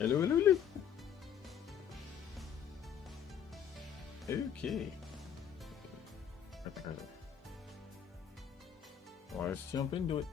Hello, hello, hello. Okay. Well, let's jump into it.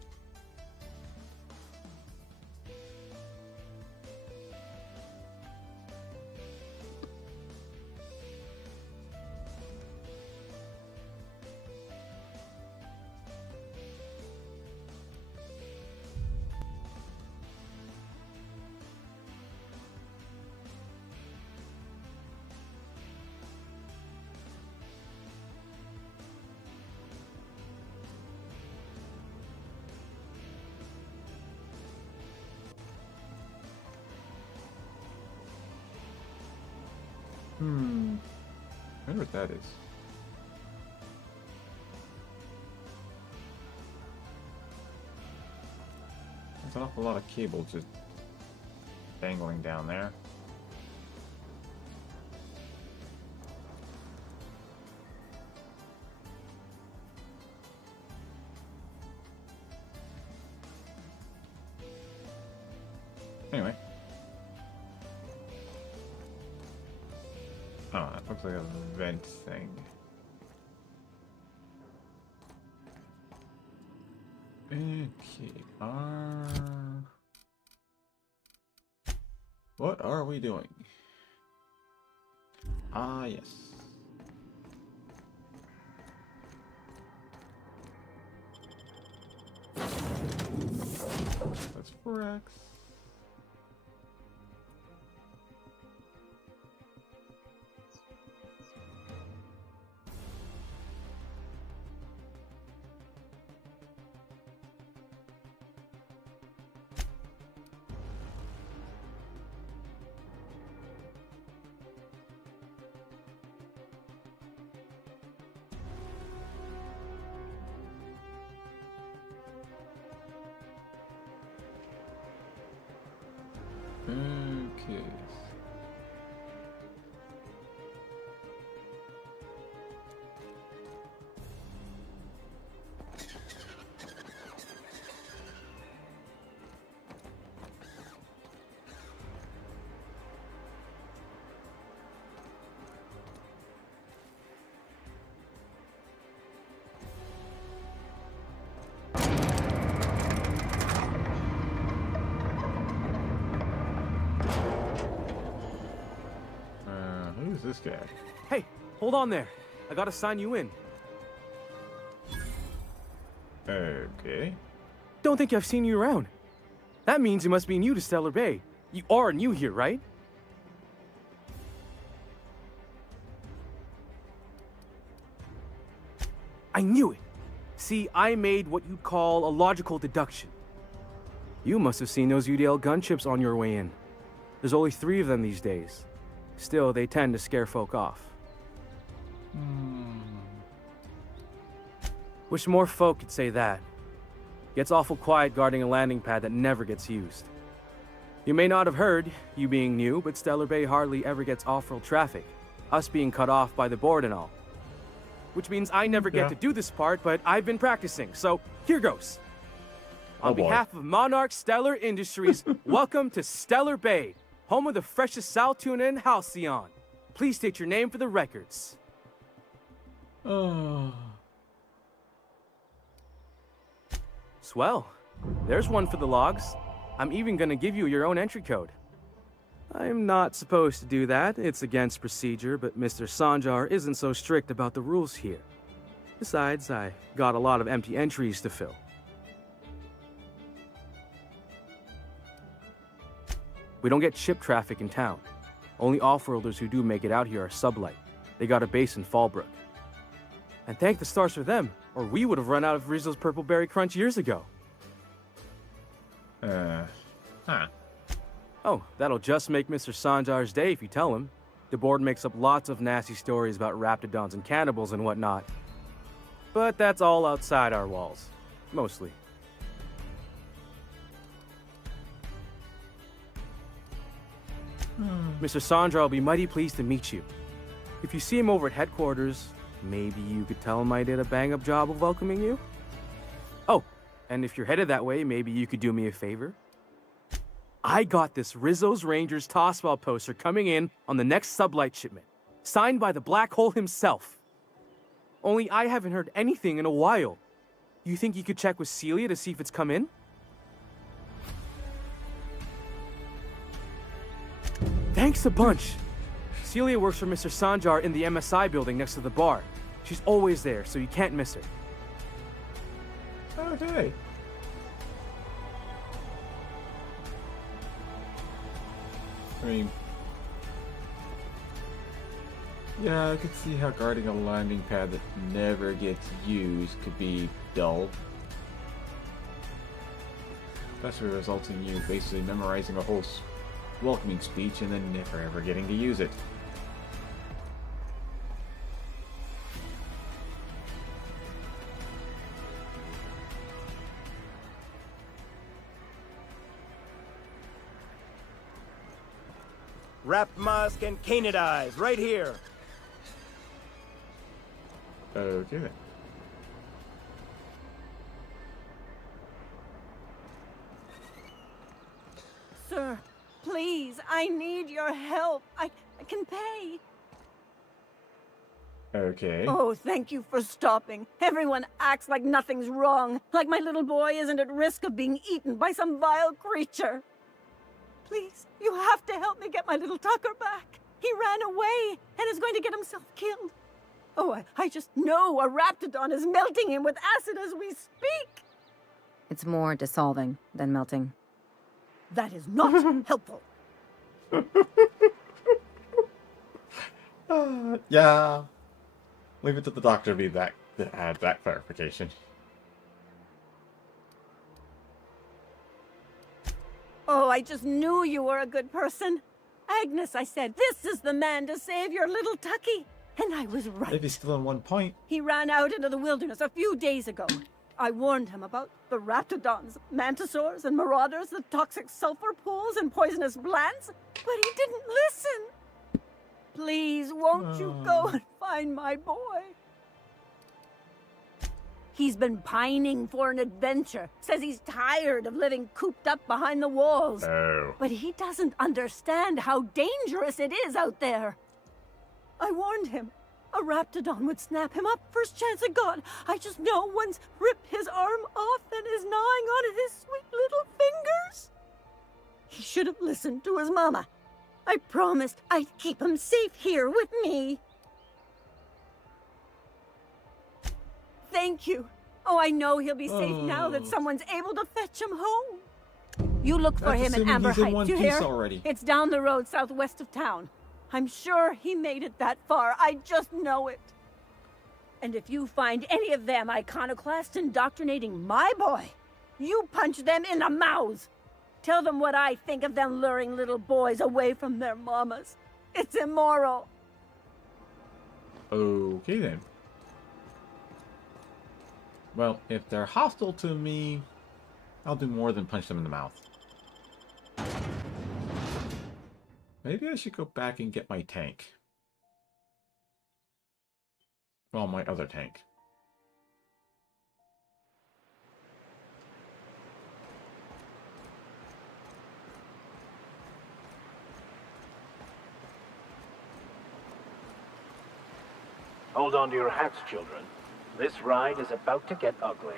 I wonder what that is. There's an awful lot of cable just dangling down there. Anyway. Oh, that looks like a vent thing. Okay, what are we doing? Ah, yes. That's Rex. Okay. Who's this guy? Hey, hold on there. I gotta sign you in. Okay. Don't think I've seen you around. That means you must be new to Stellar Bay. You are new here, right? I knew it. See, I made what you'd call a logical deduction. You must have seen those UDL gunships on your way in. There's only 3 of them these days. Still, they tend to scare folk off. Wish more folk could say that. Gets awful quiet guarding a landing pad that never gets used. You may not have heard, you being new, but Stellar Bay hardly ever gets off-road traffic. Us being cut off by the board and all. Which means I never get to do this part, but I've been practicing, so here goes. On behalf of Monarch Stellar Industries, welcome to Stellar Bay, home of the freshest sal tuna and halcyon. Please state your name for the records. Swell. There's one for the logs. I'm even gonna give you your own entry code. I'm not supposed to do that. It's against procedure, but Mr. Sanjar isn't so strict about the rules here. Besides, I got a lot of empty entries to fill. We don't get ship traffic in town. Only off-worlders who do make it out here are sublight. They got a base in Fallbrook. And thank the stars for them, or we would have run out of Rizzo's Purple Berry Crunch years ago. Oh, that'll just make Mr. Sanjar's day if you tell him. The board makes up lots of nasty stories about raptidons and cannibals and whatnot. But that's all outside our walls. Mostly. Mr. Sanjar will be mighty pleased to meet you. If you see him over at headquarters, maybe you could tell him I did a bang-up job of welcoming you? Oh, and if you're headed that way, maybe you could do me a favor? I got this Rizzo's Rangers tossball poster coming in on the next sublight shipment, signed by the Black Hole himself. Only I haven't heard anything in a while. You think you could check with Celia to see if it's come in? Thanks a bunch. Celia works for Mr. Sanjar in the MSI building next to the bar. She's always there, so you can't miss her. Okay. I mean, yeah, I could see how guarding a landing pad that never gets used could be dull. Especially resulting in you basically memorizing a whole welcoming speech and then never ever getting to use it. Wrapped musk and canid eyes, right here. Okay then. Sir, please, I need your help. I can pay. Okay. Oh, thank you for stopping. Everyone acts like nothing's wrong, like my little boy isn't at risk of being eaten by some vile creature. Please, you have to help me get my little Tucker back. He ran away and is going to get himself killed. Oh, I just know a raptidon is melting him with acid as we speak. It's more dissolving than melting. That is not helpful. Yeah. Leave it to the doctor to add that clarification. Oh, I just knew you were a good person. Agnes, I said, this is the man to save your little Tucky. And I was right. If he's still on one point. He ran out into the wilderness a few days ago. I warned him about the raptidons, mantisaurs, and marauders, the toxic sulfur pools, and poisonous plants, but he didn't listen. Please, won't you go and find my boy? He's been pining for an adventure. Says he's tired of living cooped up behind the walls. Oh. But he doesn't understand how dangerous it is out there. I warned him. A raptidon would snap him up first chance it got. I just know one's ripped his arm off and is gnawing on his sweet little fingers. He should have listened to his mama. I promised I'd keep him safe here with me. Thank you. Oh, I know he'll be safe now that someone's able to fetch him home. You look for That's him in assuming Amber he's in Heights, one you piece hear? already. It's down the road southwest of town. I'm sure he made it that far. I just know it. And if you find any of them iconoclasts indoctrinating my boy, you punch them in the mouths. Tell them what I think of them luring little boys away from their mamas. It's immoral. Okay then. Well, if they're hostile to me, I'll do more than punch them in the mouth. Maybe I should go back and get my tank. Well, my other tank. Hold on to your hats, children. This ride is about to get ugly.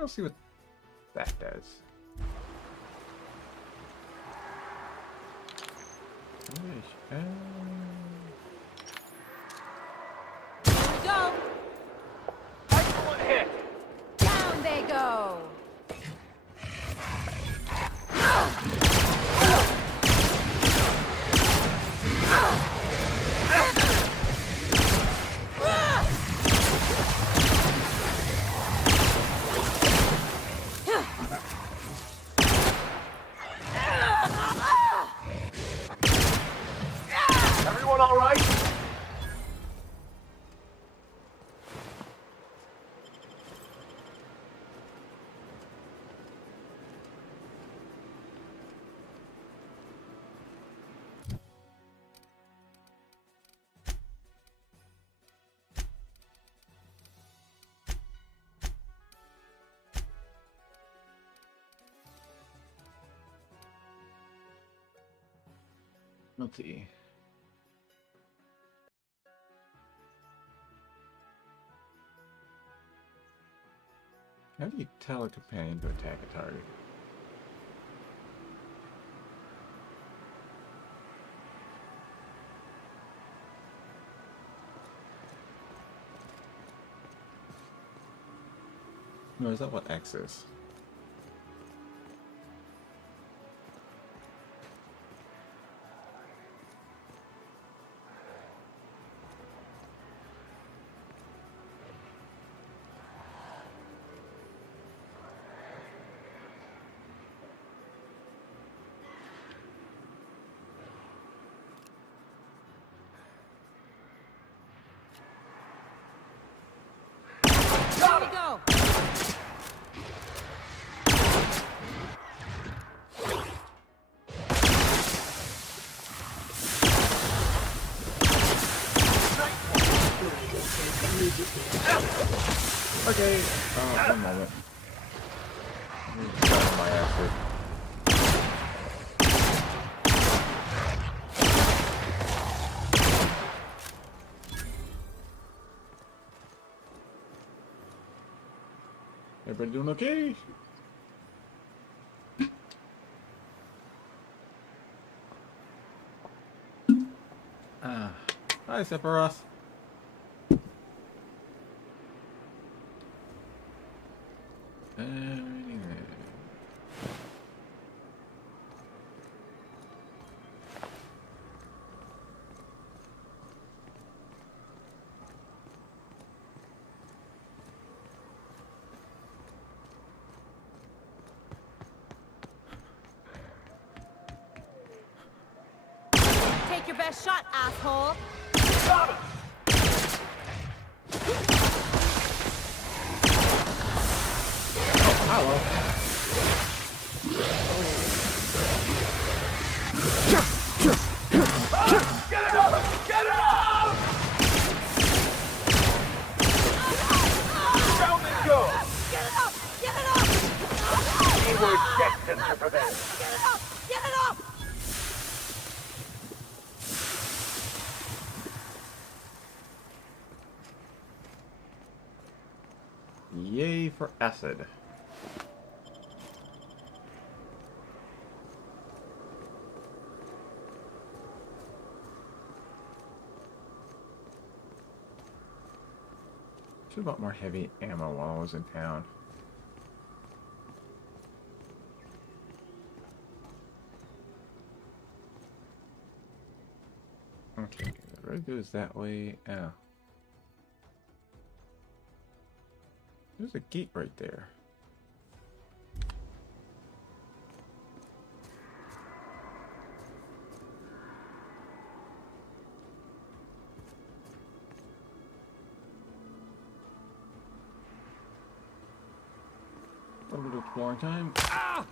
I'll see what that does. Here we go. Excellent hit! Down they go. Everyone all right? Let's see. How do you tell a companion to attack a target? No, is that what X is? Here we go. Okay, one moment. Let me try my effort. Everybody doing okay? Hi, Sephiroth. Take your best shot, asshole. Got it! Hello. Get it up! Get it up! Down they go! Get it up! Get it up! We were destined to prevent. Get it up! Get it up! Yay for acid. Should have bought more heavy ammo while I was in town. Okay, the road goes that way. Oh. There's a gate right there. A little exploring time. Ah!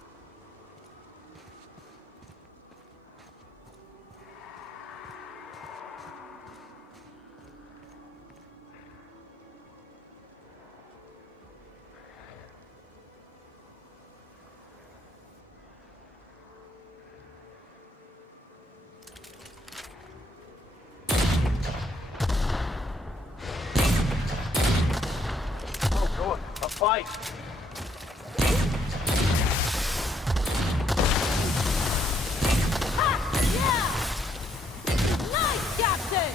Oh, good. A fight. Nice, Captain!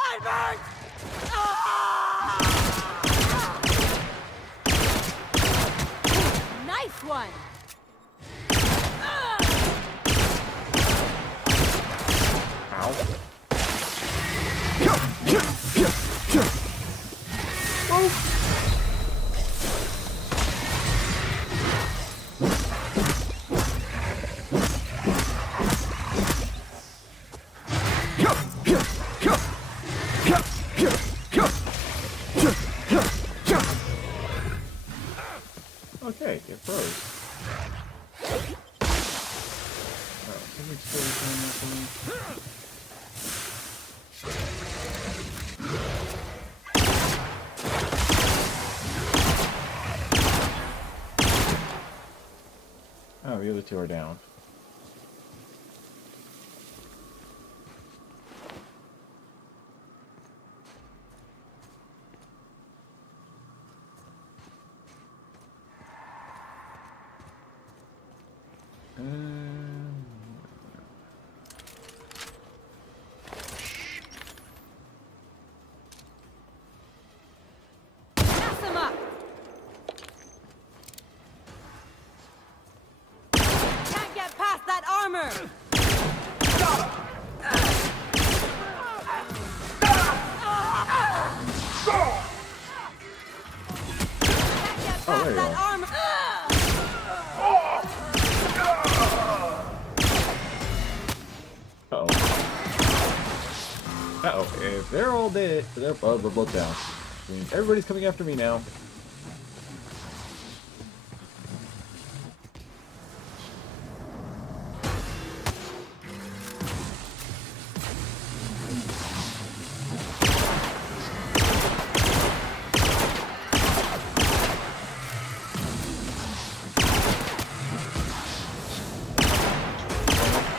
I'm burnt! one. Ow. Okay, it froze. Oh, can we still return that thing? Oh, the other two are down. Pass him up. Can't get past that armor. Can't get Oh, past there you that are. armor. Uh-oh. Uh-oh. If they're all dead, they're both down. I mean, everybody's coming after me now.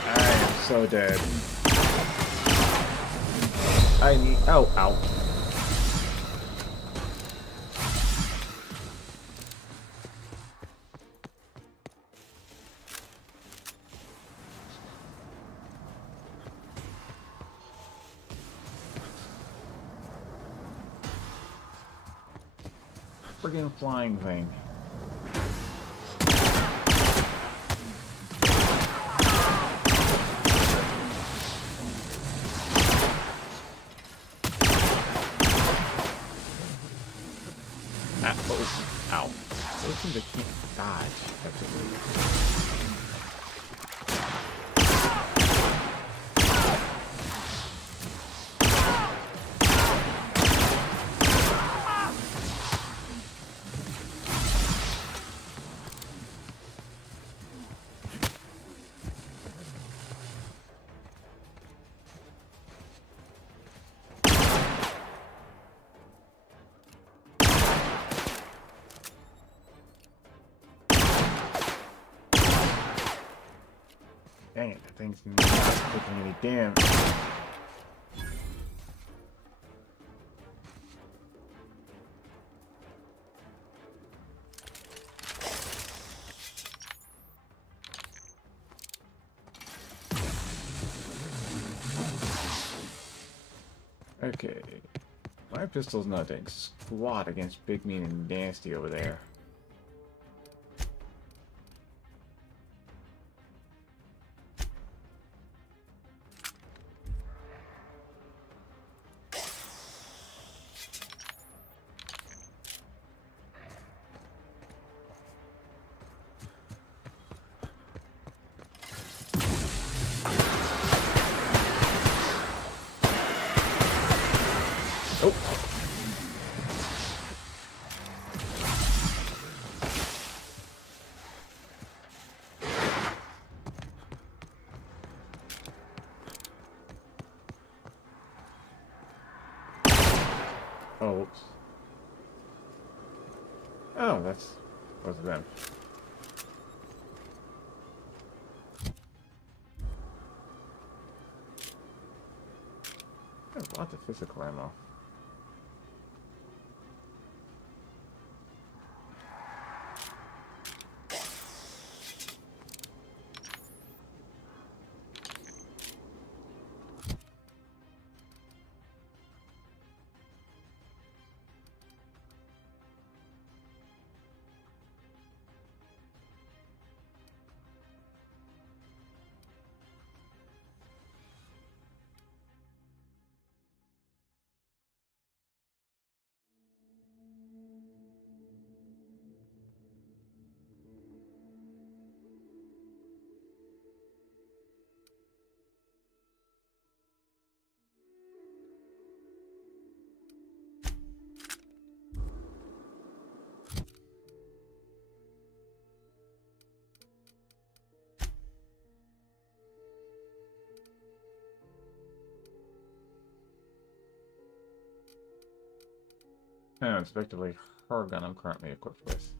I am so dead. I need. Oh, ow. Friggin' flying thing. Ah, oh, ow. Those things that can't dodge, effectively. Dang it, that thing's not taking any damage. Okay. My pistol's not doing squat against Big Mean and Nasty over there. Oh. Oh, whoops. Oh, that's both of them. There's lots of physical ammo. Oh, it's effectively her gun I'm currently equipped with.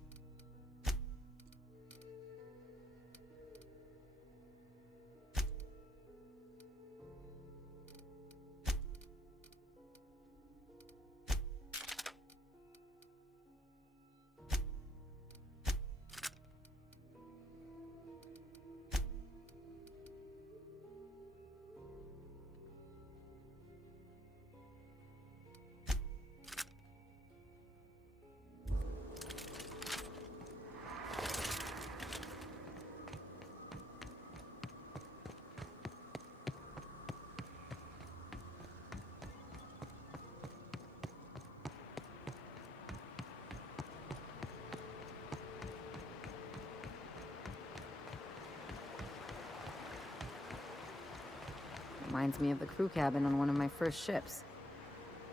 Reminds me of the crew cabin on one of my first ships.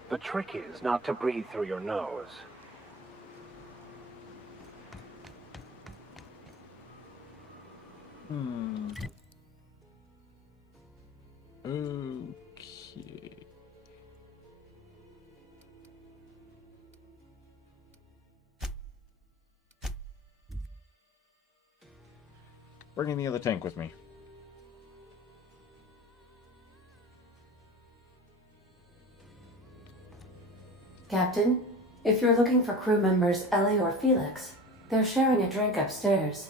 The trick is not to breathe through your nose. Okay. Bringing the other tank with me. Captain, if you're looking for crew members Ellie or Felix, they're sharing a drink upstairs.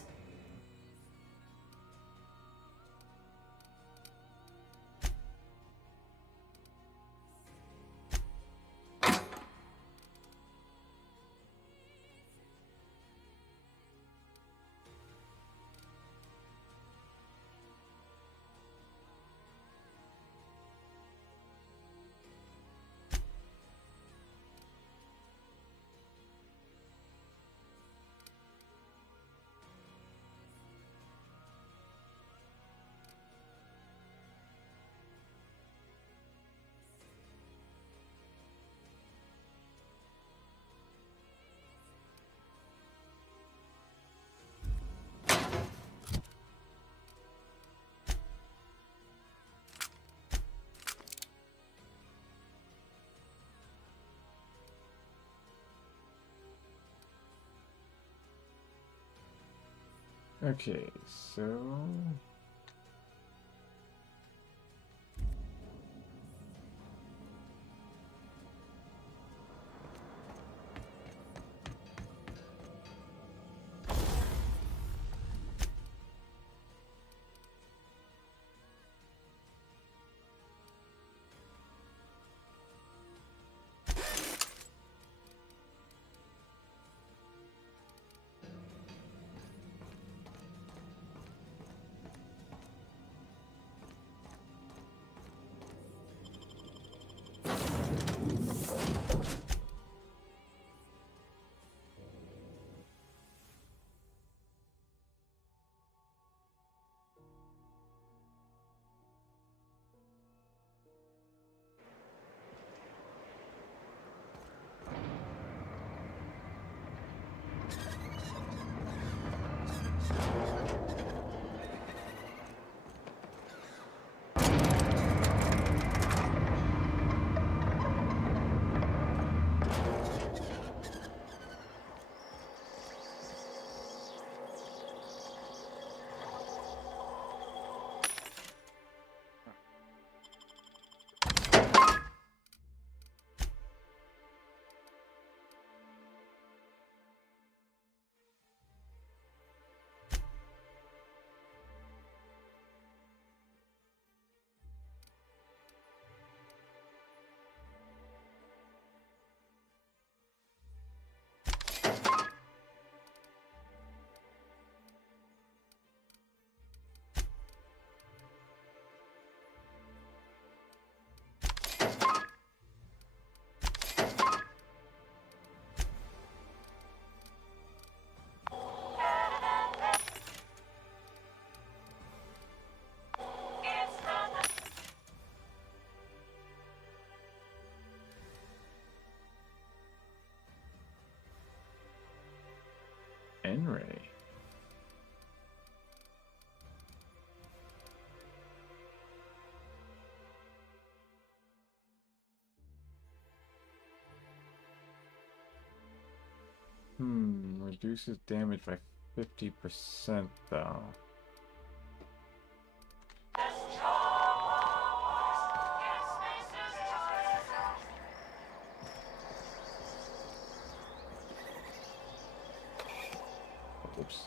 Okay, so... N-Ray. Reduces damage by 50% though. Oops.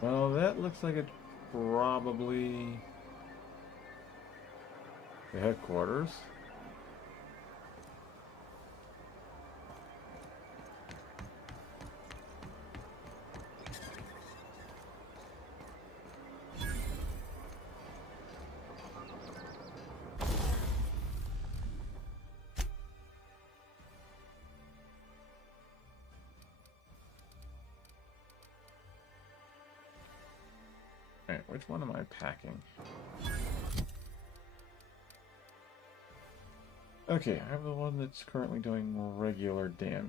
Well, that looks like it's probably the headquarters. Alright, which one am I packing? Okay, I have the one that's currently doing regular damage.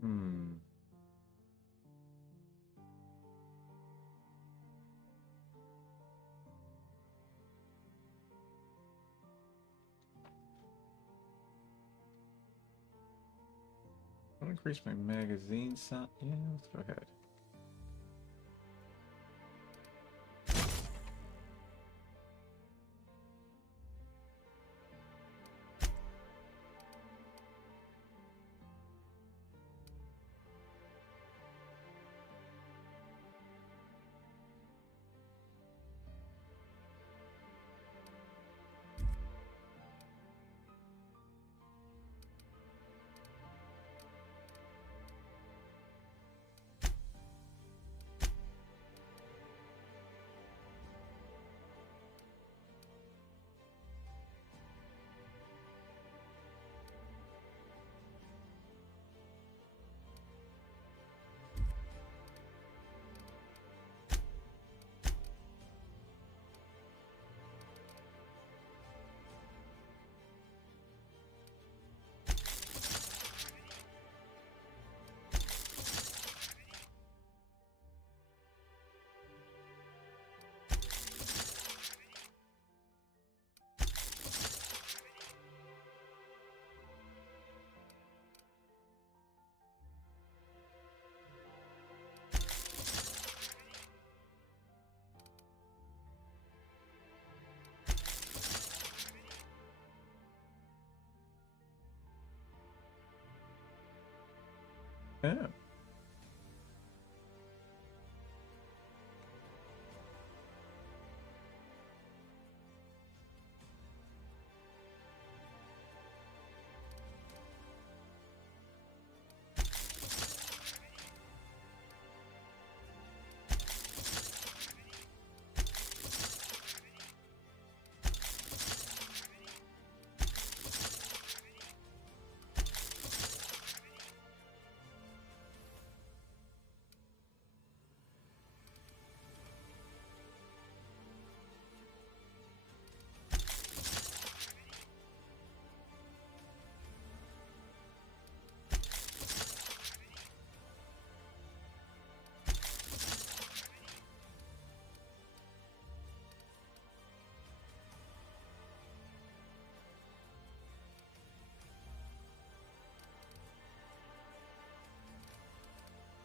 Hmm. I'll increase my magazine size. Yeah, let's go ahead. Yeah.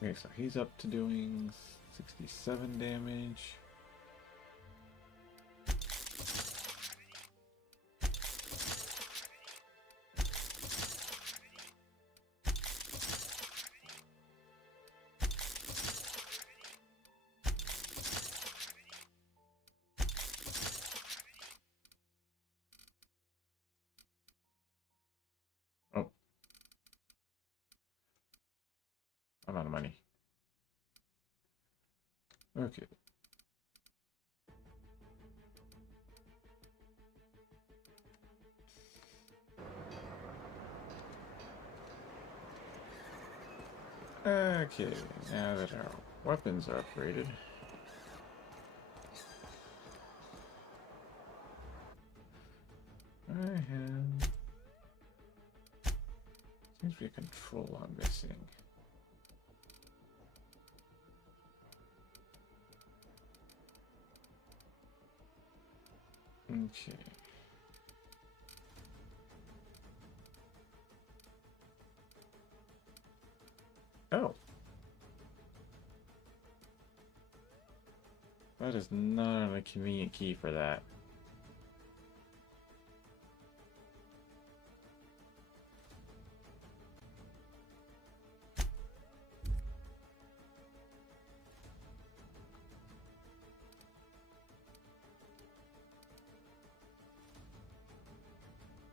Okay, so he's up to doing 67 damage. Oh. I'm out of money. Okay. Okay, now that our weapons are upgraded. I have... Seems to be a control I'm missing. Okay. Oh. That is not a convenient key for that.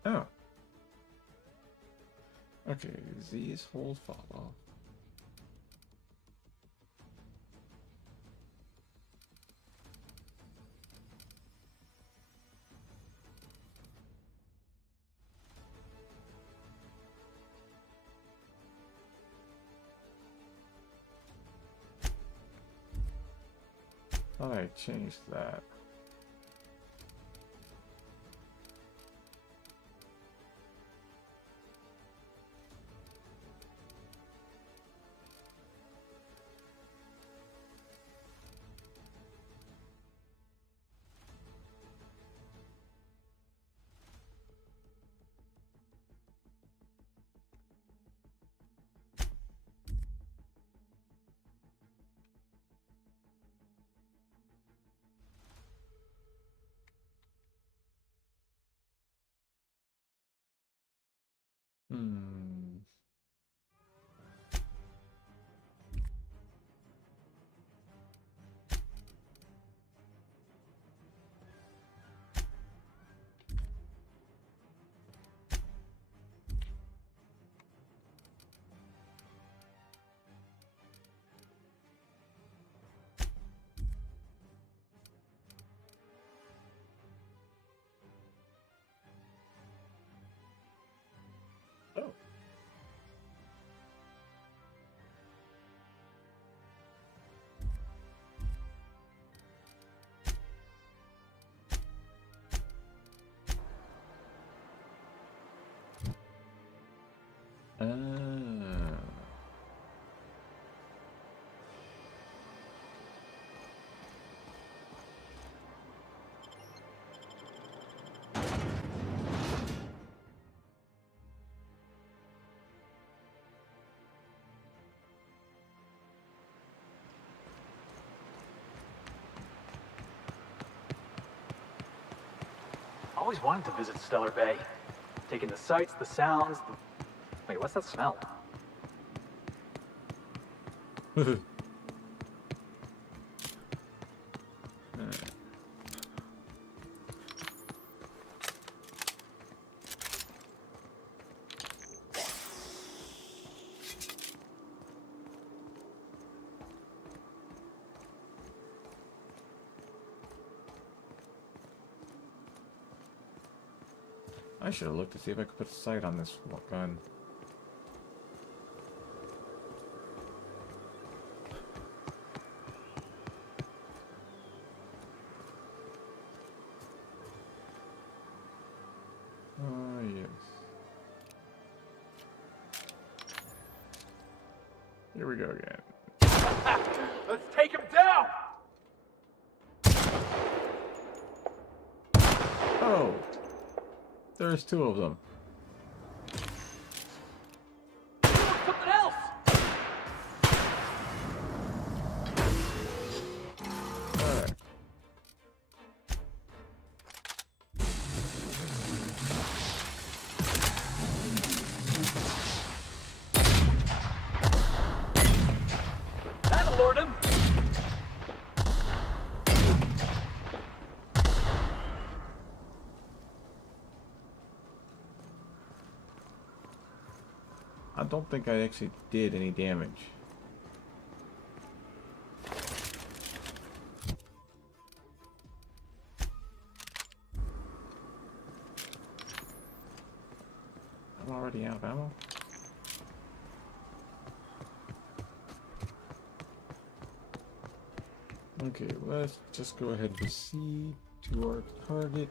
Oh. Okay, these hold follow. Thought I changed that. Hmm. Oh. Always wanted to visit Stellar Bay. Taking the sights, the sounds, the... Wait, what's that smell? I should have looked to see if I could put a sight on this gun. Oh, yes. Here we go again. Let's take him down! Oh! There's two of them. Something else! Alright. That'll lure him! I don't think I actually did any damage. I'm already out of ammo. Okay, let's just go ahead and proceed to our target.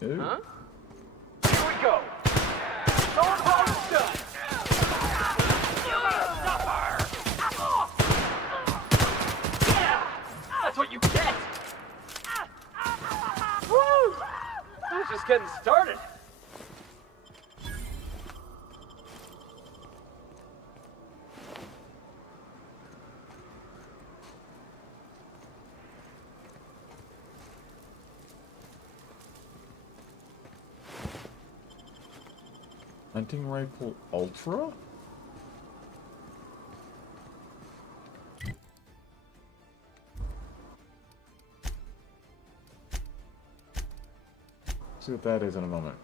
Ooh. Huh? Here we go! Don't hold still! That's what you get! Woo! I was just getting started. Hunting rifle ultra? See what that is in a moment.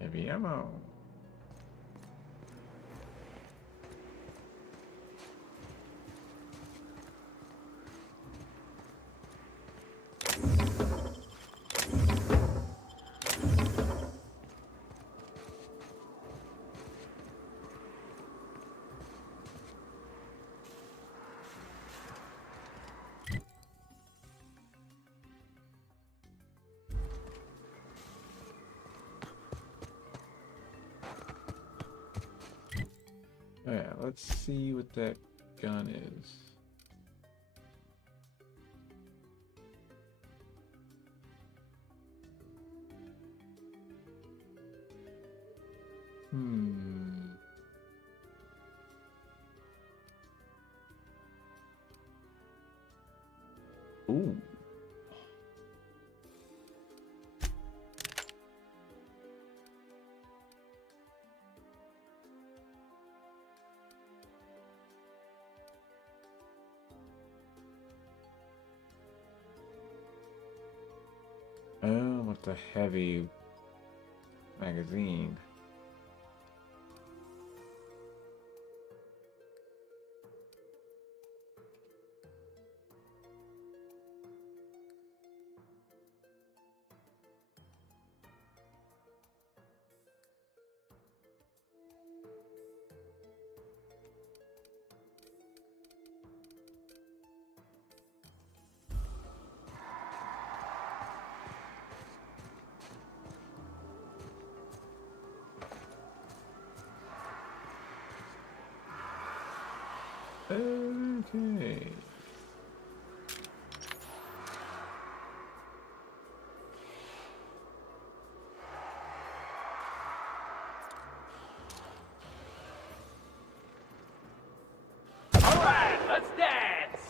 Heavy ammo. Yeah, let's see what that gun is. Ooh. Oh, with the heavy magazine. Okay. Alright, let's dance!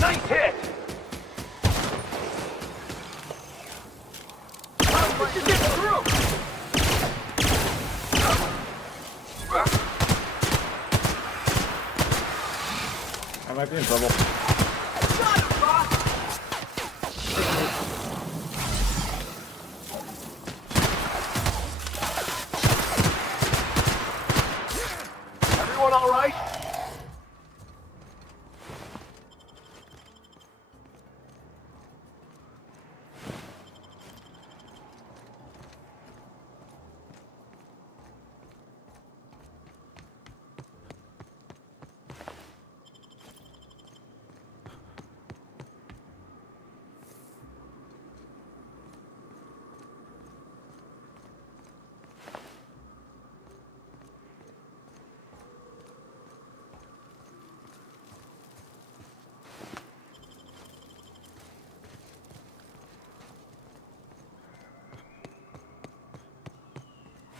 Nice hit! How did you get through? I might be in trouble. Got him, boss! Everyone all right?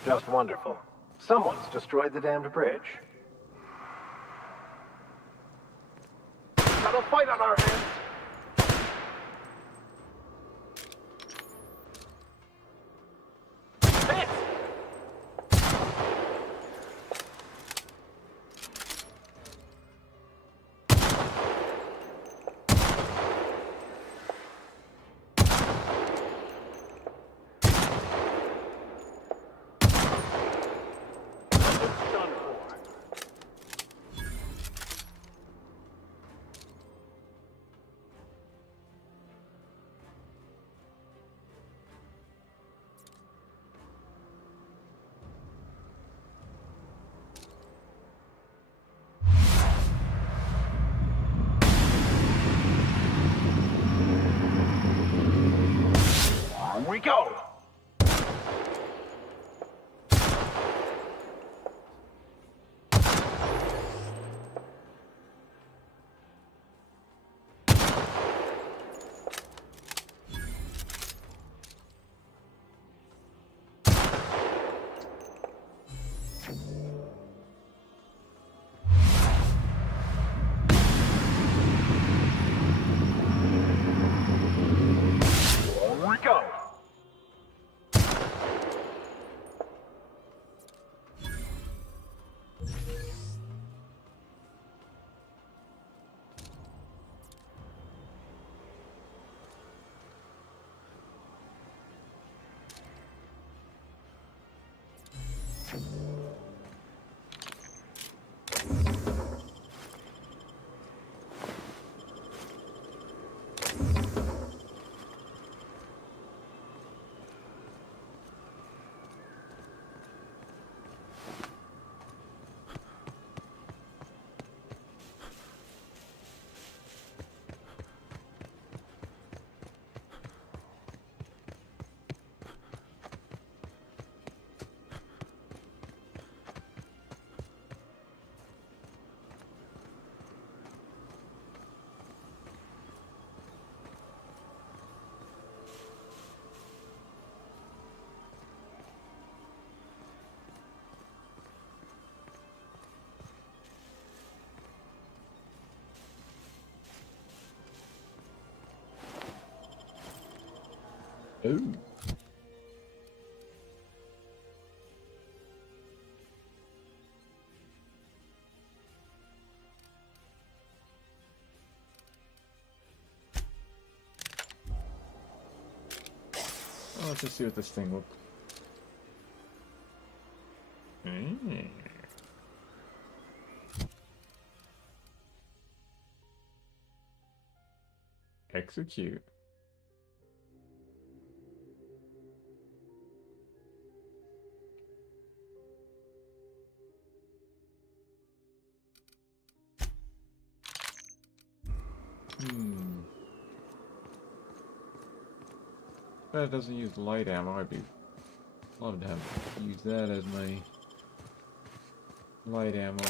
Just wonderful. Someone's destroyed the damned bridge. Got a fight on our hands! Hit! Done for. On we go! On we go! Ooh. Oh, let's just see what this thing looks. Execute. That doesn't use light ammo. I'd be love to have use that as my light ammo.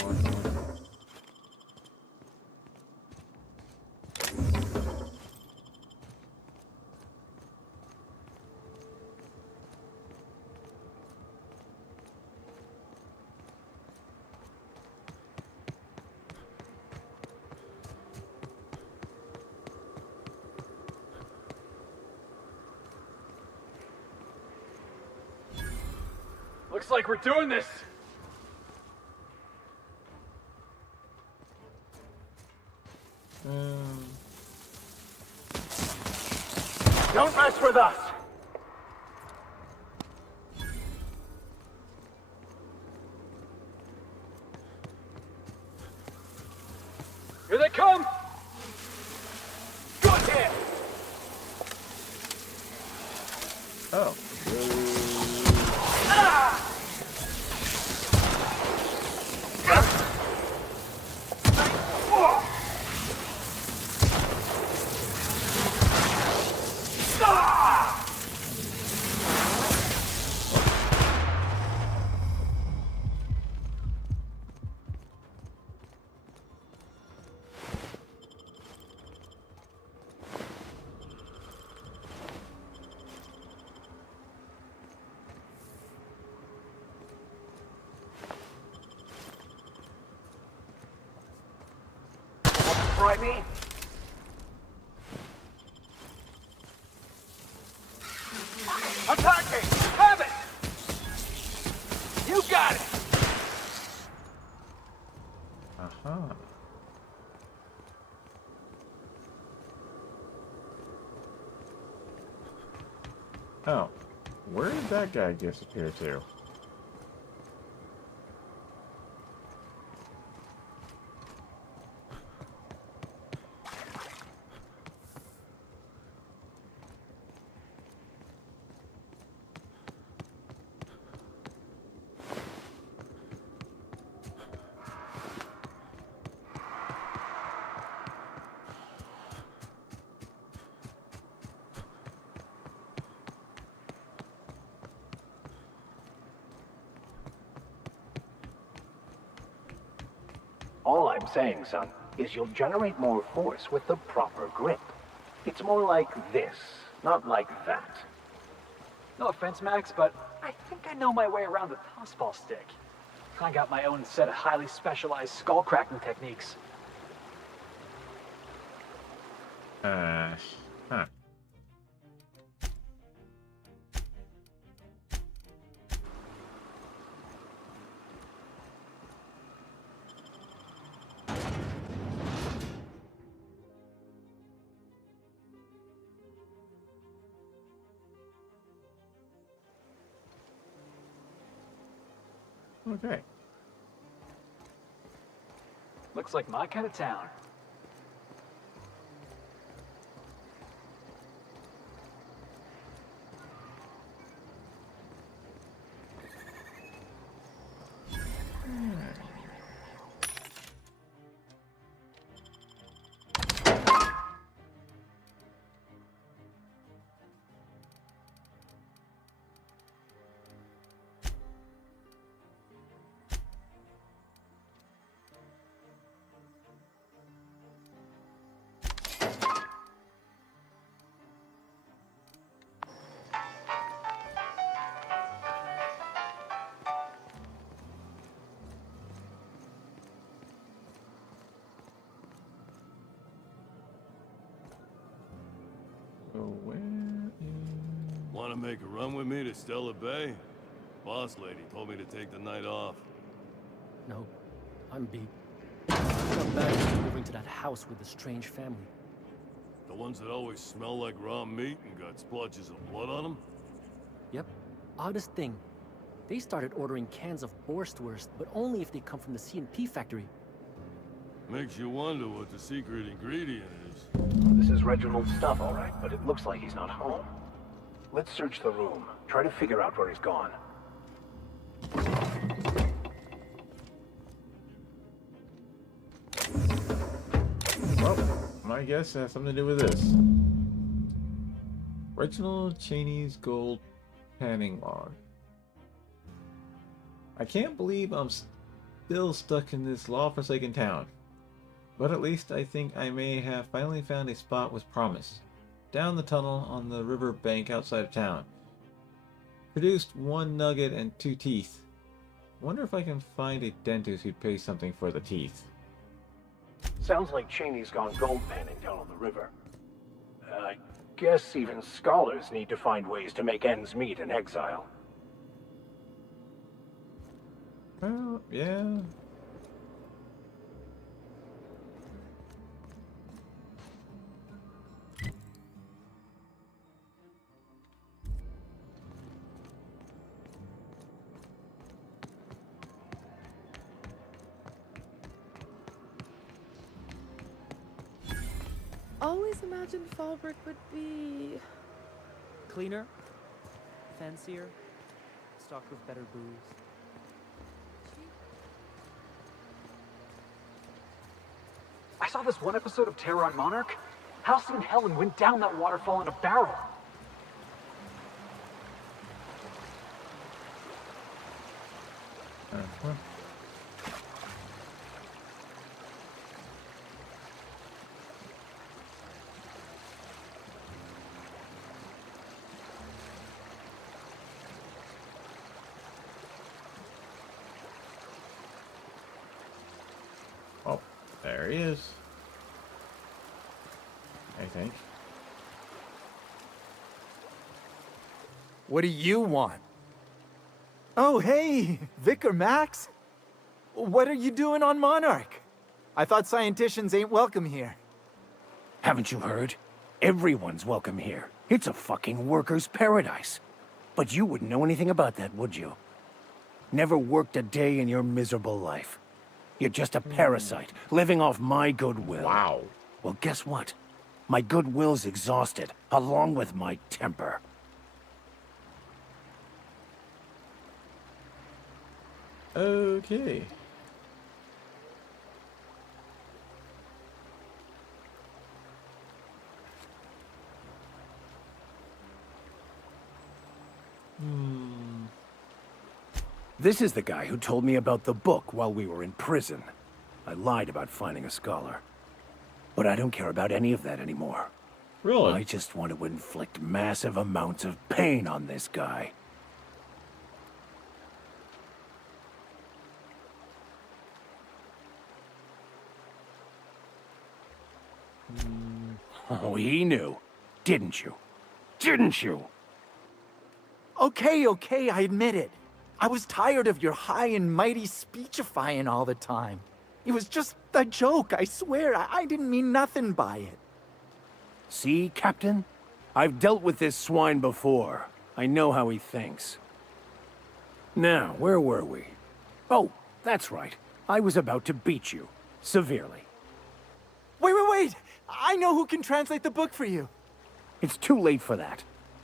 Looks like we're doing this! Don't mess with us! Here they come! Good hit! Oh. fry me? Attacking! Have it! You got it! Uh-huh. Oh, where did that guy disappear to? All I'm saying, son, is you'll generate more force with the proper grip. It's more like this, not like that. No offense, Max, but I think I know my way around the tossball stick. I got my own set of highly specialized skull cracking techniques. Huh. Okay. Looks like my kind of town. So where is... Want to make a run with me to Stella Bay? Boss lady told me to take the night off. No, I'm beat. Come back moving to that house with the strange family. The ones that always smell like raw meat and got splotches of blood on them? Yep. Oddest thing. They started ordering cans of Borstwurst, but only if they come from the C&P factory. Makes you wonder what the secret ingredient is. This is Reginald's stuff, all right, but it looks like he's not home. Let's search the room. Try to figure out where he's gone. Well, my guess has something to do with this. Reginald Cheney's gold panning log. I can't believe I'm still stuck in this law-forsaken town. But at least I think I may have finally found a spot was promised. Down the tunnel on the river bank outside of town. Produced 1 nugget and 2 teeth. Wonder if I can find a dentist who'd pay something for the teeth. Sounds like Cheney's gone gold panning down on the river. I guess even scholars need to find ways to make ends meet in exile. Well, yeah. Always imagined Fallbrook would be... Cleaner, fancier, stocked with better booze. I saw this one episode of Terror on Monarch. Halcyon and Helen went down that waterfall in a barrel. Uh-huh. Oh, there he is. think. What do you want? Oh, hey, Vicar Max. What are you doing on Monarch? I thought scienticians ain't welcome here. Haven't you heard? Everyone's welcome here. It's a fucking worker's paradise. But you wouldn't know anything about that, would you? Never worked a day in your miserable life. You're just a parasite, living off my goodwill. Wow. Well, guess what? My goodwill's exhausted, along with my temper. Okay. This is the guy who told me about the book while we were in prison. I lied about finding a scholar. But I don't care about any of that anymore. Really? I just want to inflict massive amounts of pain on this guy. Oh, he knew. Didn't you? Didn't you? Okay, I admit it. I was tired of your high and mighty speechifying all the time. It was just a joke, I swear. I didn't mean nothing by it. See, Captain? I've dealt with this swine before. I know how he thinks. Now, where were we? Oh, that's right. I was about to beat you. Severely. Wait! I know who can translate the book for you. It's too late for that.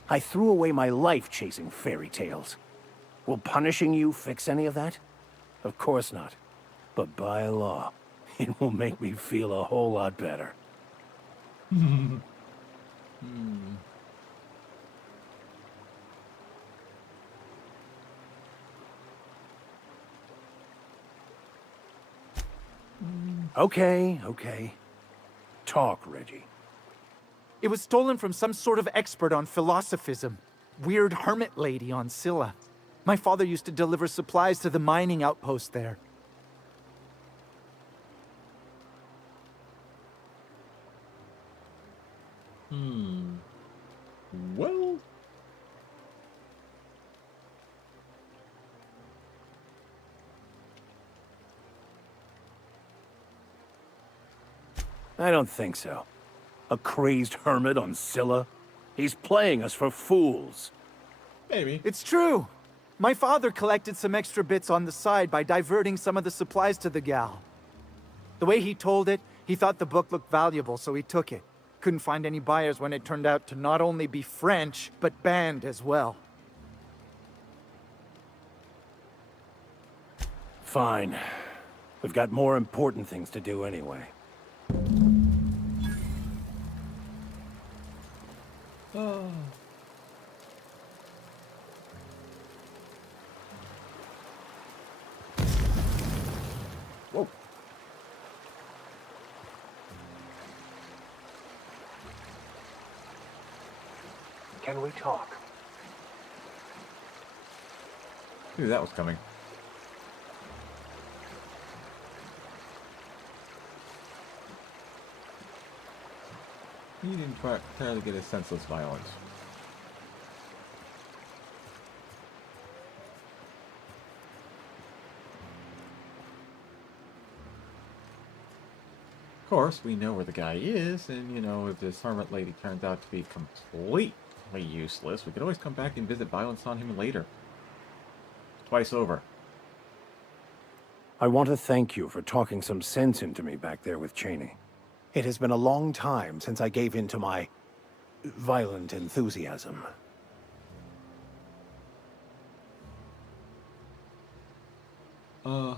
I threw away my life chasing fairy tales. Will punishing you fix any of that? Of course not. But by law, it will make me feel a whole lot better. Okay. Talk, Reggie. It was stolen from some sort of expert on philosophism. Weird hermit lady on Scylla. My father used to deliver supplies to the mining outpost there. Well... I don't think so. A crazed hermit on Scylla? He's playing us for fools. Maybe. It's true. My father collected some extra bits on the side by diverting some of the supplies to the gal. The way he told it, he thought the book looked valuable, so he took it. Couldn't find any buyers when it turned out to not only be French, but banned as well. Fine. We've got more important things to do anyway. Oh. Whoa. Can we talk? Knew that was coming. He didn't entirely get his senseless violence. Of course, we know where the guy is, and you know, if this hermit lady turns out to be completely useless, we could always come back and visit violence on him later. Twice over. I want to thank you for talking some sense into me back there with Cheney. It has been a long time since I gave in to my violent enthusiasm. Oh,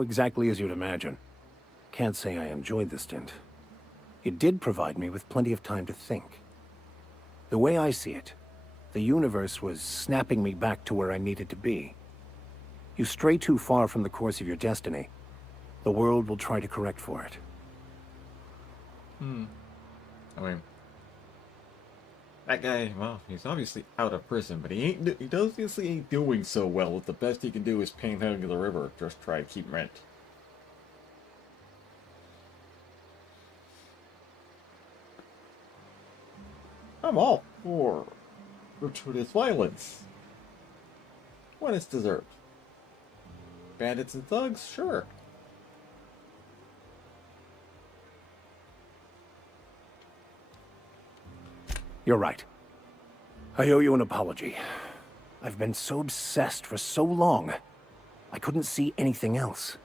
exactly as you'd imagine. Can't say I enjoyed the stint. It did provide me with plenty of time to think. The way I see it, the universe was snapping me back to where I needed to be. You stray too far from the course of your destiny, the world will try to correct for it. I mean, that guy, well, he's obviously out of prison, but he obviously ain't doing so well. If the best he can do is panhandle the river, just try to keep rent. I'm all for gratuitous violence when it's deserved. Bandits and thugs, sure. You're right. I owe you an apology. I've been so obsessed for so long, I couldn't see anything else.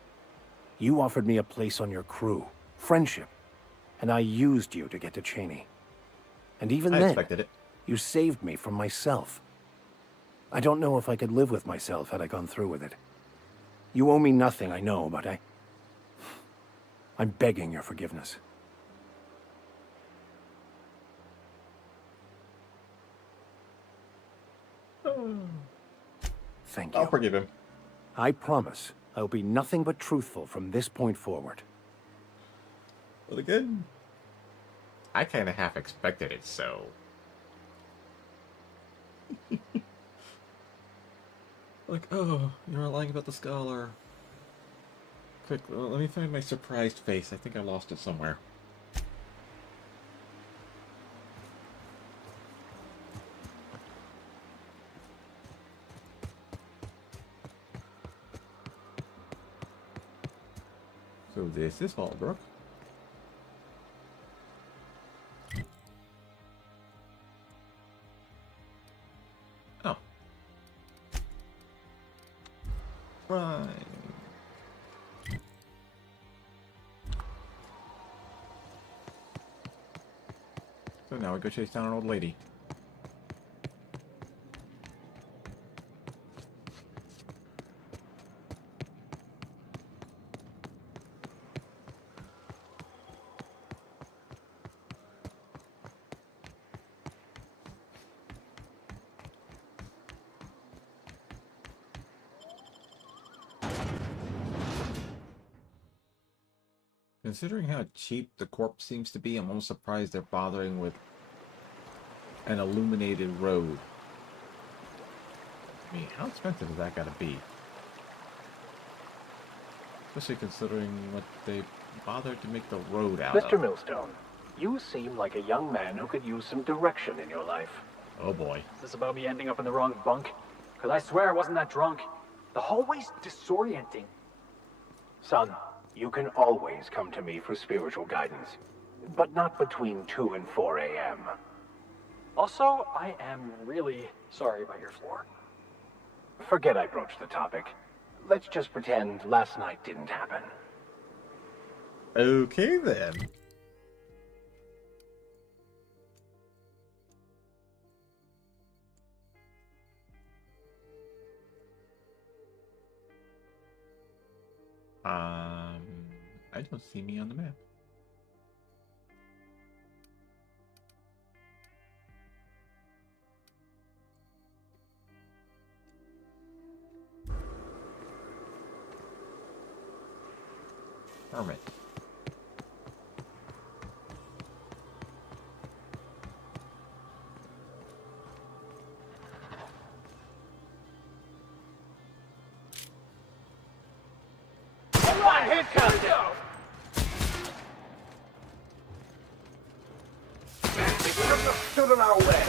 You offered me a place on your crew, friendship, and I used you to get to Cheney. And even I then, expected it. you saved me from myself. I don't know if I could live with myself had I gone through with it. You owe me nothing, I know, but I'm begging your forgiveness. Thank you. I'll forgive him. I promise I'll be nothing but truthful from this point forward. Well, again, I kind of half expected it, so... Like, oh, you're lying about the scholar. Quick, let me find my surprised face. I think I lost it somewhere. So this is Fallbrook. Oh. Right. So now we go chase down an old lady. Considering how cheap the corpse seems to be, I'm almost surprised they're bothering with an illuminated road. I mean, how expensive is that gotta be? Especially considering what they bothered to make the road out Mr. of. Millstone, you seem like a young man who could use some direction in your life. Oh boy. Is this about me ending up in the wrong bunk? Because I swear I wasn't that drunk. The hallway's disorienting. Son, you can always come to me for spiritual guidance, but not between 2 and 4 a.m. Also, I am really sorry about your floor. Forget I broached the topic. Let's just pretend last night didn't happen. Okay then. I don't see me on the map. Hermit. Stood in our way.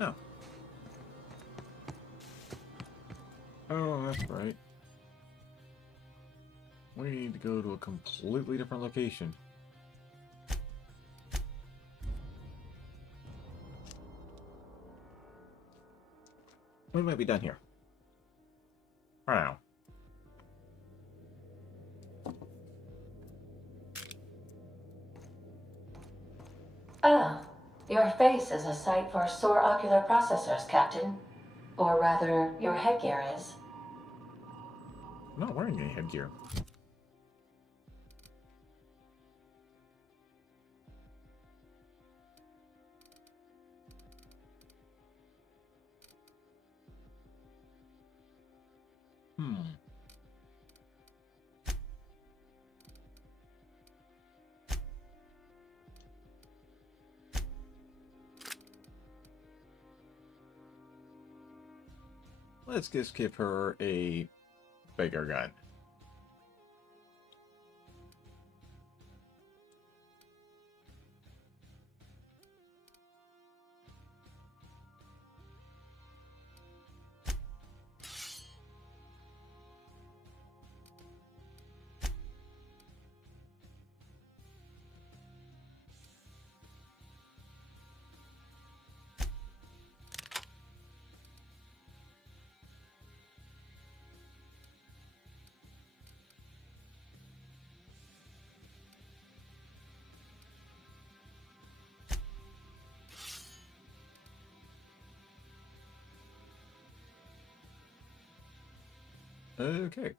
Oh. Oh, that's right. We need to go to a completely different location. We might be done here. For now. Ah, your face is a sight for sore ocular processors, Captain. Or rather, your headgear is. I'm not wearing any headgear. let's just give her a bigger gun. Okay.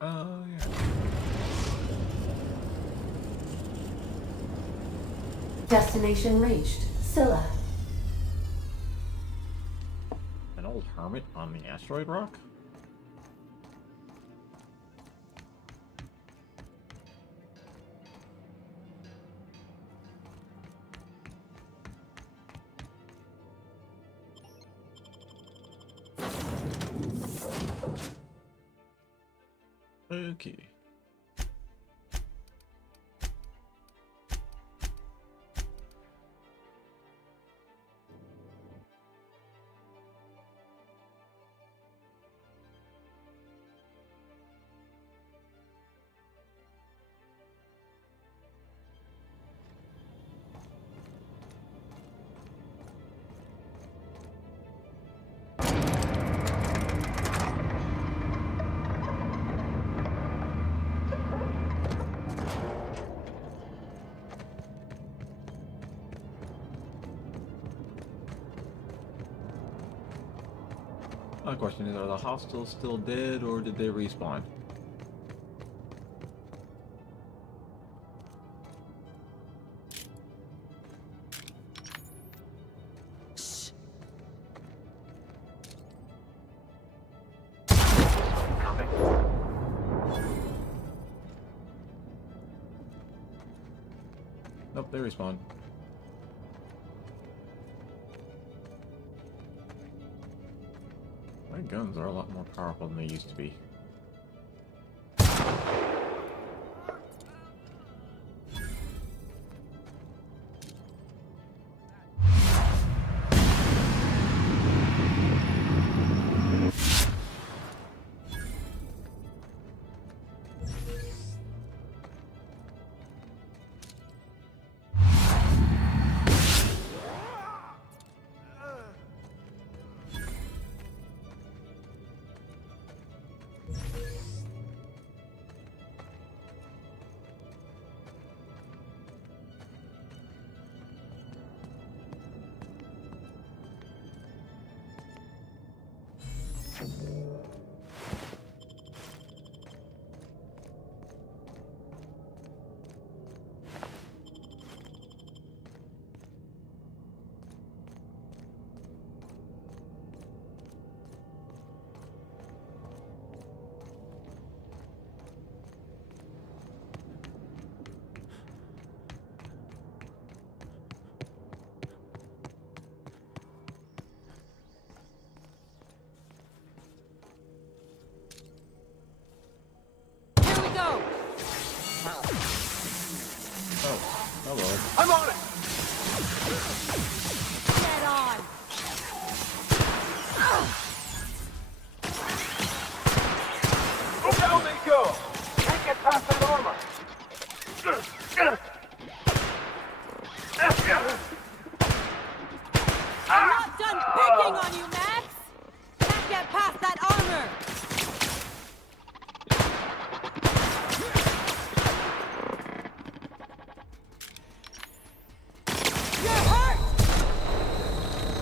Oh, yeah. Destination reached. Scylla. An old hermit on the asteroid rock? Okay. My question is, are the hostiles still dead, or did they respawn? Nope, they respawn. My guns are a lot more powerful than they used to be. Hello. I'm on it! Get on! Look down they go! Can't get past that armor! I'm not done picking on you, Max! Can't get past that armor! You're hurt!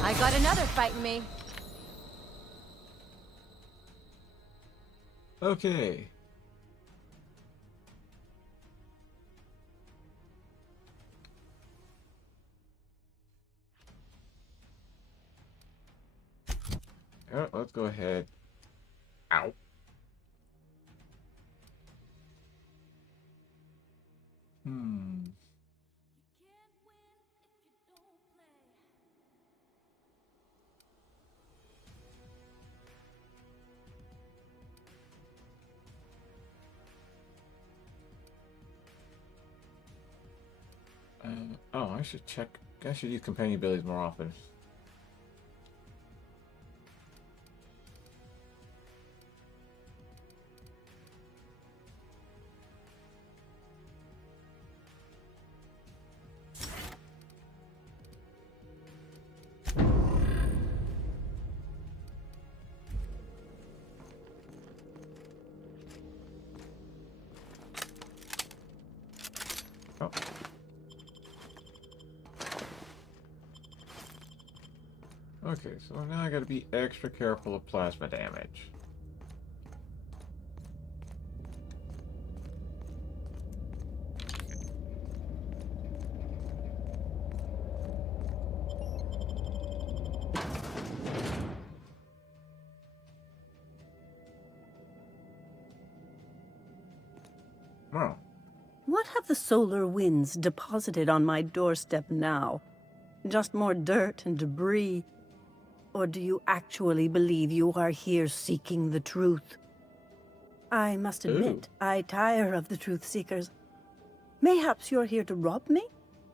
I got another fighting me. Okay. Let's go ahead. Ow. Hmm. Oh, I should check. I should use companion abilities more often. Oh. Okay, so now I gotta be extra careful of plasma damage. Wow. What have the solar winds deposited on my doorstep now? Just more dirt and debris? Or do you actually believe you are here seeking the truth? I must admit, I tire of the truth seekers. Mayhaps you're here to rob me?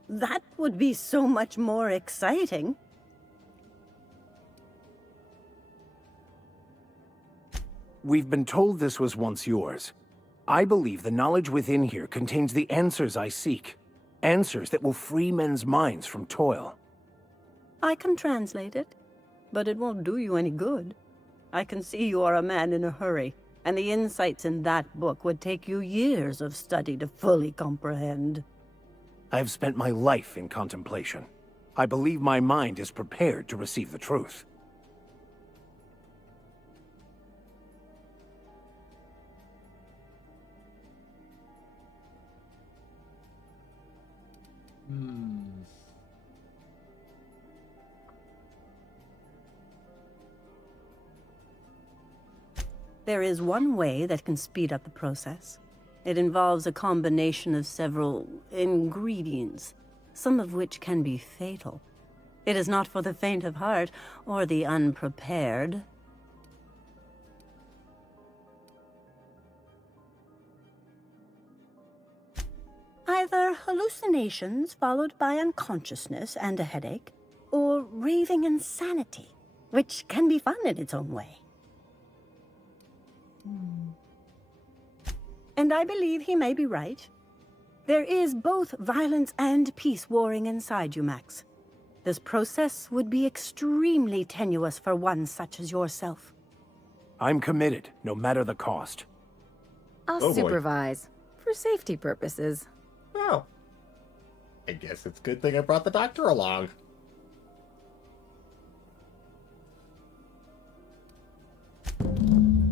That would be so much more exciting. We've been told this was once yours. I believe the knowledge within here contains the answers I seek. Answers that will free men's minds from toil. I can translate it, but it won't do you any good. I can see you are a man in a hurry, and the insights in that book would take you years of study to fully comprehend. I've spent my life in contemplation. I believe my mind is prepared to receive the truth. There is one way that can speed up the process. It involves a combination of several ingredients, some of which can be fatal. It is not for the faint of heart or the unprepared. Either hallucinations followed by unconsciousness and a headache, or raving insanity, which can be fun in its own way. And I believe he may be right. There is both violence and peace warring inside you, Max. This process would be extremely tenuous for one such as yourself. I'm committed, no matter the cost. I'll supervise, for safety purposes. Oh. I guess it's a good thing I brought the doctor along.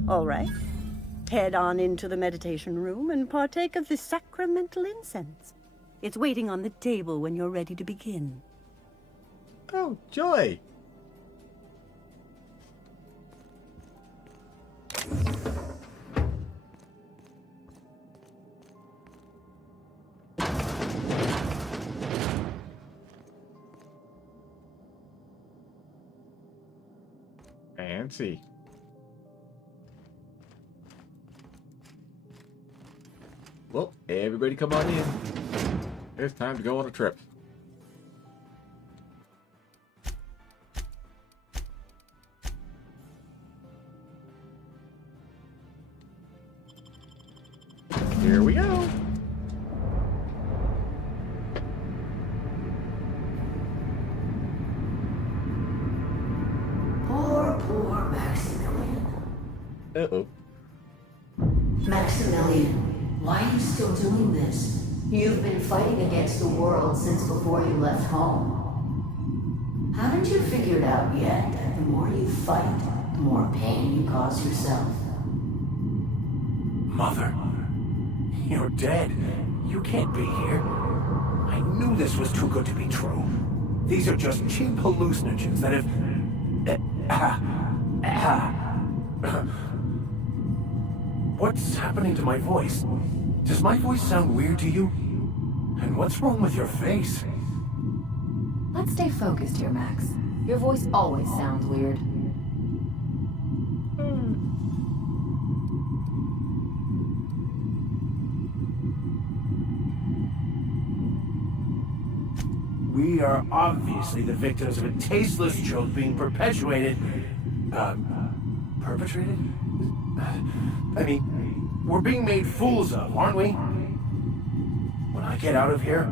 All right. Head on into the meditation room and partake of the sacramental incense. It's waiting on the table when you're ready to begin. Oh, joy! Fancy. Well, everybody come on in. It's time to go on a trip. Here we go. Poor Maximilian. Uh-oh. Maximilian, why are you still doing this? You've been fighting against the world since before you left home. Haven't you figured out yet that the more you fight, the more pain you cause yourself? Mother, you're dead. You can't be here. I knew this was too good to be true. These are just cheap hallucinogens that have... What's happening to my voice? Does my voice sound weird to you? And what's wrong with your face? Let's stay focused here, Max. Your voice always sounds weird. We are obviously the victims of a tasteless joke being perpetuated. Perpetrated? I mean, we're being made fools of, aren't we? When I get out of here,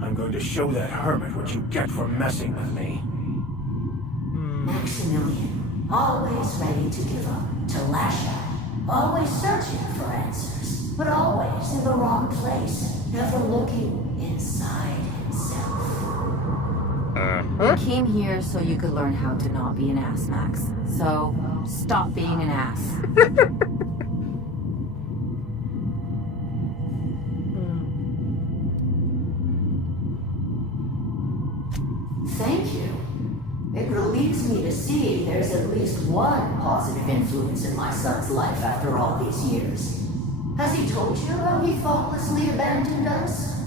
I'm going to show that hermit what you get for messing with me. Maximilian, always ready to give up, to lash out, always searching for answers, but always in the wrong place, never looking inside himself. You came here so you could learn how to not be an ass, Max. So, stop being an ass. Thank you. It relieves me to see there's at least one positive influence in my son's life after all these years. Has he told you how he thoughtlessly abandoned us?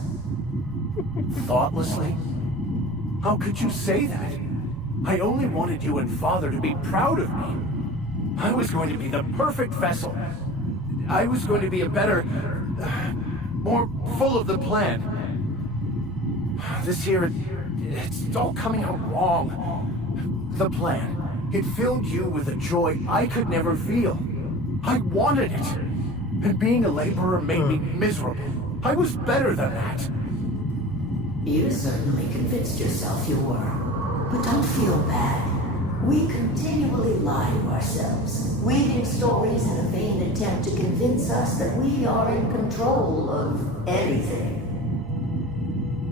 Thoughtlessly? How could you say that? I only wanted you and Father to be proud of me. I was going to be the perfect vessel. I was going to be a better, more full of the plan. This year, it's all coming out wrong. The plan, it filled you with a joy I could never feel. I wanted it. And being a laborer made me miserable. I was better than that. You certainly convinced yourself you were. But don't feel bad. We continually lie to ourselves, weaving stories in a vain attempt to convince us that we are in control of anything.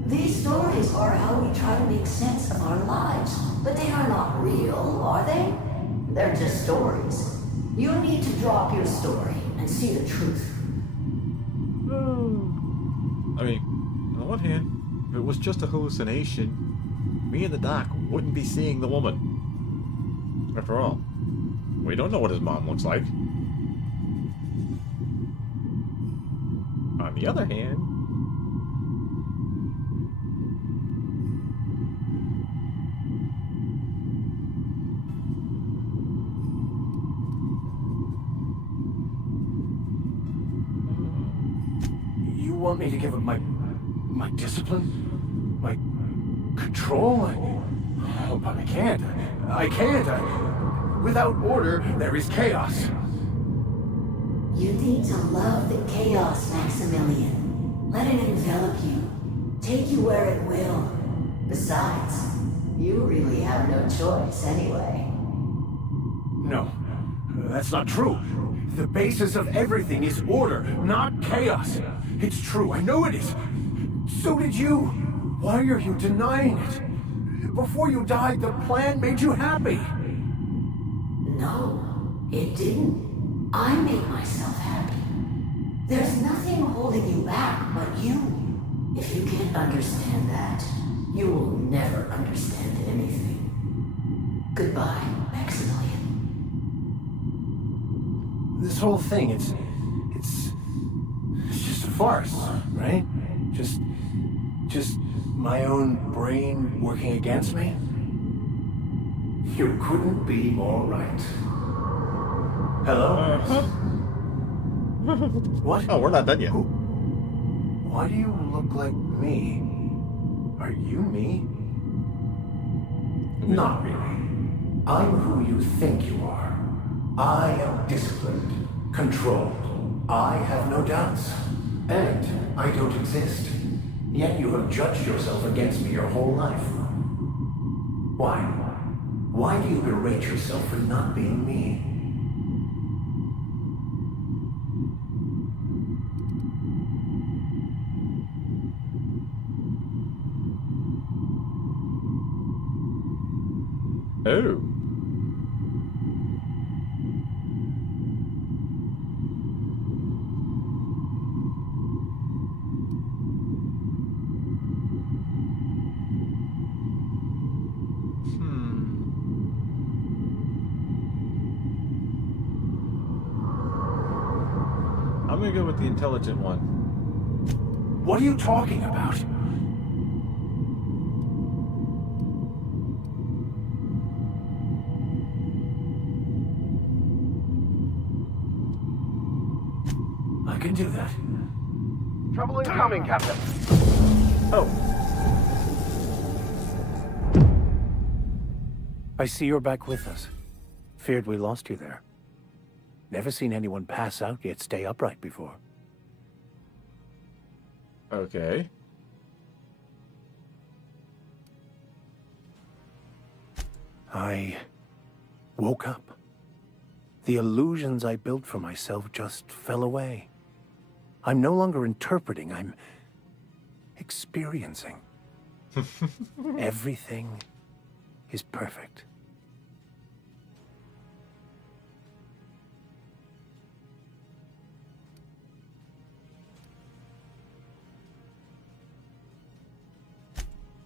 These stories are how we try to make sense of our lives, but they are not real, are they? They're just stories. You need to drop your story and see the truth. I mean, on the one hand, if it was just a hallucination, me and the doc wouldn't be seeing the woman. After all, we don't know what his mom looks like. On the other hand, You want me to give up my discipline? My control? Oh, but I can't. I can't. Without order, there is chaos. You need to love the chaos, Maximilian. Let it envelop you. Take you where it will. Besides, you really have no choice anyway. No, that's not true. The basis of everything is order, not chaos. It's true, I know it is. So did you. Why are you denying it? Before you died, the plan made you happy. No, it didn't. I made myself happy. There's nothing holding you back but you. If you can't understand that, you will never understand anything. Goodbye, Maximilian. This whole thing, it's just a farce, right? Just my own brain working against me? You couldn't be more right. Hello? What? Oh, we're not done yet. Why do you look like me? Are you me? Not really. I'm who you think you are. I am disciplined, controlled. I have no doubts. And I don't exist. Yet you have judged yourself against me your whole life. Why? Why do you berate yourself for not being me? oh. I'm gonna go with the intelligent one. What are you talking about? I can do that. Trouble incoming, Captain. Oh. I see you're back with us. Feared we lost you there. Never seen anyone pass out yet stay upright before. Okay. I woke up. The illusions I built for myself just fell away. I'm no longer interpreting, I'm experiencing. Everything is perfect.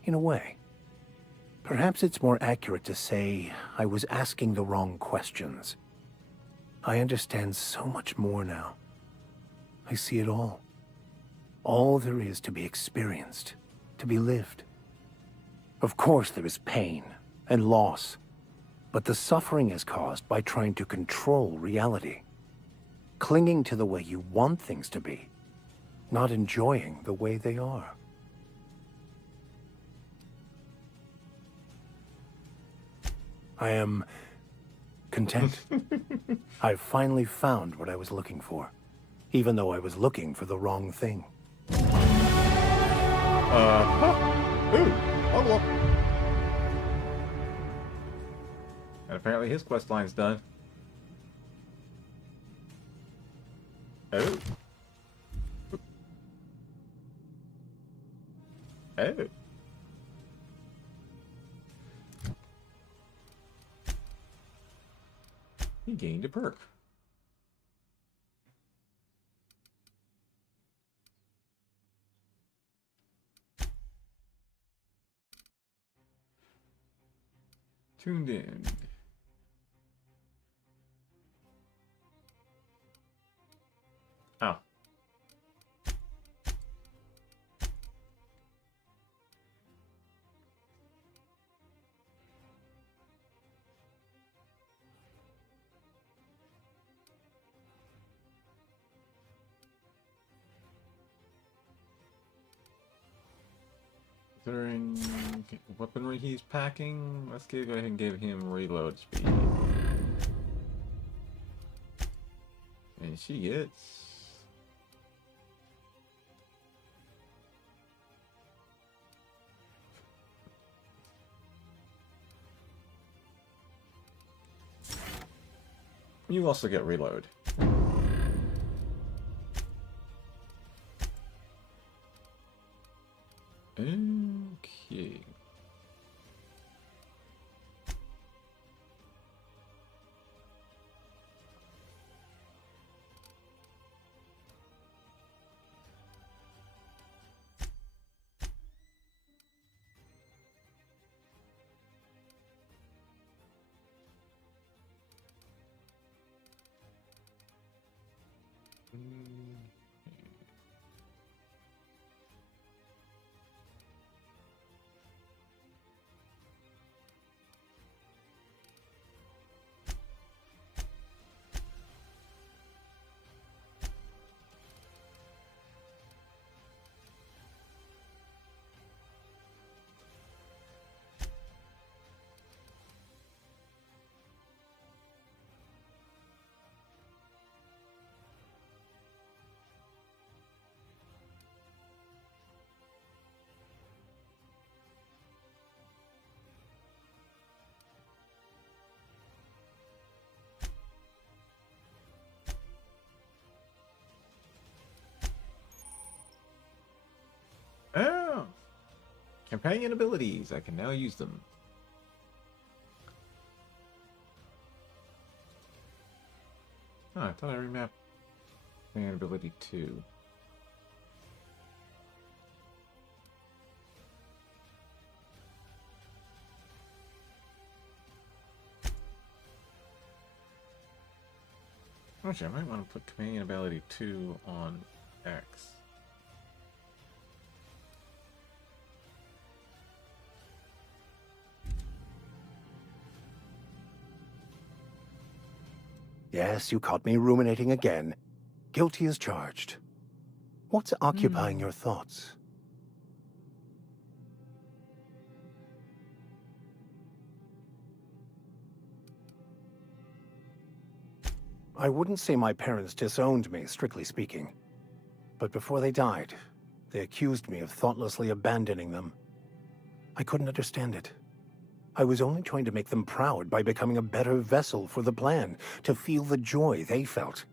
In a way. Perhaps it's more accurate to say I was asking the wrong questions. I understand so much more now. I see it all. All there is to be experienced, to be lived. Of course there is pain and loss, but the suffering is caused by trying to control reality. Clinging to the way you want things to be, not enjoying the way they are. I am content. I've finally found what I was looking for, even though I was looking for the wrong thing. Ooh, level up. And apparently his quest line's done. Oh. Oh. He gained a perk. Tuned in. Oh. Considering weaponry he's packing, let's go ahead and give him reload speed. And she gets... You also get reload. Okay. Oh! Companion abilities. I can now use them. Oh, I thought I remapped companion ability 2. Actually, I might want to put companion ability 2 on X. Yes, you caught me ruminating again. Guilty as charged. What's occupying your thoughts? I wouldn't say my parents disowned me, strictly speaking. But before they died, they accused me of thoughtlessly abandoning them. I couldn't understand it. I was only trying to make them proud by becoming a better vessel for the plan, to feel the joy they felt.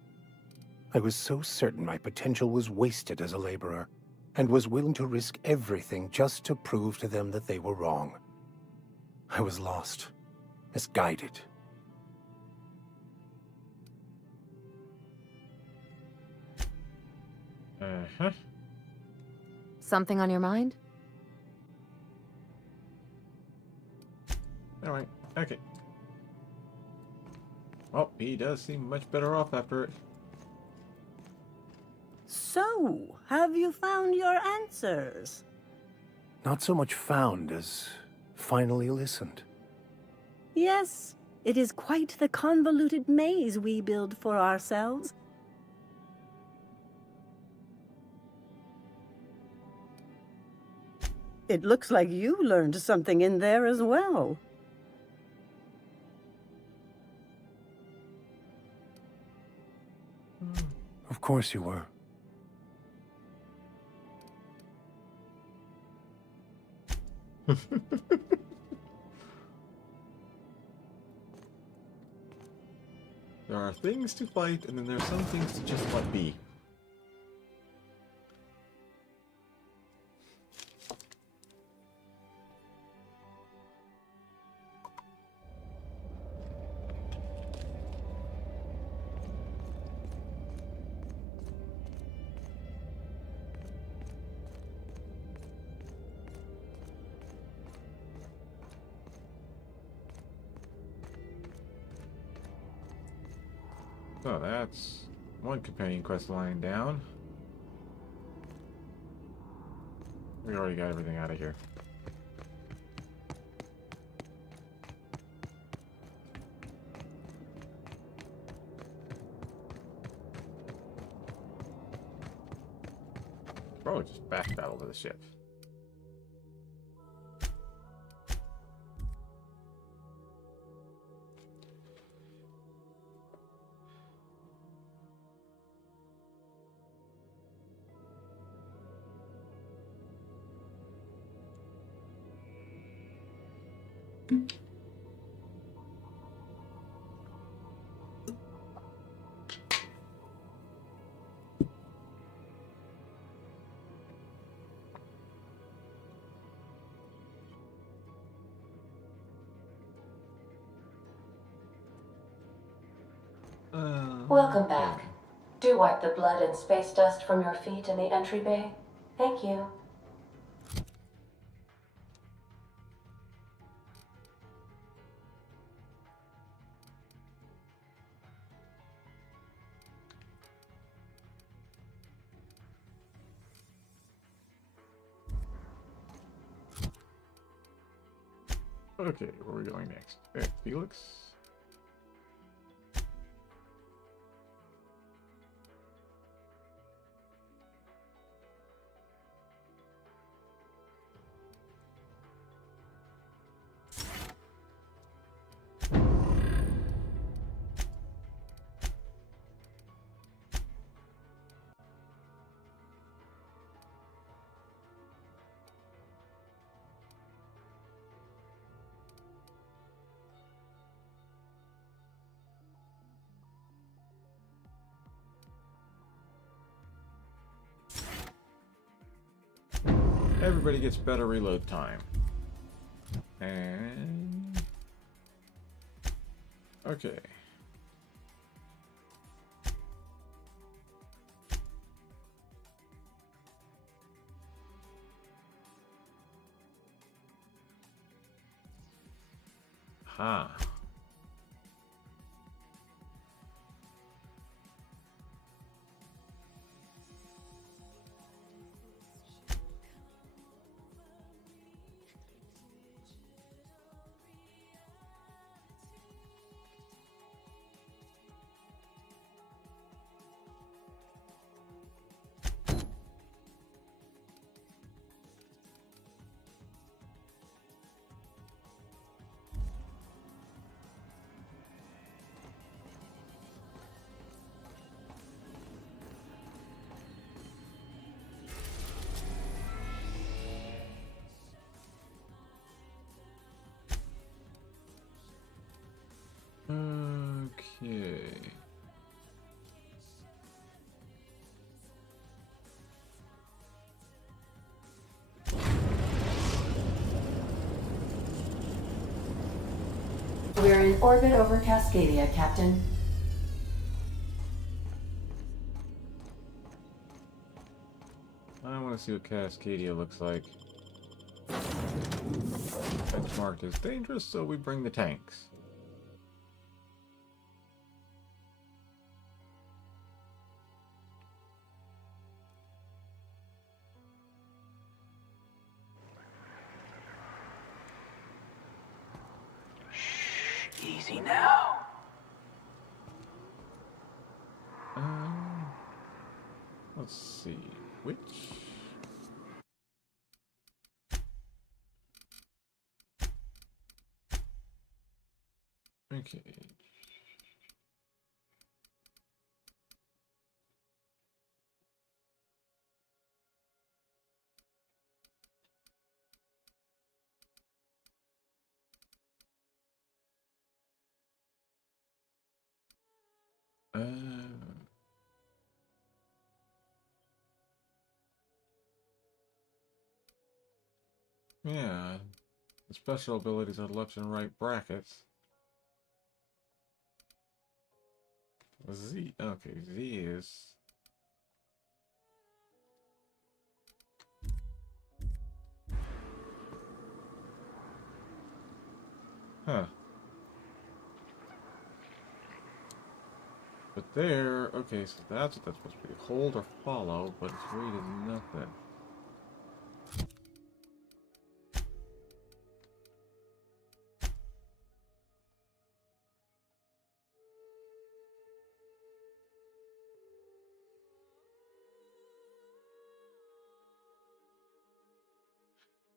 I was so certain my potential was wasted as a laborer, and was willing to risk everything just to prove to them that they were wrong. I was lost, misguided. Uh-huh. Something on your mind? Alright, okay. Well, he does seem much better off after it. So, have you found your answers? Not so much found as finally listened. Yes, it is quite the convoluted maze we build for ourselves. It looks like you learned something in there as well. Of course you were. There are things to fight, and then there are some things to just let be. So that's one companion quest line down. We already got everything out of here. Probably just back battle to the ship. Welcome back. Do wipe the blood and space dust from your feet in the entry bay. Thank you. Okay, where are we going next? Felix? Everybody gets better reload time. And... okay. Ha. in orbit over Cascadia, Captain. I want to see what Cascadia looks like. Benchmarked as dangerous, so we bring the tanks. Easy now. Let's see. Which? Okay. Yeah, the special abilities are left and right brackets. Z, okay, Z is... Huh. But there, okay, so that's what that's supposed to be. Hold or follow, but its rate is nothing.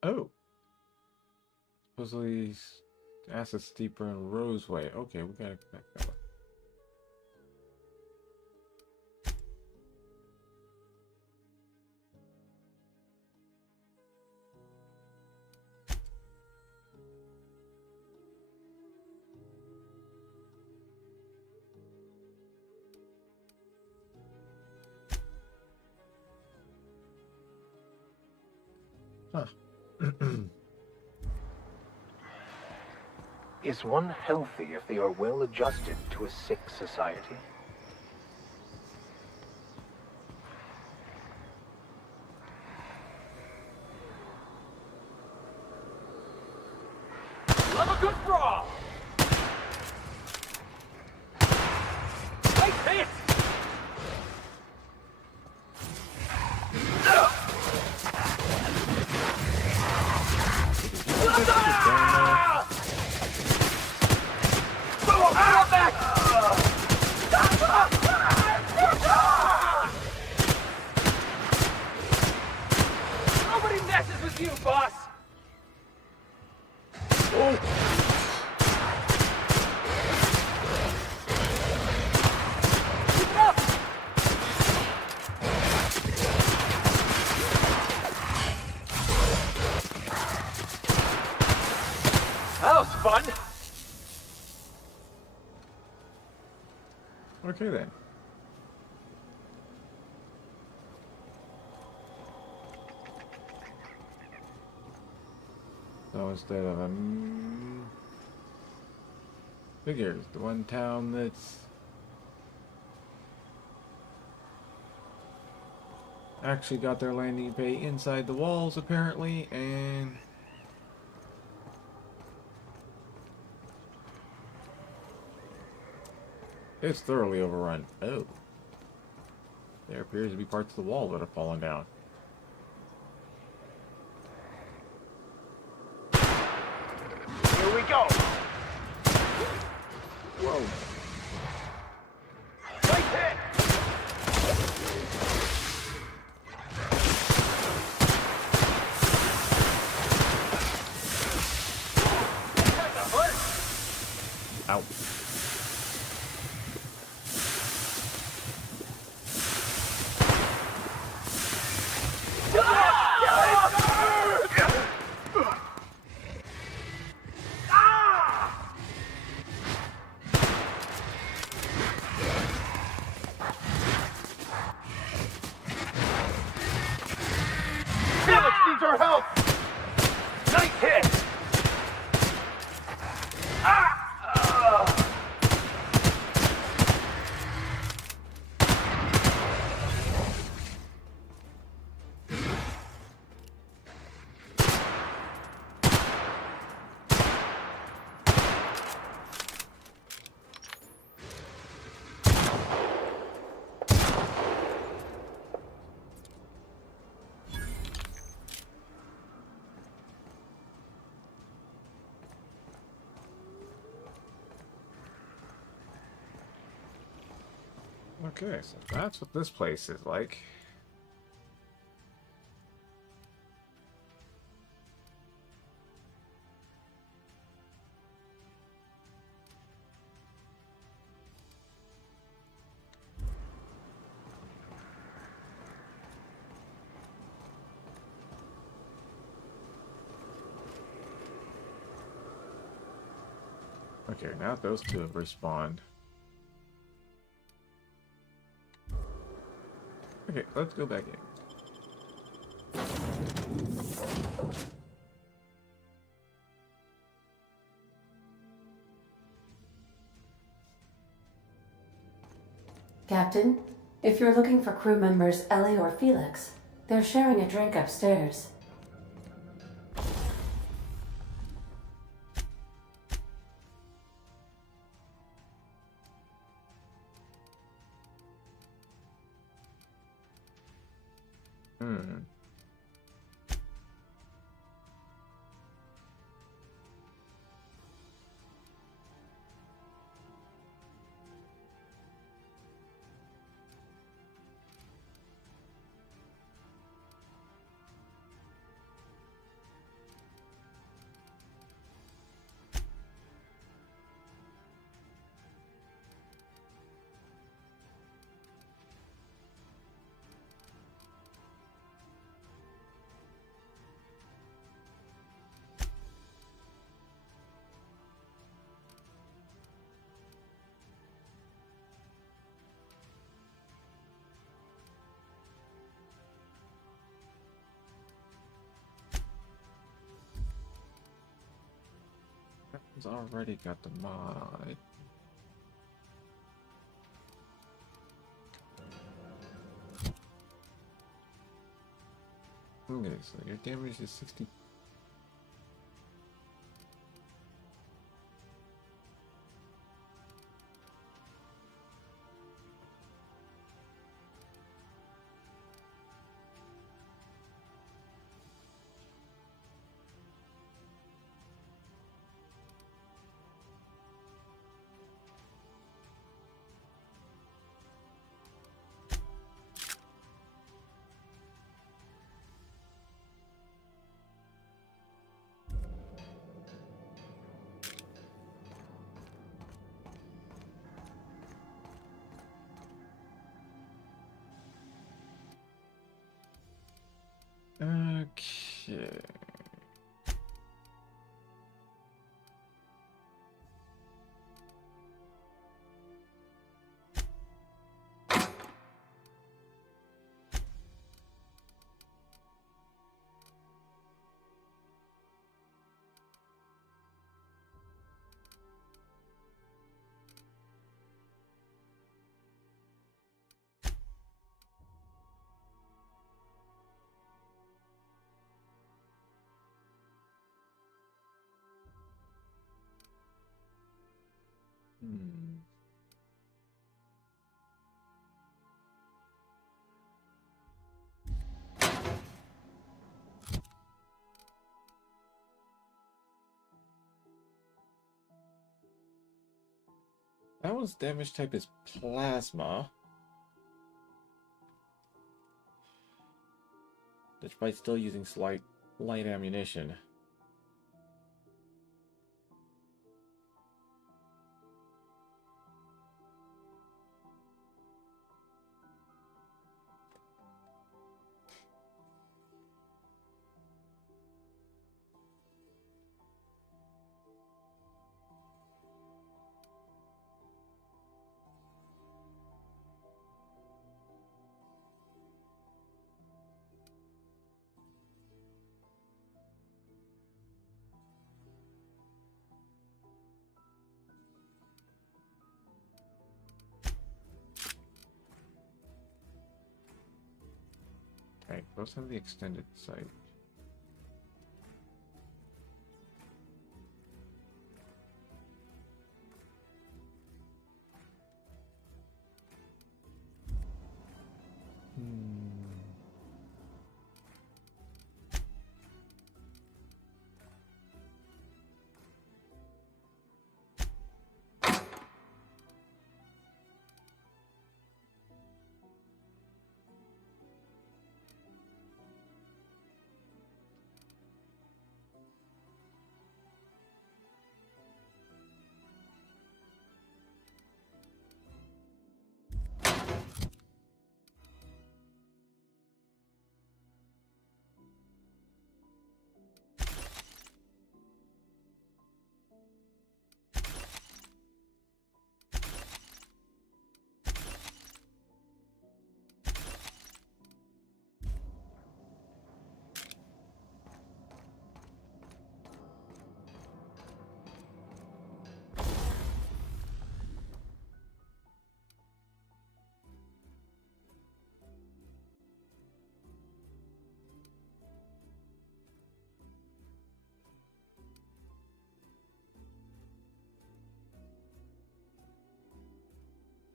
Oh. Supposedly acid steeper and Roseway. Okay, we gotta back that way. Huh. Is one healthy if they are well adjusted to a sick society? Love a good brawl! Nice hit! Nobody messes with you, boss! That was fun! Okay then. So instead of figures, the one town that's actually got their landing bay inside the walls apparently, and it's thoroughly overrun. Oh. There appears to be parts of the wall that have fallen down. Here we go! Whoa. Nice hit! That's a hurt! Ow. Felix needs our help! Nice hit! Okay, so that's what this place is like. Okay, now those two have respawned. Okay, let's go back in. Captain, if you're looking for crew members Ellie or Felix, they're sharing a drink upstairs. Hmm. It's already got the mod. Okay, so your damage is 60. Okay. Hmm. That one's damage type is plasma. Despite still using light ammunition. Okay, both have the extended sight.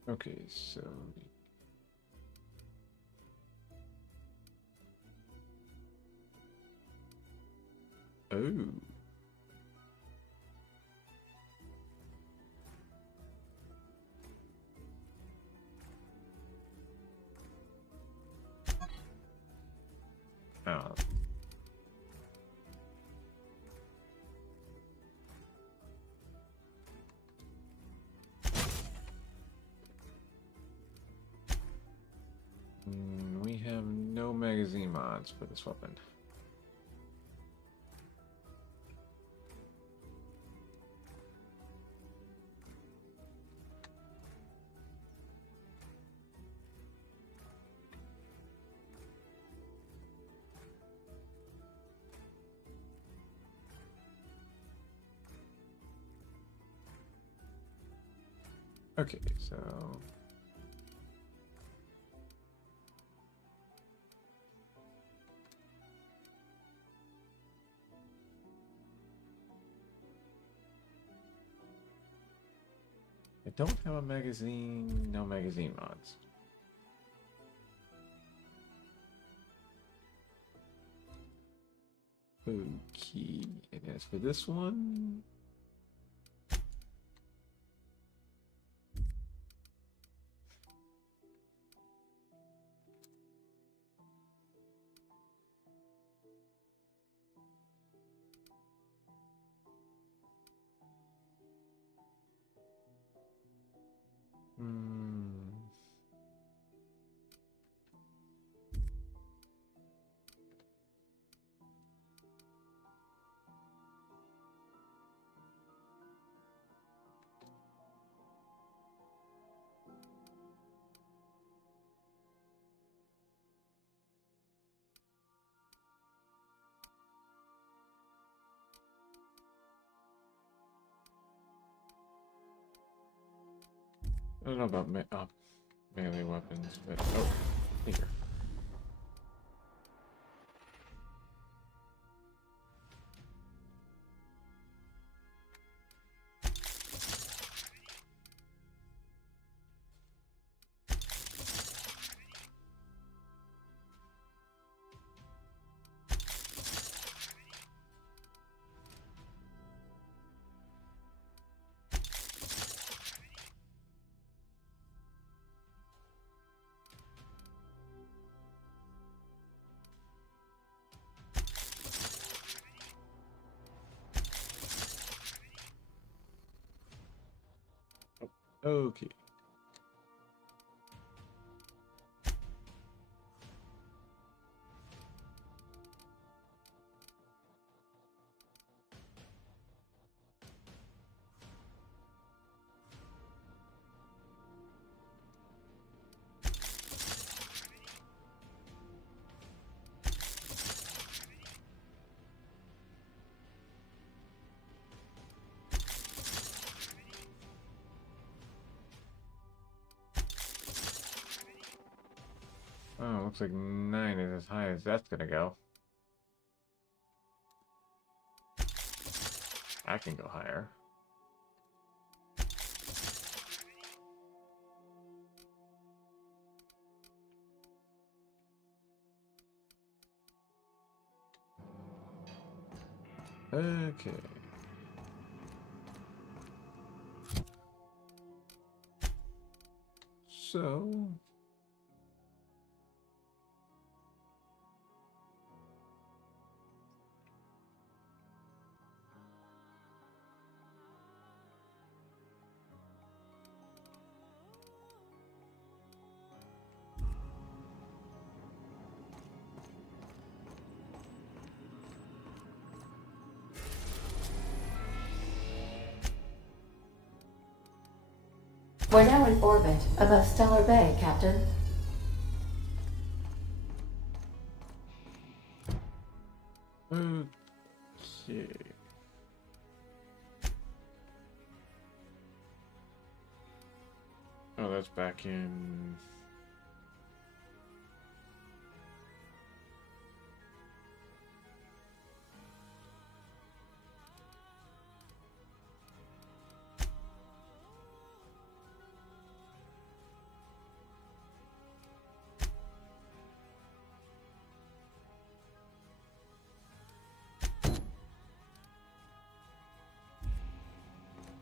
Okay, so... Oh. Oh. We have no magazine mods for this weapon. Okay, so... I don't have a magazine, no magazine mods. Okay, and as for this one... I don't know about melee weapons, but... Oh, here. Okay. Oh, looks like 9 is as high as that's gonna go. I can go higher. Okay. So... We're now in orbit above Stellar Bay, Captain. Okay. Oh, that's back in...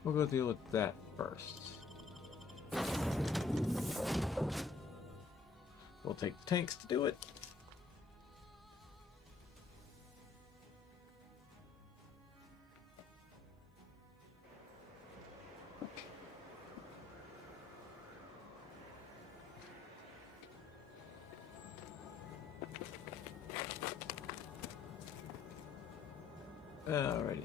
We'll go deal with that first. We'll take the tanks to do it. Alrighty.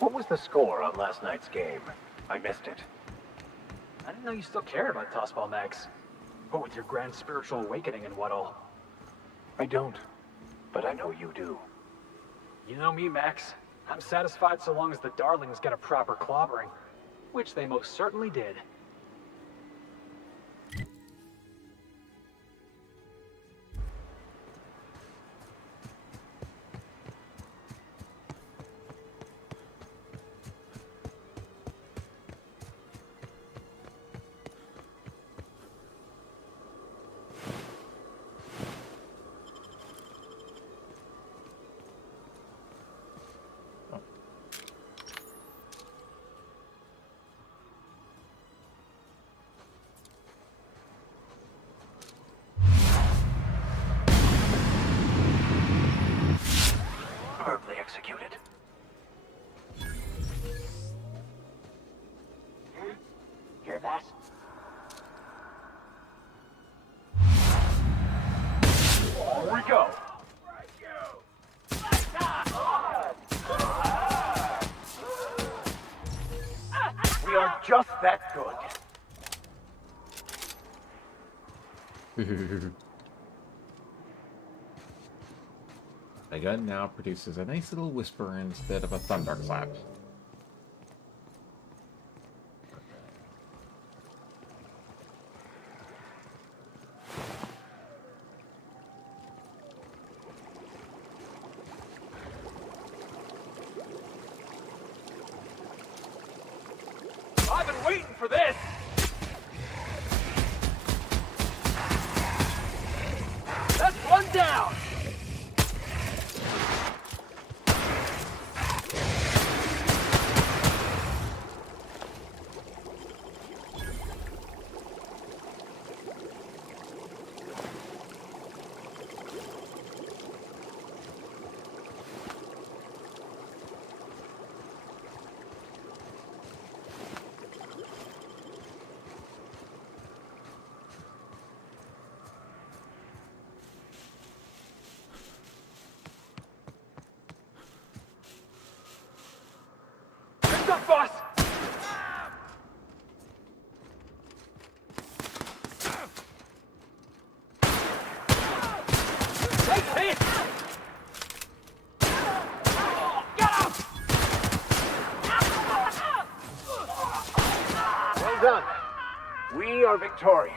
What was the score on last night's game? I missed it. I didn't know you still cared about Tossball, Max. What with your grand spiritual awakening and what all? I don't, but I know you do. You know me, Max. I'm satisfied so long as the darlings get a proper clobbering. Which they most certainly did. Superbly executed. Hear that? Here we go. We are just that good. My gun now produces a nice little whisper instead of a thunderclap. I've been waiting for this! That's one down! Picked up, boss! Hey, hey! Get up! Well done. We are victorious.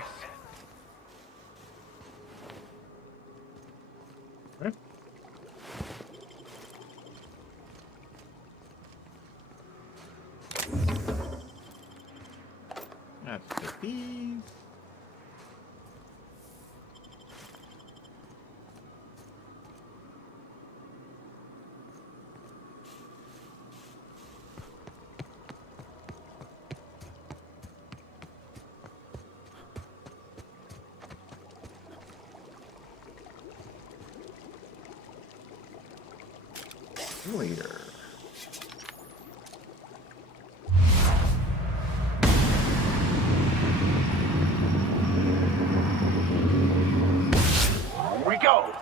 That's the bees. Later. Here we go.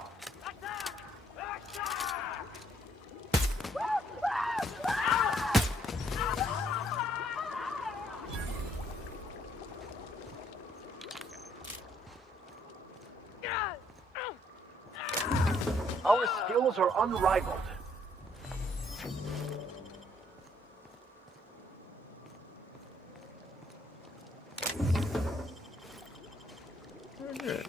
Our skills are unrivaled. Good.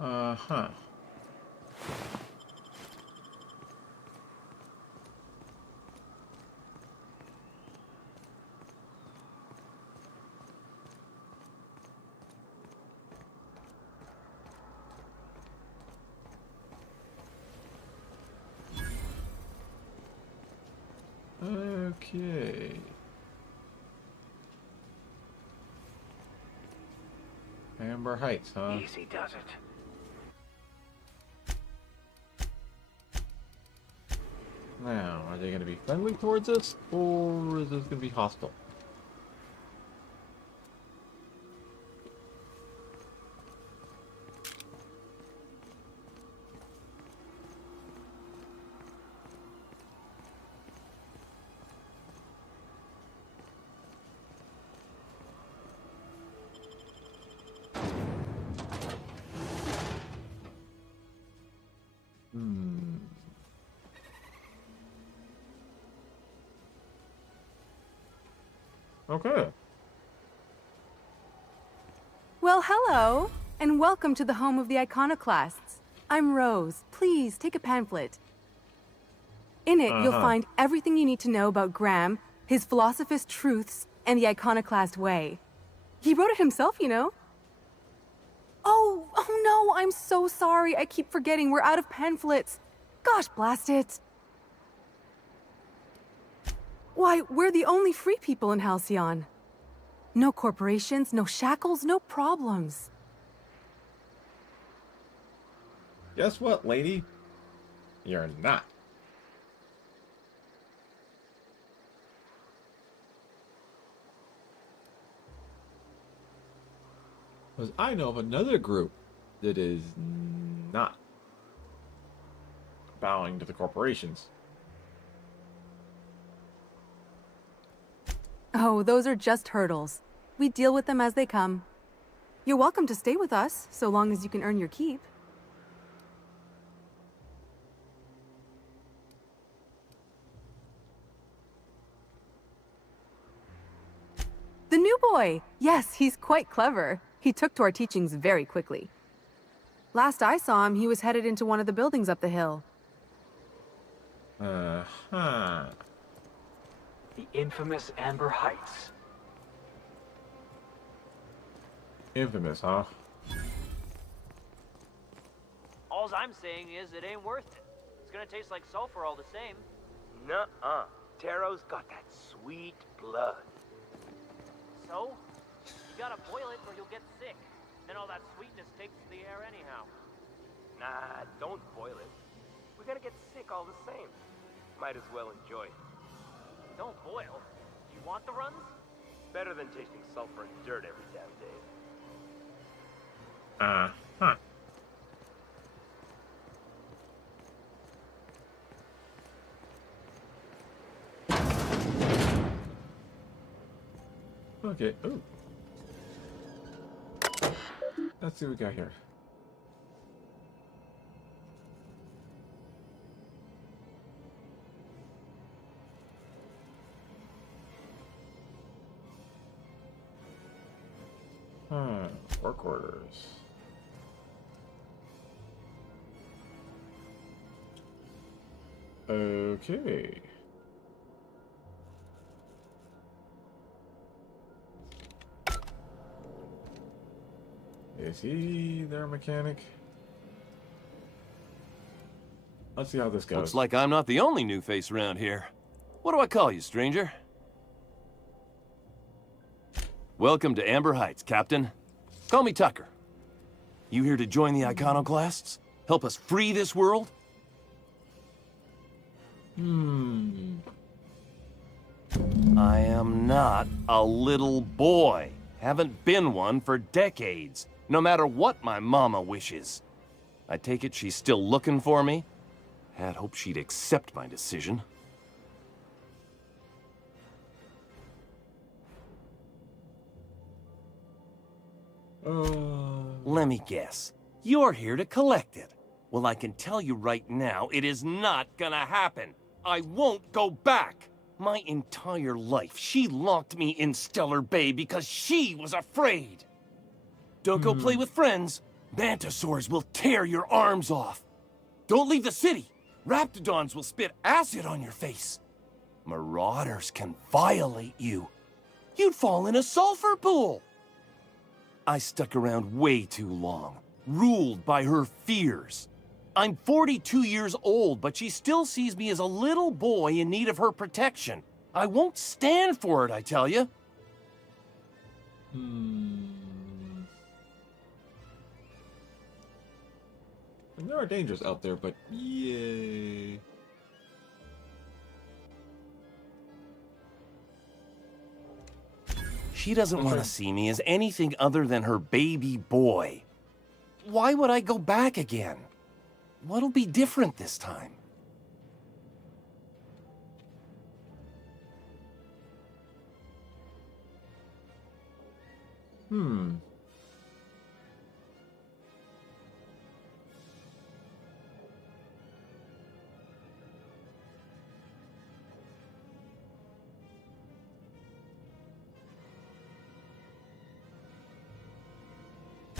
Uh-huh. Okay. Amber Heights, huh? Easy does it. Now, are they going to be friendly towards us, or is this going to be hostile? Okay. Well, hello, and welcome to the home of the iconoclasts. I'm Rose. Please, take a pamphlet. In it, you'll find everything you need to know about Graham, his philosophist truths, and the iconoclast way. He wrote it himself, you know. Oh no, I'm so sorry. I keep forgetting we're out of pamphlets. Gosh, blast it. Why, we're the only free people in Halcyon. No corporations, no shackles, no problems. Guess what, lady? You're not. Because I know of another group that is not bowing to the corporations. Oh, those are just hurdles. We deal with them as they come. You're welcome to stay with us, so long as you can earn your keep. The new boy! Yes, he's quite clever. He took to our teachings very quickly. Last I saw him, he was headed into one of the buildings up the hill. Uh-huh. The infamous Amber Heights. Infamous, huh? Alls I'm saying is it ain't worth it. It's gonna taste like sulfur all the same. Nuh-uh. Taro's got that sweet blood. So? You gotta boil it or you'll get sick. Then all that sweetness takes the air anyhow. Nah, don't boil it. We're gonna get sick all the same. Might as well enjoy it. Don't boil. You want the runs? Better than tasting sulfur and dirt every damn day. Uh-huh. Okay, ooh. Let's see what we got here. Work orders. Okay. Is he their mechanic? Let's see how this goes. Looks like I'm not the only new face around here. What do I call you, stranger? Welcome to Amber Heights, Captain. Call me Tucker. You here to join the iconoclasts? Help us free this world? I am not a little boy. Haven't been one for decades, no matter what my mama wishes. I take it she's still looking for me? Had hoped she'd accept my decision. Let me guess. You're here to collect it. Well, I can tell you right now, it is not gonna happen. I won't go back. My entire life, she locked me in Stellar Bay because she was afraid. Don't go play with friends. Mantisaurs will tear your arms off. Don't leave the city. Raptidons will spit acid on your face. Marauders can violate you. You'd fall in a sulfur pool. I stuck around way too long, ruled by her fears. I'm 42 years old, but she still sees me as a little boy in need of her protection. I won't stand for it, I tell you. And there are dangers out there, but yay. She doesn't want to see me as anything other than her baby boy. Why would I go back again? What'll be different this time?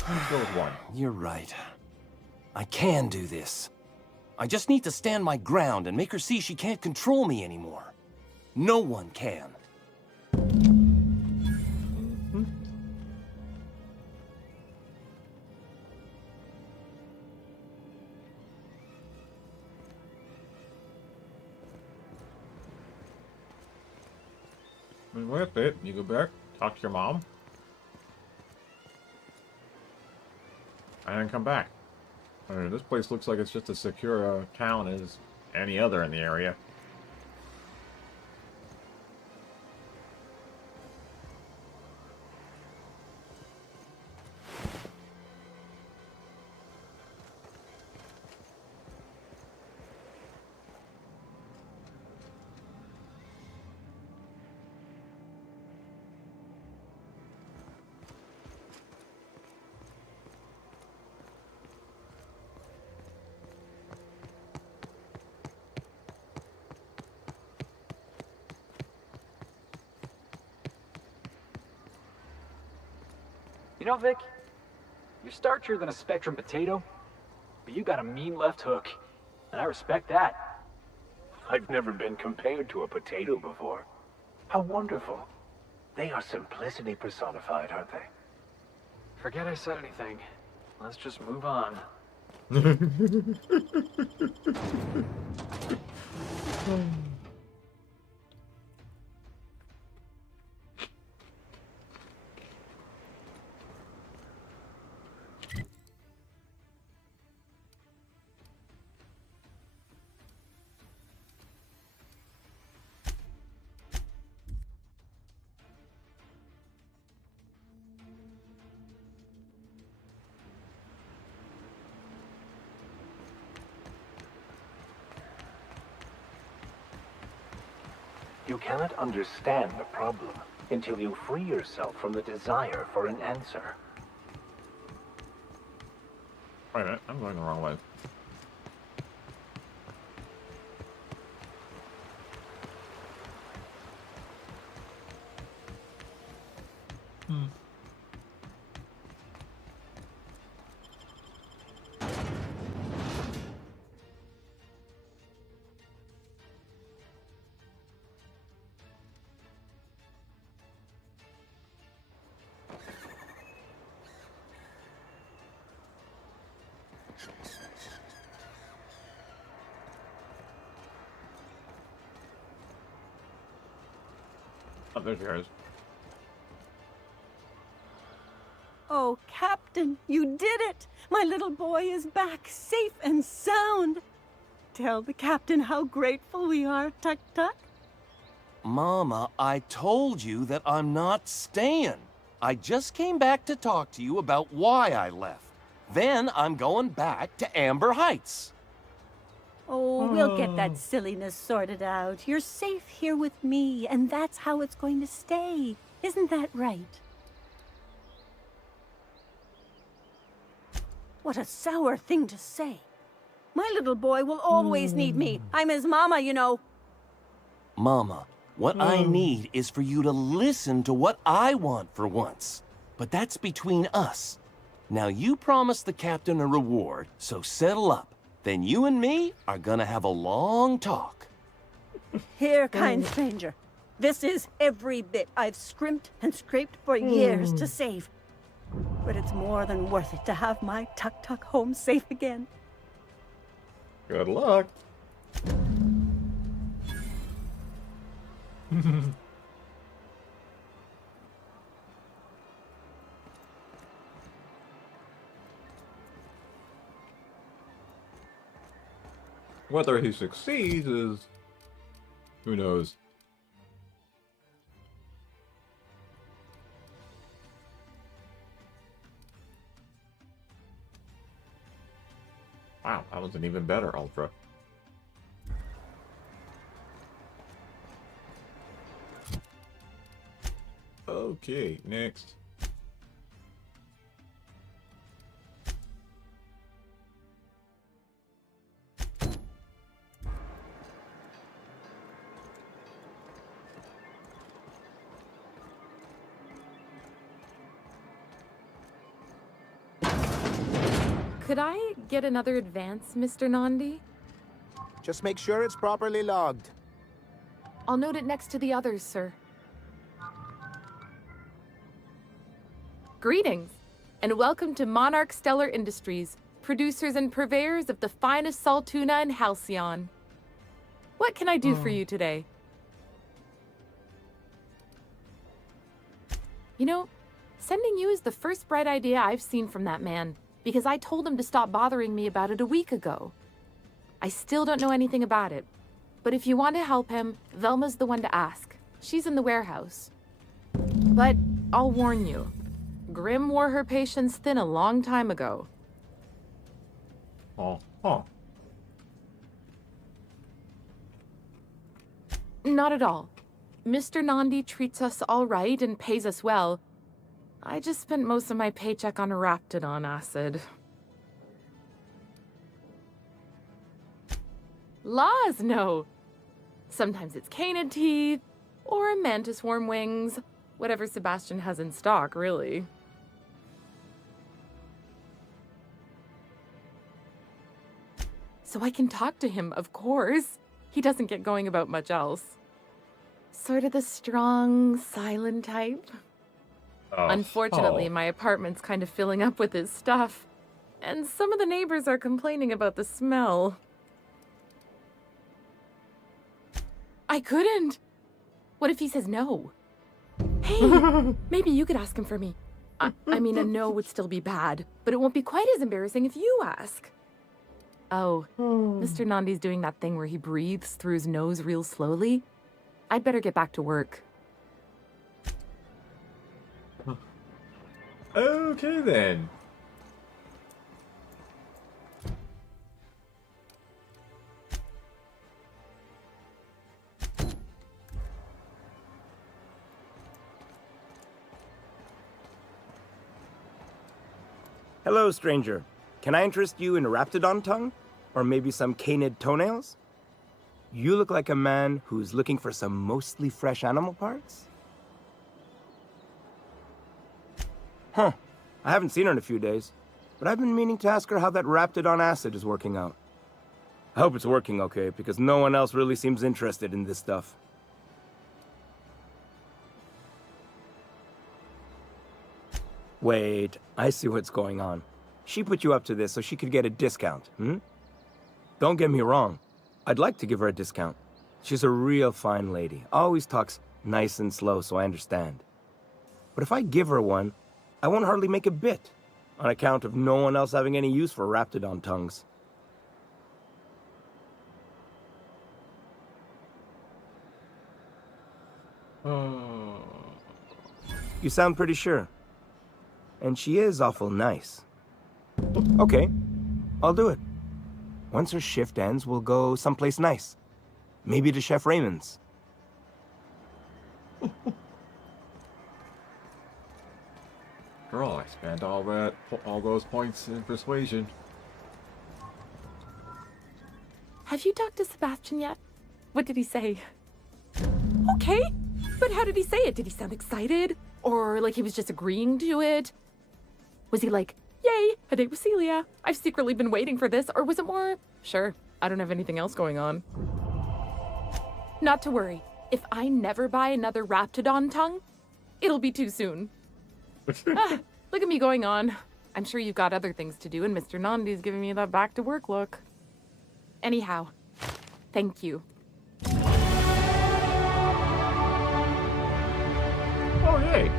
Let's go with one. You're right. I can do this. I just need to stand my ground and make her see she can't control me anymore. No one can. And with it, you go back, talk to your mom, and then come back. I mean, this place looks like it's just as secure a town as any other in the area. You know, Vic, you're starchier than a Spectrum potato, but you got a mean left hook, and I respect that. I've never been compared to a potato before. How wonderful. They are simplicity personified, aren't they? Forget I said anything. Let's just move on. You cannot understand the problem until you free yourself from the desire for an answer. Wait a minute, I'm going the wrong way. Oh, there she is. Oh, Captain, you did it! My little boy is back, safe and sound. Tell the Captain how grateful we are, Tuk Tuk. Mama, I told you that I'm not staying. I just came back to talk to you about why I left. Then I'm going back to Amber Heights. Oh, we'll get that silliness sorted out. You're safe here with me, and that's how it's going to stay. Isn't that right? What a sour thing to say. My little boy will always need me. I'm his mama, you know. Mama, what I need is for you to listen to what I want for once. But that's between us. Now you promised the captain a reward, so settle up. Then you and me are gonna have a long talk. Here, kind stranger. This is every bit I've scrimped and scraped for years to save. But it's more than worth it to have my tuk-tuk home safe again. Good luck. Whether he succeeds is... who knows? Wow, that was an even better Ultra. Okay, next. Could I get another advance, Mr. Nandi? Just make sure it's properly logged. I'll note it next to the others, sir. Greetings, and welcome to Monarch Stellar Industries, producers and purveyors of the finest salt tuna in Halcyon. What can I do for you today? You know, sending you is the first bright idea I've seen from that man, because I told him to stop bothering me about it a week ago. I still don't know anything about it, but if you want to help him, Velma's the one to ask. She's in the warehouse. But I'll warn you, Grim wore her patience thin a long time ago. Not at all. Mr. Nandi treats us all right and pays us well. I just spent most of my paycheck on Raptidon acid. Laws, no. Sometimes it's canid teeth, or mantis worm wings. Whatever Sebastian has in stock, really. So I can talk to him, of course. He doesn't get going about much else. Sort of the strong, silent type. Unfortunately, my apartment's kind of filling up with his stuff. And some of the neighbors are complaining about the smell. I couldn't. What if he says no? Hey, maybe you could ask him for me. I mean, a no would still be bad, but it won't be quite as embarrassing if you ask. Oh, Mr. Nandi's doing that thing where he breathes through his nose real slowly. I'd better get back to work. Okay then. Hello, stranger. Can I interest you in Raptidon tongue? Or maybe some canid toenails? You look like a man who's looking for some mostly fresh animal parts? Huh. I haven't seen her in a few days, but I've been meaning to ask her how that Raptidon acid is working out. I hope it's working okay, because no one else really seems interested in this stuff. Wait, I see what's going on. She put you up to this so she could get a discount, hmm? Don't get me wrong. I'd like to give her a discount. She's a real fine lady. Always talks nice and slow, so I understand. But if I give her one, I won't hardly make a bit, on account of no one else having any use for Raptidon tongues. You sound pretty sure. And she is awful nice. Okay, I'll do it. Once her shift ends, we'll go someplace nice. Maybe to Chef Raymond's. After all, I spent all those points in persuasion. Have you talked to Sebastian yet? What did he say? Okay, but how did he say it? Did he sound excited? Or like he was just agreeing to it? Was he like, yay, a date with Celia. I've secretly been waiting for this. Or was it more, sure, I don't have anything else going on. Not to worry. If I never buy another Raptidon tongue, it'll be too soon. Look at me going on. I'm sure you've got other things to do, and Mr. Nandi's giving me that back to work look. Anyhow, thank you. Oh, yay.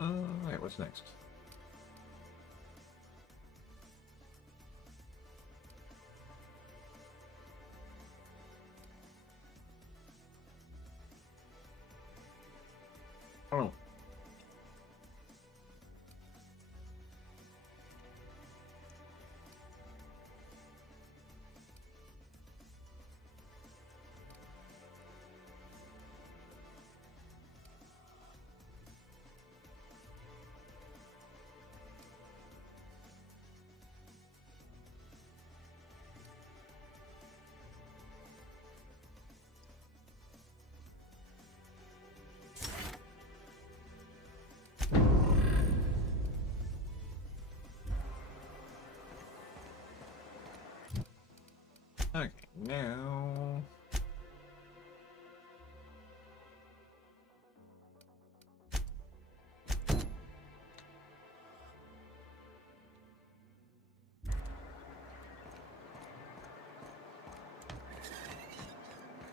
Alright, what's next? Oh. Okay, now...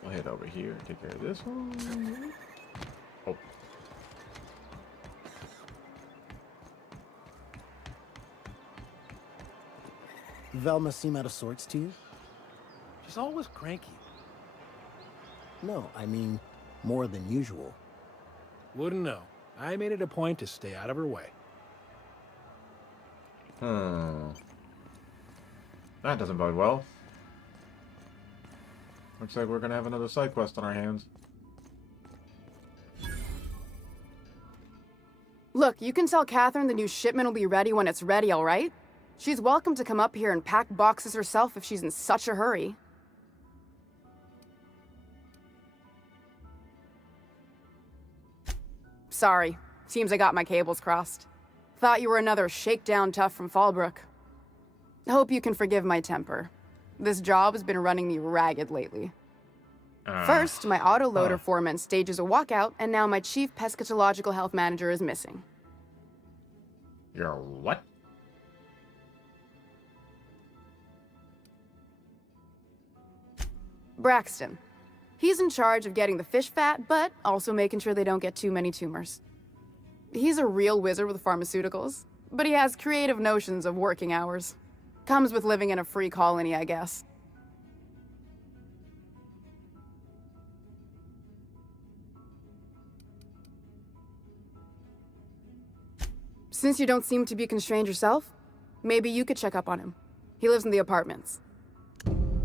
I'll head over here and take care of this one. Oh. Velma seem out of sorts to you? She's always cranky. No, I mean more than usual. Wouldn't know. I made it a point to stay out of her way. That doesn't bode well. Looks like we're gonna have another side quest on our hands. Look, you can tell Catherine the new shipment will be ready when it's ready, all right? She's welcome to come up here and pack boxes herself if she's in such a hurry. Sorry. Seems I got my cables crossed. Thought you were another shakedown tough from Fallbrook. Hope you can forgive my temper. This job has been running me ragged lately. First, my autoloader foreman stages a walkout, and now my chief pescatological health manager is missing. Your what? Braxton. He's in charge of getting the fish fat, but also making sure they don't get too many tumors. He's a real wizard with pharmaceuticals, but he has creative notions of working hours. Comes with living in a free colony, I guess. Since you don't seem to be constrained yourself, maybe you could check up on him. He lives in the apartments.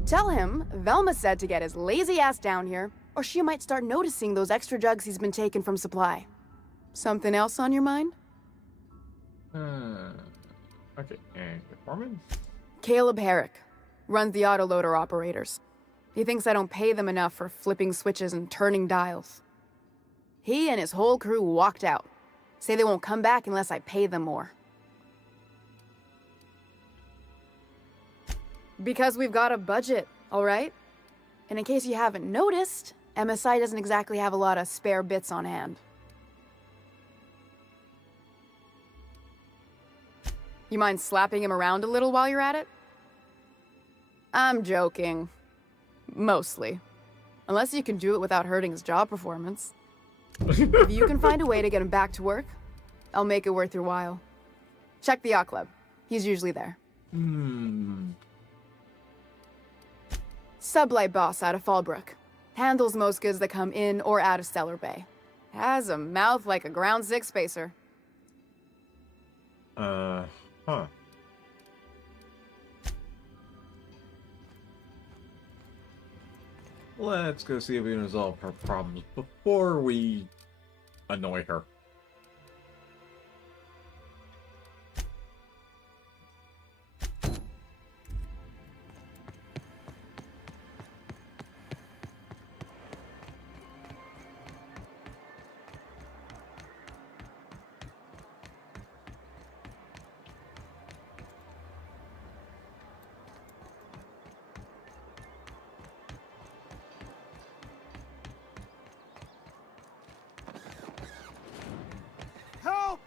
Tell him Velma said to get his lazy ass down here, or she might start noticing those extra drugs he's been taking from supply. Something else on your mind? Okay, and the foreman? Caleb Herrick. Runs the autoloader operators. He thinks I don't pay them enough for flipping switches and turning dials. He and his whole crew walked out. Say they won't come back unless I pay them more. Because we've got a budget, all right? And in case you haven't noticed, MSI doesn't exactly have a lot of spare bits on hand. You mind slapping him around a little while you're at it? I'm joking. Mostly. Unless you can do it without hurting his job performance. If you can find a way to get him back to work, I'll make it worth your while. Check the yacht club. He's usually there. Sublight boss out of Fallbrook. Handles most goods that come in or out of Stellar Bay. Has a mouth like a ground six spacer. Huh. Let's go see if we can resolve her problems before we annoy her. Help!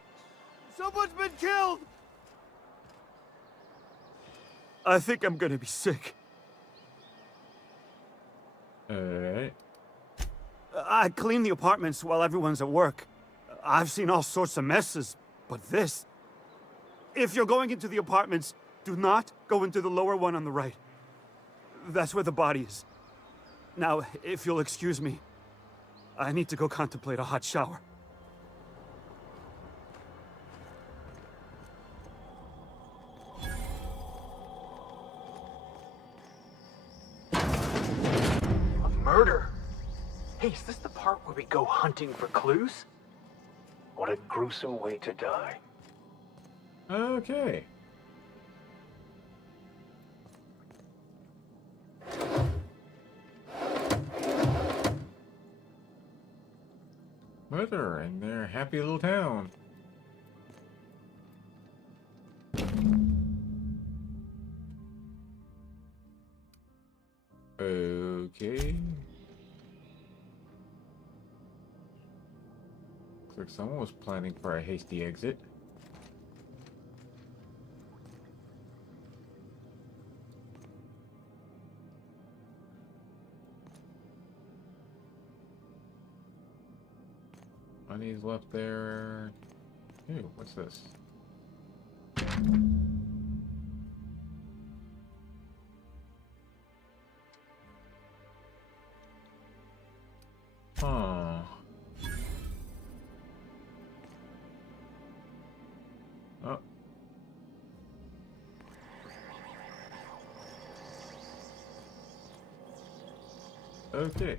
Someone's been killed! I think I'm gonna be sick. Alright. I clean the apartments while everyone's at work. I've seen all sorts of messes, but this... If you're going into the apartments, do not go into the lower one on the right. That's where the body is. Now, if you'll excuse me, I need to go contemplate a hot shower. A murder? Hey, is this the part where we go hunting for clues? What a gruesome way to die. Okay. Murder in their happy little town. Okay. Looks like someone was planning for a hasty exit. Money's left there. Ew, what's this? Huh. Oh. Okay.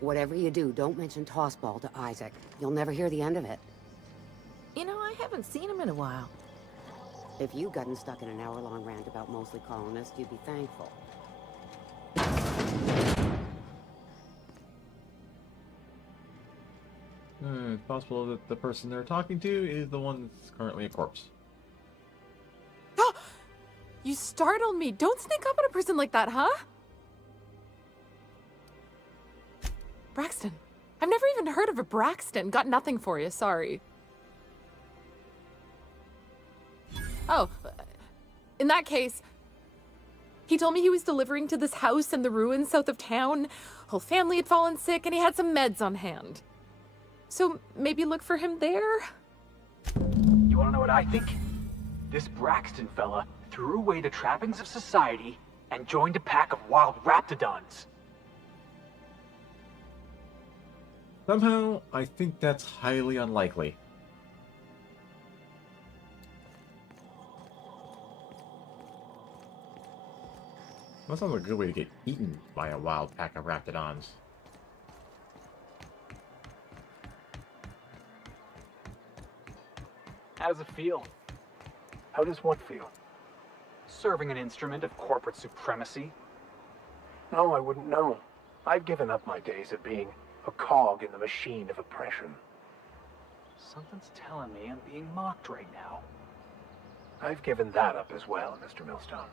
Whatever you do, don't mention Tossball to Isaac. You'll never hear the end of it. You know, I haven't seen him in a while. If you'd gotten stuck in an hour-long rant about mostly colonists, you'd be thankful. It's possible that the person they're talking to is the one that's currently a corpse. You startled me. Don't sneak up on a person like that, huh? Braxton. I've never even heard of a Braxton. Got nothing for you, sorry. Oh, in that case, he told me he was delivering to this house in the ruins south of town. Whole family had fallen sick and he had some meds on hand. So maybe look for him there? You wanna know what I think? This Braxton fella threw away the trappings of society and joined a pack of wild raptidons. Somehow, I think that's highly unlikely. That sounds like a good way to get eaten by a wild pack of raptidons. How does it feel? How does what feel? Serving an instrument of corporate supremacy? No, I wouldn't know. I've given up my days of being a cog in the machine of oppression. Something's telling me I'm being mocked right now. I've given that up as well, Mr. Millstone.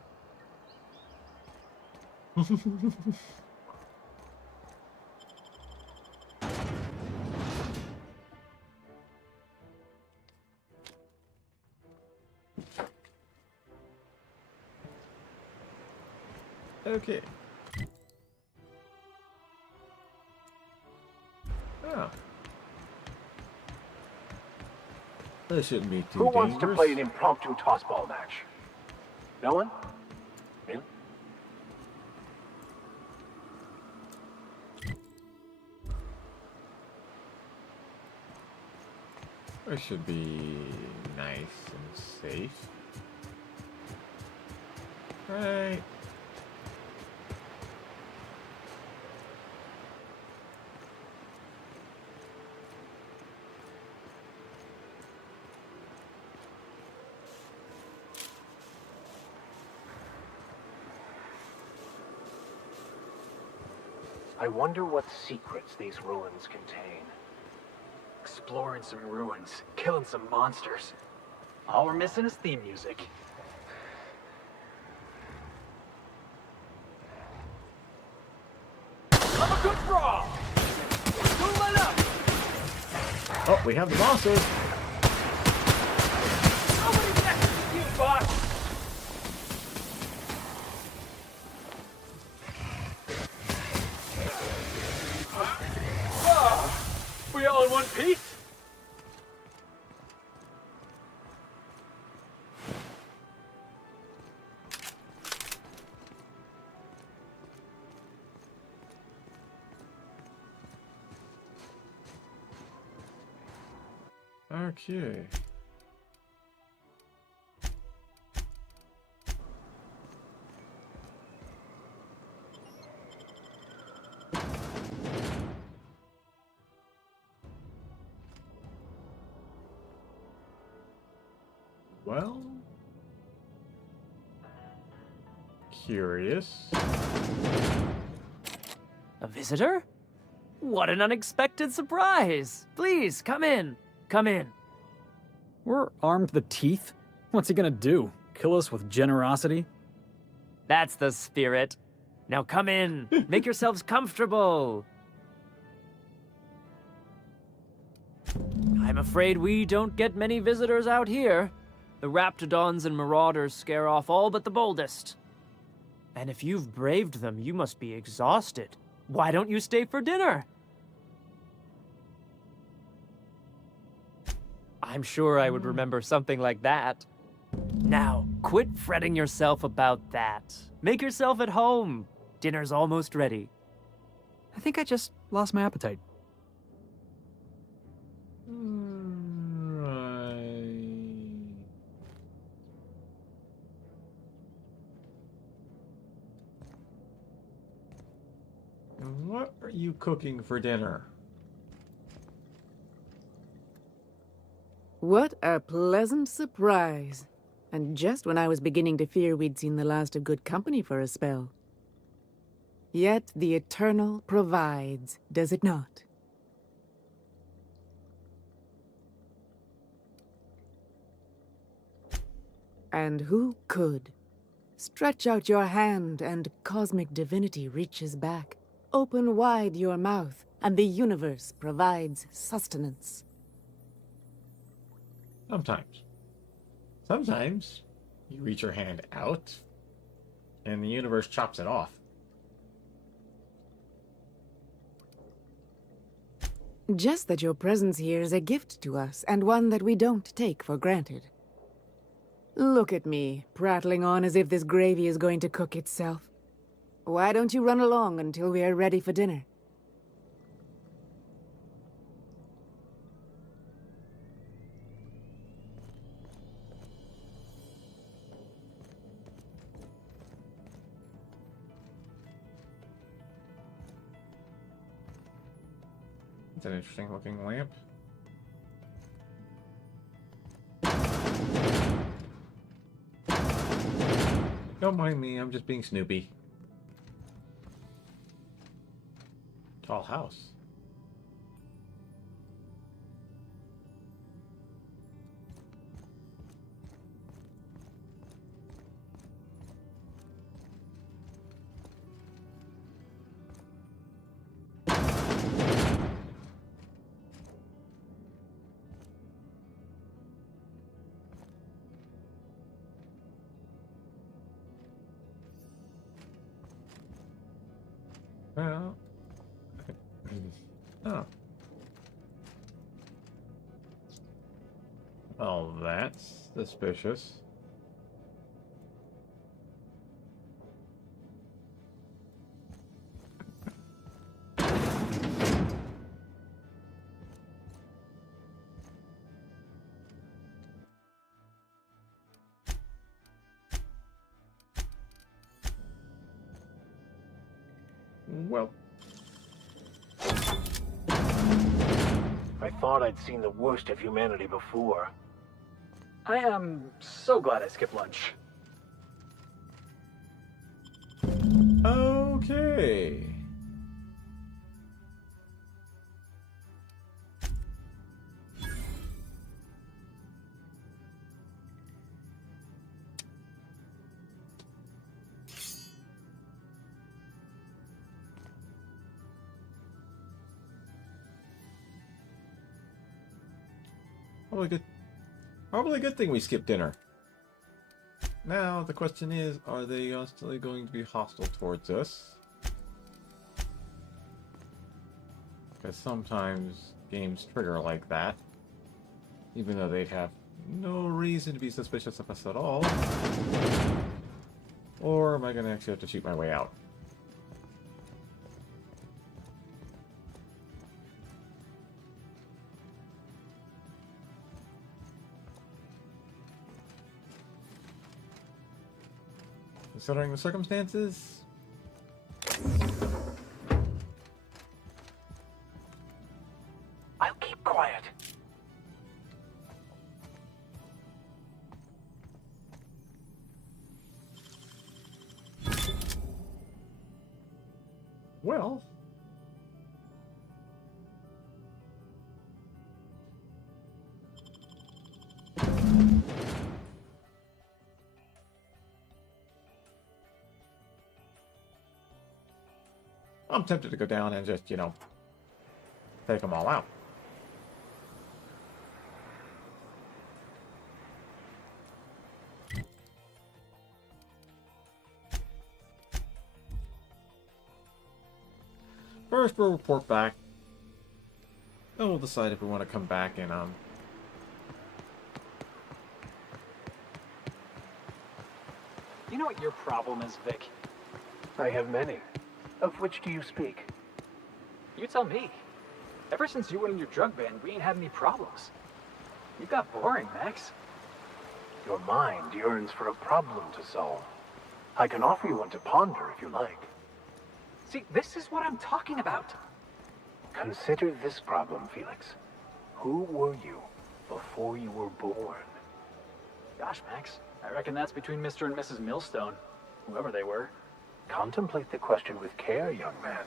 Okay. Oh. This shouldn't be too Who dangerous. wants to play an impromptu tossball match? No one? Really? It should be nice and safe. Right. I wonder what secrets these ruins contain. Exploring some ruins, killing some monsters. All we're missing is theme music. I'm a good draw! Don't let up! Oh, we have the monsters. Nobody's next to you, boss! We all in one piece? Okay. Well, curious. A visitor? What an unexpected surprise! Please, come in. Come in. We're armed to the teeth? What's he gonna do? Kill us with generosity? That's the spirit. Now come in. Make yourselves comfortable. I'm afraid we don't get many visitors out here. The Raptidons and Marauders scare off all but the boldest. And if you've braved them, you must be exhausted. Why don't you stay for dinner? I'm sure I would remember something like that. Now, quit fretting yourself about that. Make yourself at home. Dinner's almost ready. I think I just lost my appetite. What are you cooking for dinner? What a pleasant surprise. And just when I was beginning to fear we'd seen the last of good company for a spell. Yet the Eternal provides, does it not? And who could? Stretch out your hand and cosmic divinity reaches back. Open wide your mouth and the universe provides sustenance. Sometimes. Sometimes you reach your hand out and the universe chops it off. Just that your presence here is a gift to us, and one that we don't take for granted. Look at me, prattling on as if this gravy is going to cook itself. Why don't you run along until we are ready for dinner? It's an interesting looking lamp. Don't mind me, I'm just being Snoopy. Tall house. Well... Oh. Well, that's suspicious. Well... I thought I'd seen the worst of humanity before. I am so glad I skipped lunch. Okay. Probably a good thing we skipped dinner. Now, the question is, are they constantly going to be hostile towards us? Because sometimes games trigger like that. Even though they'd have no reason to be suspicious of us at all. Or am I going to actually have to shoot my way out? Considering the circumstances... I'll keep quiet. Well... I'm tempted to go down and just, you know, take them all out. First, we'll report back. Then we'll decide if we want to come back and, You know what your problem is, Vic? I have many. Of which do you speak? You tell me. Ever since you went in your drug ban, we ain't had any problems. You got boring, Max. Your mind yearns for a problem to solve. I can offer you one to ponder if you like. See, this is what I'm talking about. Consider this problem, Felix. Who were you before you were born? Gosh, Max, I reckon that's between Mr. and Mrs. Millstone, whoever they were. Contemplate the question with care, young man.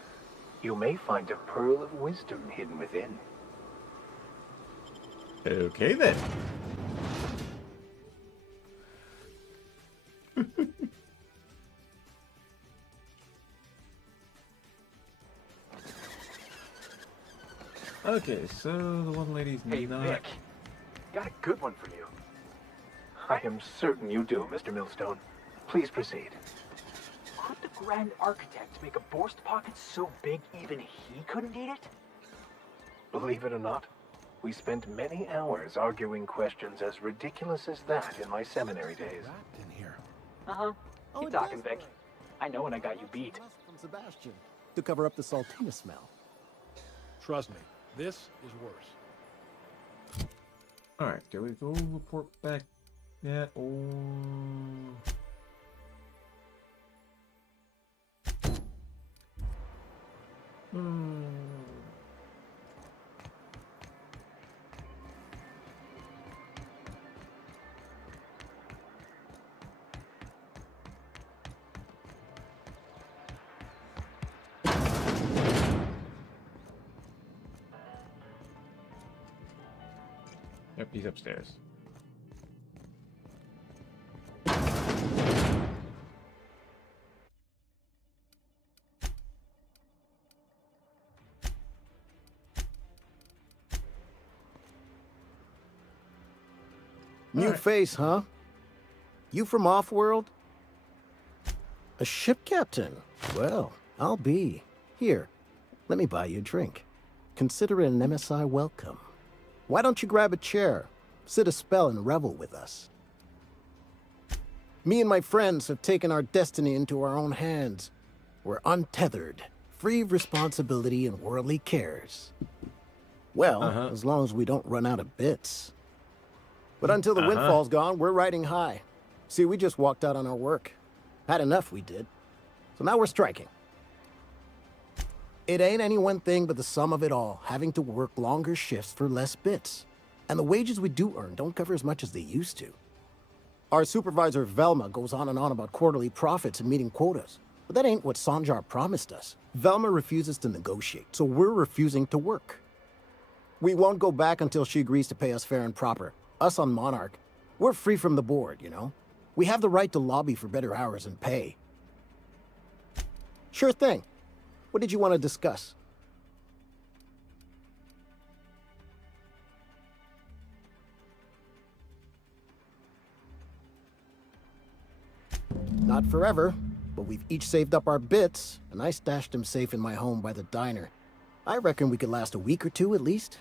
You may find a pearl of wisdom hidden within. Okay, then. Okay, so the one lady's Hey, not... Vic, got a good one for you. I am certain you do, Mr. Millstone. Please proceed. Could the Grand Architect make a Borst pocket so big even he couldn't eat it? Believe it or not, we spent many hours arguing questions as ridiculous as that in my seminary days. In here. Uh-huh. Keep talking, Vic. I know when I got you beat. From Sebastian to cover up the saltina smell. Trust me, this is worse. Alright, do we go report back yet, or... Yep, he's upstairs. New face, huh? You from off-world? A ship captain? Well, I'll be. Here, let me buy you a drink. Consider it an MSI welcome. Why don't you grab a chair, sit a spell, and revel with us? Me and my friends have taken our destiny into our own hands. We're untethered, free of responsibility and worldly cares. Well, as long as we don't run out of bits. But until the windfall's gone, we're riding high. See, we just walked out on our work. Had enough, we did. So now we're striking. It ain't any one thing but the sum of it all, having to work longer shifts for less bits. And the wages we do earn don't cover as much as they used to. Our supervisor, Velma, goes on and on about quarterly profits and meeting quotas. But that ain't what Sanjar promised us. Velma refuses to negotiate, so we're refusing to work. We won't go back until she agrees to pay us fair and proper. Us on Monarch, we're free from the board, you know? We have the right to lobby for better hours and pay. Sure thing. What did you want to discuss? Not forever, but we've each saved up our bits, and I stashed them safe in my home by the diner. I reckon we could last a week or two at least.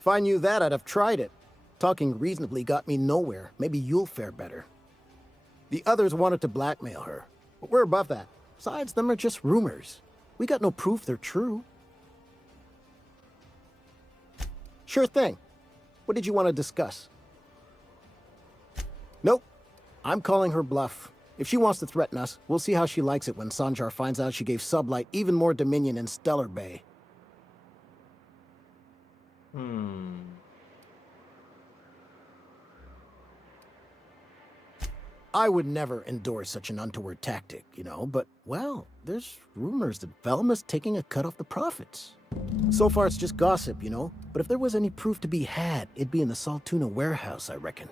If I knew that, I'd have tried it. Talking reasonably got me nowhere. Maybe you'll fare better. The others wanted to blackmail her, but we're above that. Besides, them are just rumors. We got no proof they're true. Sure thing. What did you want to discuss? Nope. I'm calling her bluff. If she wants to threaten us, we'll see how she likes it when Sanjar finds out she gave Sublight even more dominion in Stellar Bay. I would never endorse such an untoward tactic, you know, but, well, there's rumors that Velma's taking a cut off the profits. So far it's just gossip, you know, but if there was any proof to be had, it'd be in the Saltuna warehouse, I reckon.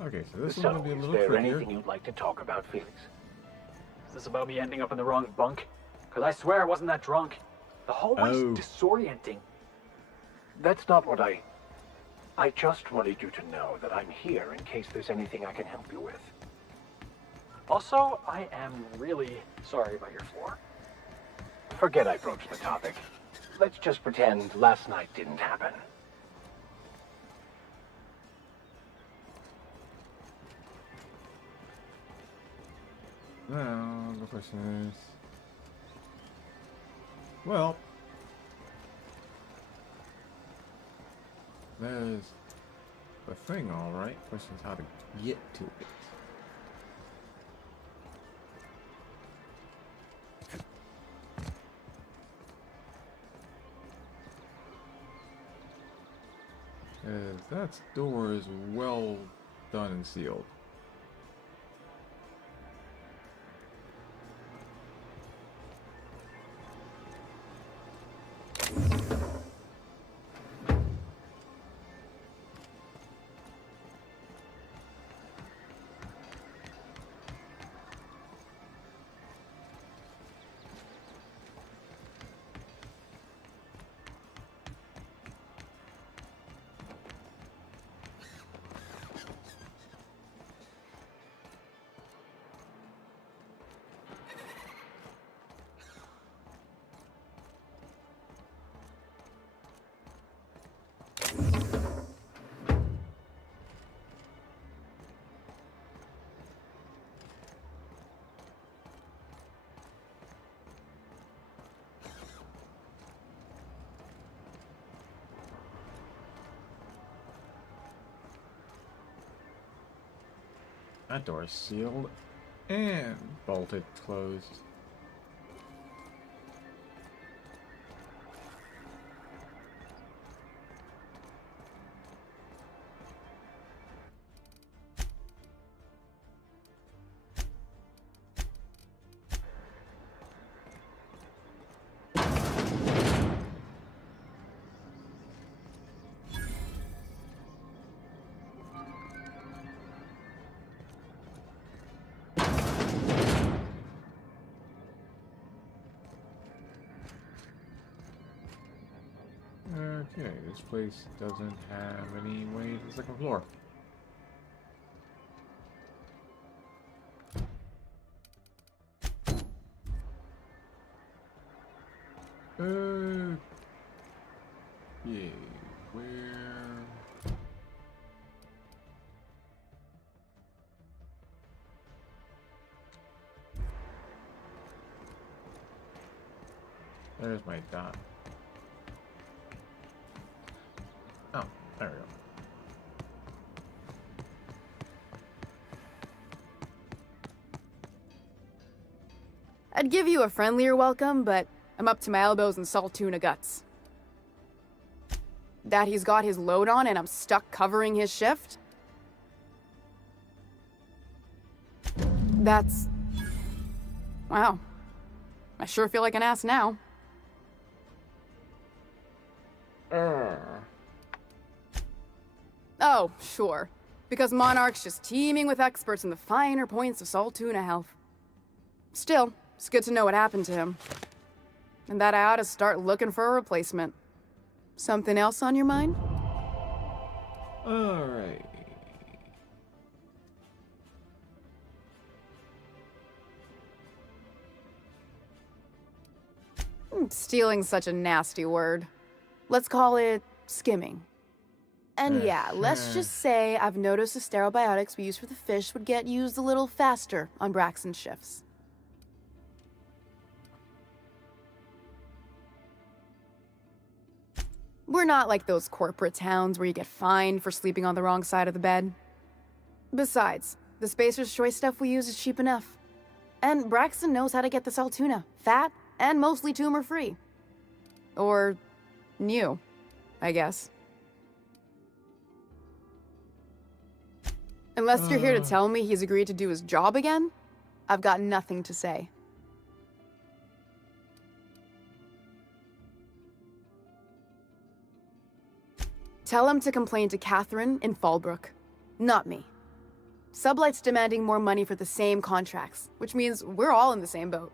Okay, so this is So, going to be a is little there trickier. anything you'd like to talk about, Felix? Is this about me ending up in the wrong bunk? Because I swear I wasn't that drunk. The hallway's disorienting. That's not what I just wanted you to know that I'm here in case there's anything I can help you with. Also, I am really sorry about your floor. Forget I broached the topic. Let's just pretend last night didn't happen. Now, the question is... Well... There's the thing, alright. Question is how to get to it. That door is well done and sealed. That door is sealed and bolted closed. Okay, this place doesn't have any way to the second floor. Yeah, where? There's my dot. Oh, there we go. I'd give you a friendlier welcome, but I'm up to my elbows in salt tuna guts. That he's got his load on and I'm stuck covering his shift? That's... wow. I sure feel like an ass now. Oh, sure. Because Monarch's just teeming with experts in the finer points of salt tuna health. Still, it's good to know what happened to him. And that I ought to start looking for a replacement. Something else on your mind? Alright. Stealing's such a nasty word. Let's call it skimming. And yeah, let's just say I've noticed the sterile biotics we use for the fish would get used a little faster on Braxton's shifts. We're not like those corporate towns where you get fined for sleeping on the wrong side of the bed. Besides, the Spacer's Choice stuff we use is cheap enough. And Braxton knows how to get the salt tuna, fat and mostly tumor-free. Or new, I guess. Unless you're here to tell me he's agreed to do his job again, I've got nothing to say. Tell him to complain to Catherine in Fallbrook, not me. Sublight's demanding more money for the same contracts, which means we're all in the same boat.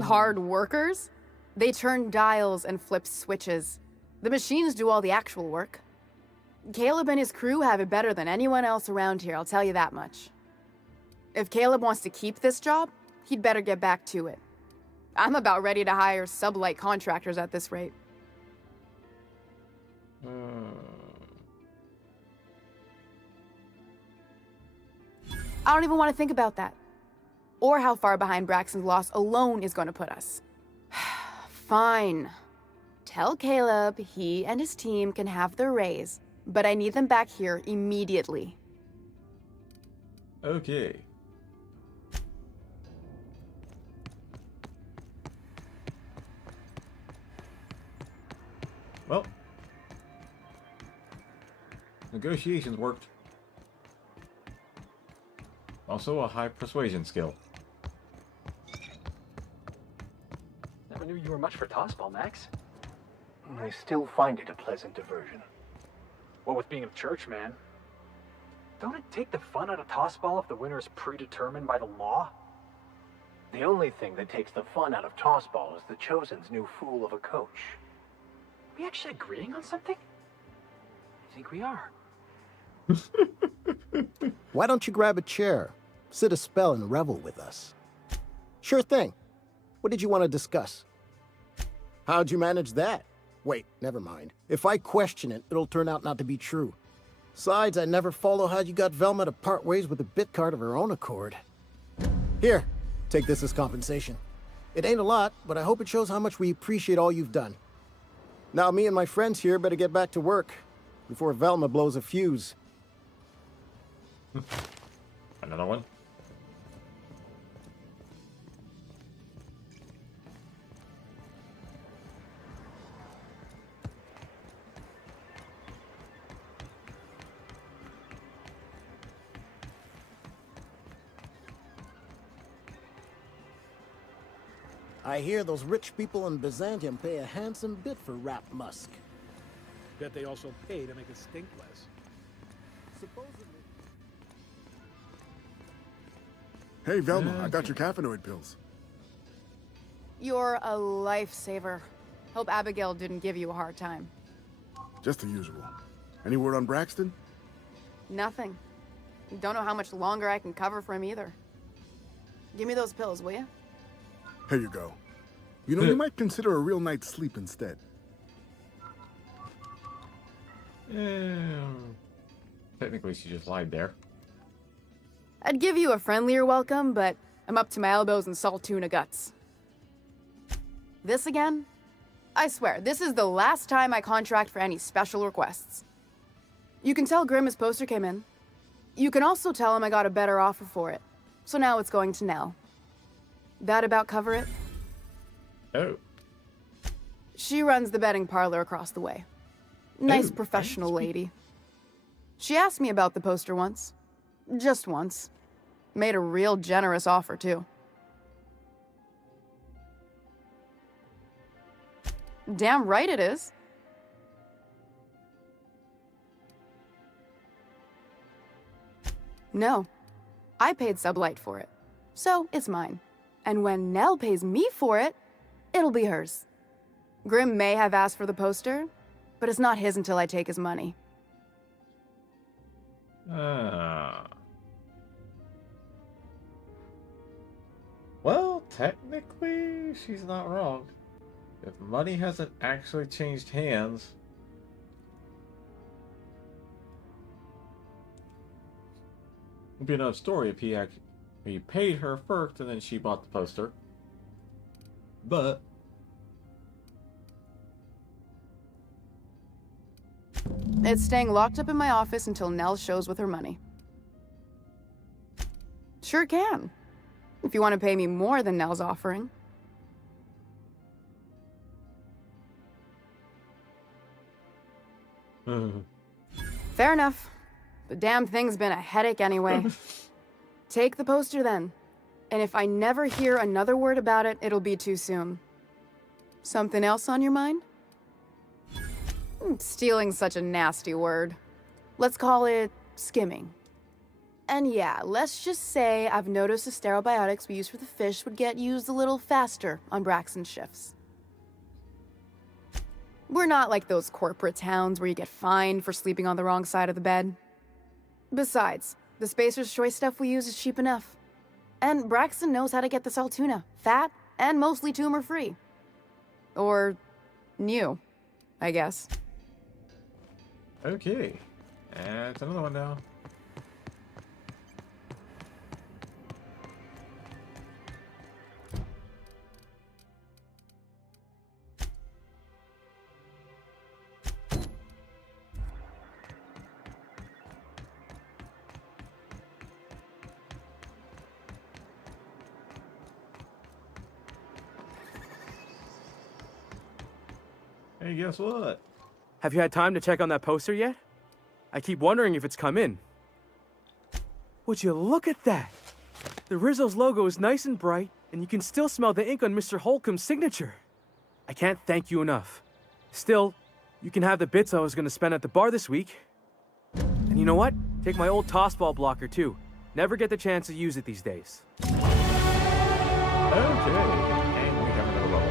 Hard workers? They turn dials and flip switches. The machines do all the actual work. Caleb and his crew have it better than anyone else around here, I'll tell you that much. If Caleb wants to keep this job, he'd better get back to it. I'm about ready to hire sublight contractors at this rate. I don't even want to think about that. Or how far behind Braxton's loss alone is going to put us. Fine. Tell Caleb he and his team can have their raise, but I need them back here immediately. Okay. Well, negotiations worked. Also a high persuasion skill. Never knew you were much for tossball, Max. I still find it a pleasant diversion. What with being a church man? Don't it take the fun out of tossball if the winner is predetermined by the law? The only thing that takes the fun out of tossball is the Chosen's new fool of a coach. Are we actually agreeing on something? I think we are. Why don't you grab a chair, sit a spell, and revel with us? Sure thing. What did you want to discuss? How'd you manage that? Wait, never mind. If I question it, it'll turn out not to be true. Besides, I never follow how you got Velma to part ways with a bit card of her own accord. Here, take this as compensation. It ain't a lot, but I hope it shows how much we appreciate all you've done. Now me and my friends here better get back to work before Velma blows a fuse. Another one? I hear those rich people in Byzantium pay a handsome bit for wrapped musk. Bet they also pay to make it stink less. Supposedly. Hey, Velma, I got your caffeinoid pills. You're a lifesaver. Hope Abigail didn't give you a hard time. Just the usual. Any word on Braxton? Nothing. Don't know how much longer I can cover for him either. Give me those pills, will you? Here you go. You know, you might consider a real night's sleep instead. Technically, she just lied there. I'd give you a friendlier welcome, but I'm up to my elbows in salt tuna guts. This again? I swear, this is the last time I contract for any special requests. You can tell Grimm his poster came in. You can also tell him I got a better offer for it. So now it's going to Nell. That about cover it? Oh. She runs the betting parlor across the way. Nice professional lady. She asked me about the poster once. Just once. Made a real generous offer, too. Damn right it is. No. I paid Sublight for it. So, it's mine. And when Nell pays me for it, it'll be hers. Grimm may have asked for the poster, but it's not his until I take his money. Well, technically, she's not wrong. If money hasn't actually changed hands... It'd be another story if he paid her first and then she bought the poster. But... It's staying locked up in my office until Nell shows with her money. Sure can. If you want to pay me more than Nell's offering. Fair enough. The damn thing's been a headache anyway. Take the poster then. And if I never hear another word about it, it'll be too soon. Something else on your mind? Stealing's such a nasty word. Let's call it skimming. And yeah, let's just say I've noticed the stereobiotics we use for the fish would get used a little faster on Braxton's shifts. We're not like those corporate towns where you get fined for sleeping on the wrong side of the bed. Besides, the Spacer's Choice stuff we use is cheap enough. And Braxton knows how to get the salt tuna, fat and mostly tumor-free. Or new, I guess. Okay. That's another one now. Hey, guess what? Have you had time to check on that poster yet? I keep wondering if it's come in. Would you look at that? The Rizzo's logo is nice and bright, and you can still smell the ink on Mr. Holcomb's signature. I can't thank you enough. Still, you can have the bits I was going to spend at the bar this week. And you know what? Take my old tossball blocker, too. Never get the chance to use it these days. Okay. And we have another level.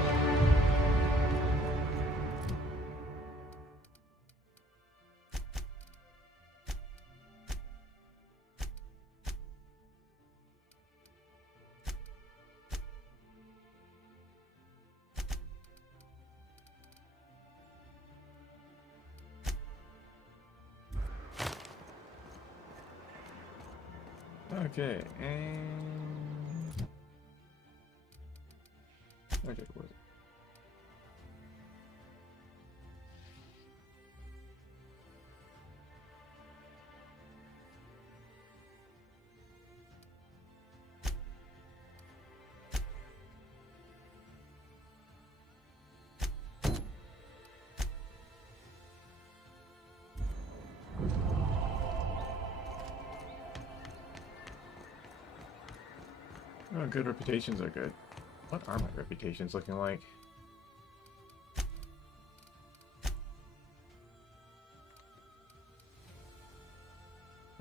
Okay, and... Okay, where is it? Oh, good reputations are good. What are my reputations looking like?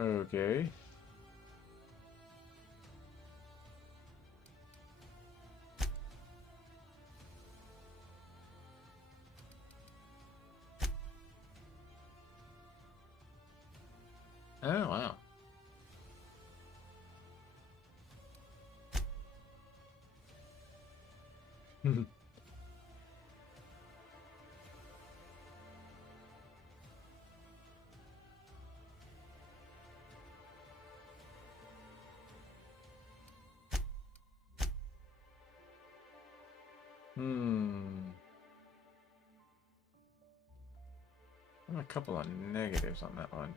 Okay. I'm a couple of negatives on that one.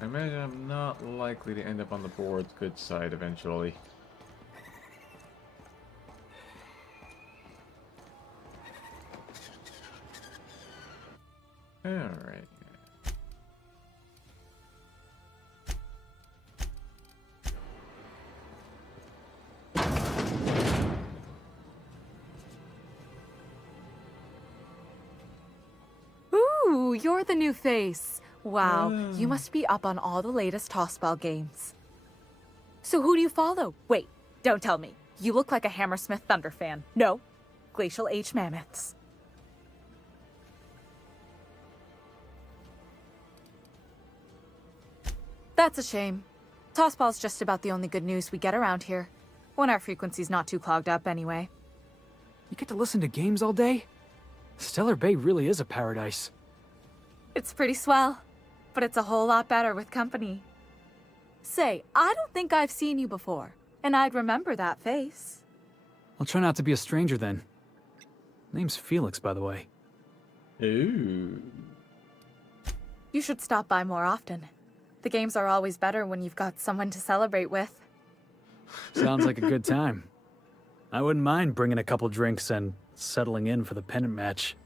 I imagine I'm not likely to end up on the board's good side eventually. Alright. Ooh, you're the new face. Wow, you must be up on all the latest tossball games. So who do you follow? Wait, don't tell me. You look like a Hammersmith Thunder fan. No, Glacial H Mammoths. That's a shame. Tossball's just about the only good news we get around here. When our frequency's not too clogged up anyway. You get to listen to games all day? Stellar Bay really is a paradise. It's pretty swell, but it's a whole lot better with company. Say, I don't think I've seen you before, and I'd remember that face. I'll try not to be a stranger then. Name's Felix, by the way. Ooh. You should stop by more often. The games are always better when you've got someone to celebrate with. Sounds like a good time. I wouldn't mind bringing a couple drinks and settling in for the pennant match.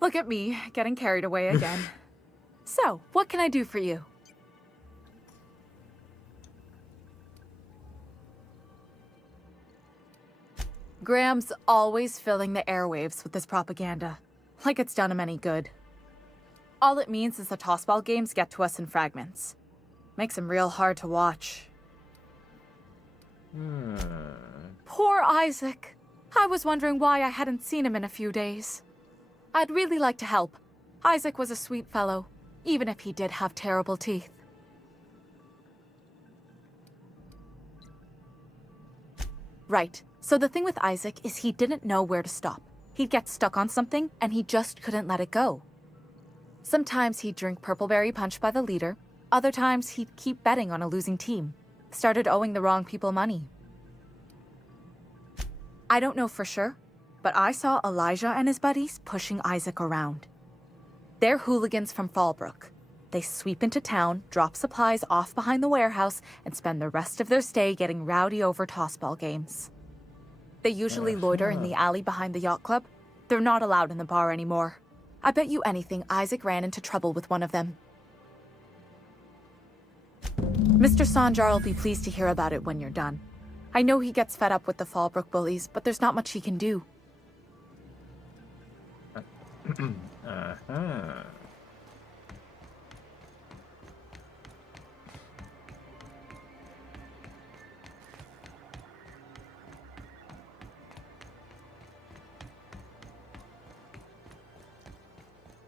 Look at me, getting carried away again. So, what can I do for you? Graham's always filling the airwaves with this propaganda, like it's done him any good. All it means is the tossball games get to us in fragments. Makes them real hard to watch. Poor Isaac. I was wondering why I hadn't seen him in a few days. I'd really like to help. Isaac was a sweet fellow, even if he did have terrible teeth. Right. So the thing with Isaac is he didn't know where to stop. He'd get stuck on something, and he just couldn't let it go. Sometimes he'd drink purpleberry punch by the liter. Other times he'd keep betting on a losing team. Started owing the wrong people money. I don't know for sure, but I saw Elijah and his buddies pushing Isaac around. They're hooligans from Fallbrook. They sweep into town, drop supplies off behind the warehouse, and spend the rest of their stay getting rowdy over tossball games. They usually loiter in the alley behind the yacht club. They're not allowed in the bar anymore. I bet you anything Isaac ran into trouble with one of them. Mr. Sanjar will be pleased to hear about it when you're done. I know he gets fed up with the Fallbrook bullies, but there's not much he can do.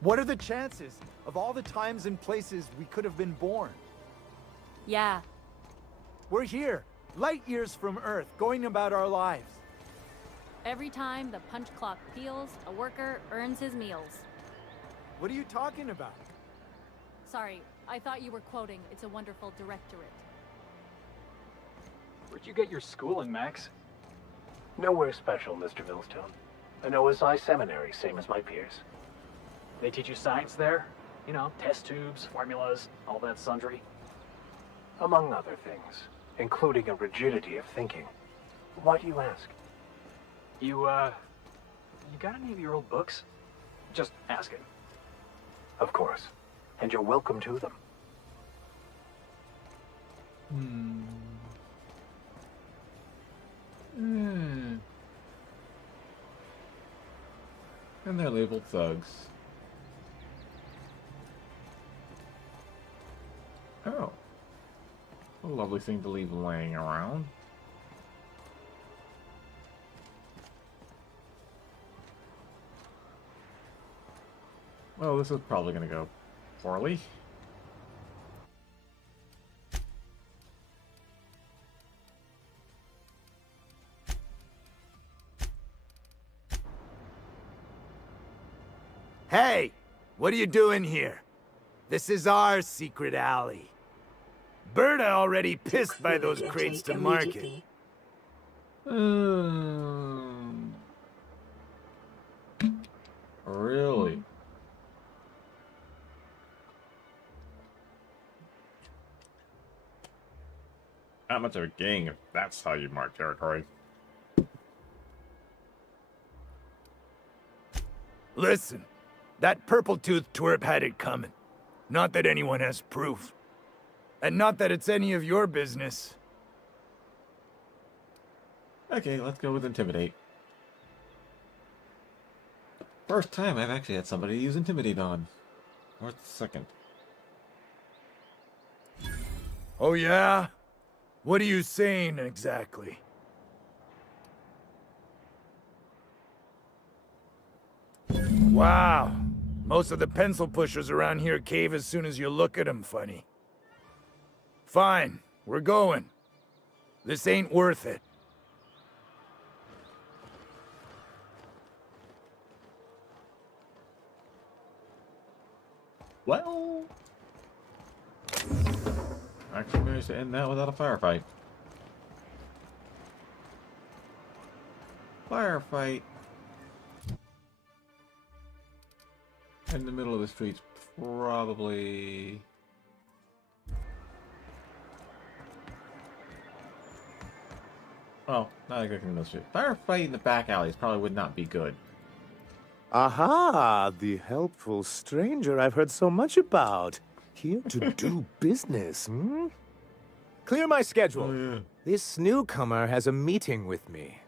What are the chances of all the times and places we could have been born? Yeah. We're here, light years from Earth, going about our lives. Every time the punch clock peals, a worker earns his meals. What are you talking about? Sorry, I thought you were quoting It's a Wonderful Directorate. Where'd you get your schooling, Max? Nowhere special, Mr. Millstone. An OSI seminary, same as my peers. They teach you science there? You know, test tubes, formulas, all that sundry? Among other things, including a rigidity of thinking. Why do you ask? You got any of your old books? Just asking. Of course. And you're welcome to them. And they're labeled thugs. Oh. A lovely thing to leave laying around. Well, this is probably going to go poorly. Hey! What are you doing here? This is our secret alley. Berta already pissed by those crates to market. Really? Not much of a gang if that's how you mark territory. Listen, that purple-toothed twerp had it coming. Not that anyone has proof. And not that it's any of your business. Okay, let's go with Intimidate. First time I've actually had somebody use Intimidate on. Or the second. Oh yeah? What are you saying exactly? Wow. Most of the pencil pushers around here cave as soon as you look at them funny. Fine, we're going. This ain't worth it. Well, actually managed to end that without a firefight. Firefight in the middle of the streets, probably. Oh, not exactly in the street. Firefight in the back alleys probably would not be good. Aha, the helpful stranger I've heard so much about. Here to do business, hmm? Clear my schedule. Oh, yeah. This newcomer has a meeting with me.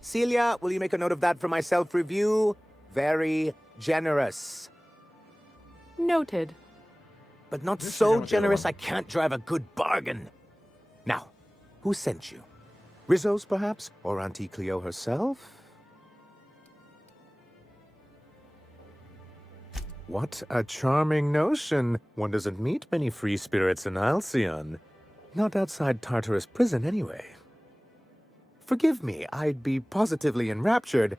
Celia, will you make a note of that for my self-review? Very generous. Noted. But not so generous I can't drive a good bargain. Now, who sent you? Rizzo's, perhaps? Or Auntie Cleo herself? What a charming notion. One doesn't meet many free spirits in Alcyon. Not outside Tartarus prison, anyway. Forgive me, I'd be positively enraptured.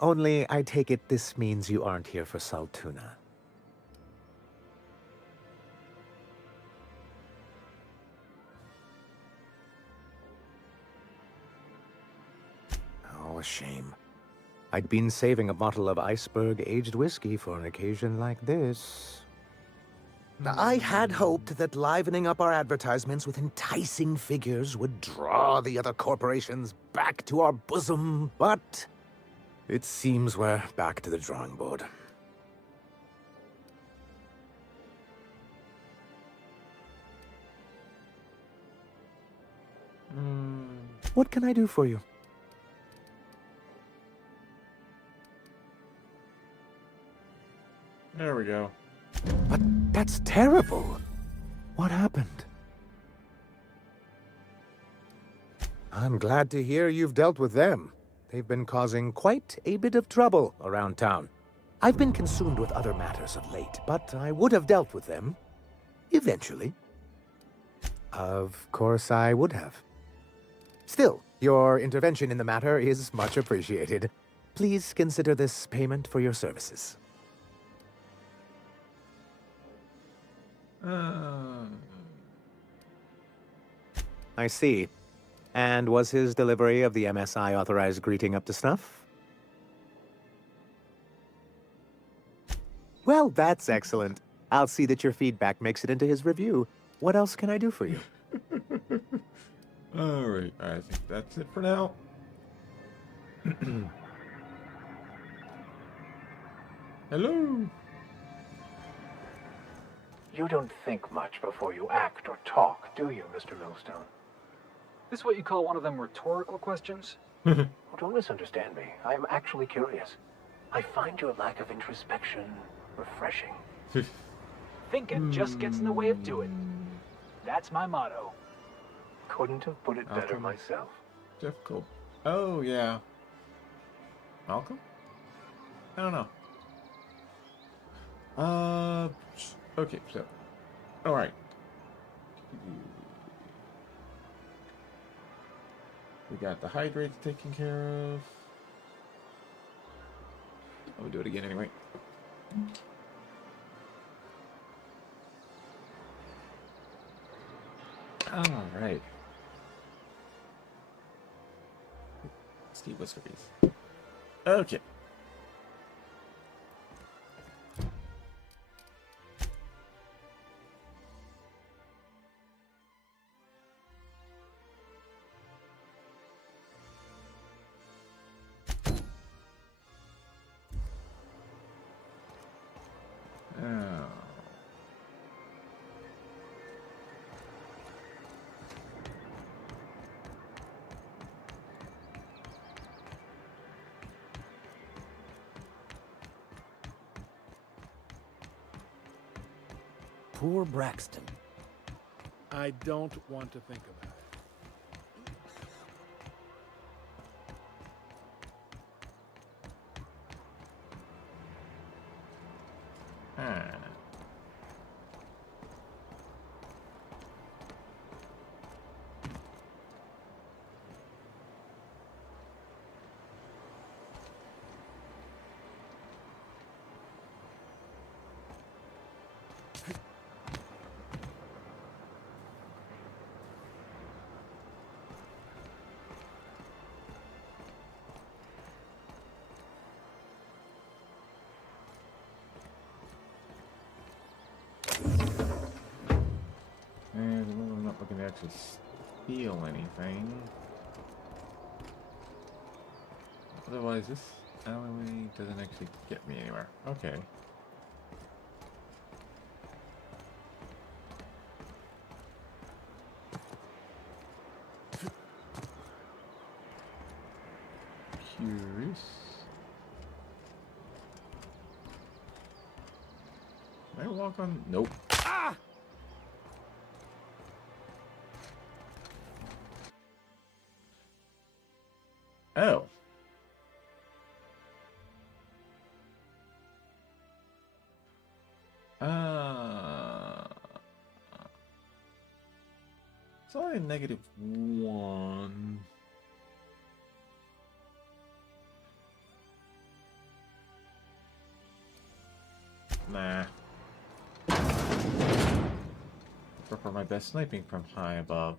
Only, I take it this means you aren't here for Saltuna. Oh, a shame. I'd been saving a bottle of iceberg-aged whiskey for an occasion like this. I had hoped that livening up our advertisements with enticing figures would draw the other corporations back to our bosom, but it seems we're back to the drawing board. What can I do for you? There we go. But that's terrible. What happened? I'm glad to hear you've dealt with them. They've been causing quite a bit of trouble around town. I've been consumed with other matters of late, but I would have dealt with them. Eventually. Of course I would have. Still, your intervention in the matter is much appreciated. Please consider this payment for your services. I see. And was his delivery of the MSI authorized greeting up to snuff? Well, that's excellent. I'll see that your feedback makes it into his review. What else can I do for you? Alright, I think that's it for now. Hello? You don't think much before you act or talk, do you, Mr. Millstone? This what you call one of them rhetorical questions? Don't misunderstand me. I am actually curious. I find your lack of introspection refreshing. Thinking just gets in the way of doing. That's my motto. Couldn't have put it better myself. Difficult. Oh, yeah. Malcolm? I don't know. Okay, so. Alright. We got the hydrates taken care of. I'll do it again anyway. Alright. Steve Whiskeries. Okay. Poor Braxton. I don't want to think about it. And I'm not looking to actually steal anything. Otherwise, this alleyway doesn't actually get me anywhere. Okay. Curious. Can I walk on? Nope. Ah! Oh. It's only a -1. Nah. Prefer my best sniping from high above.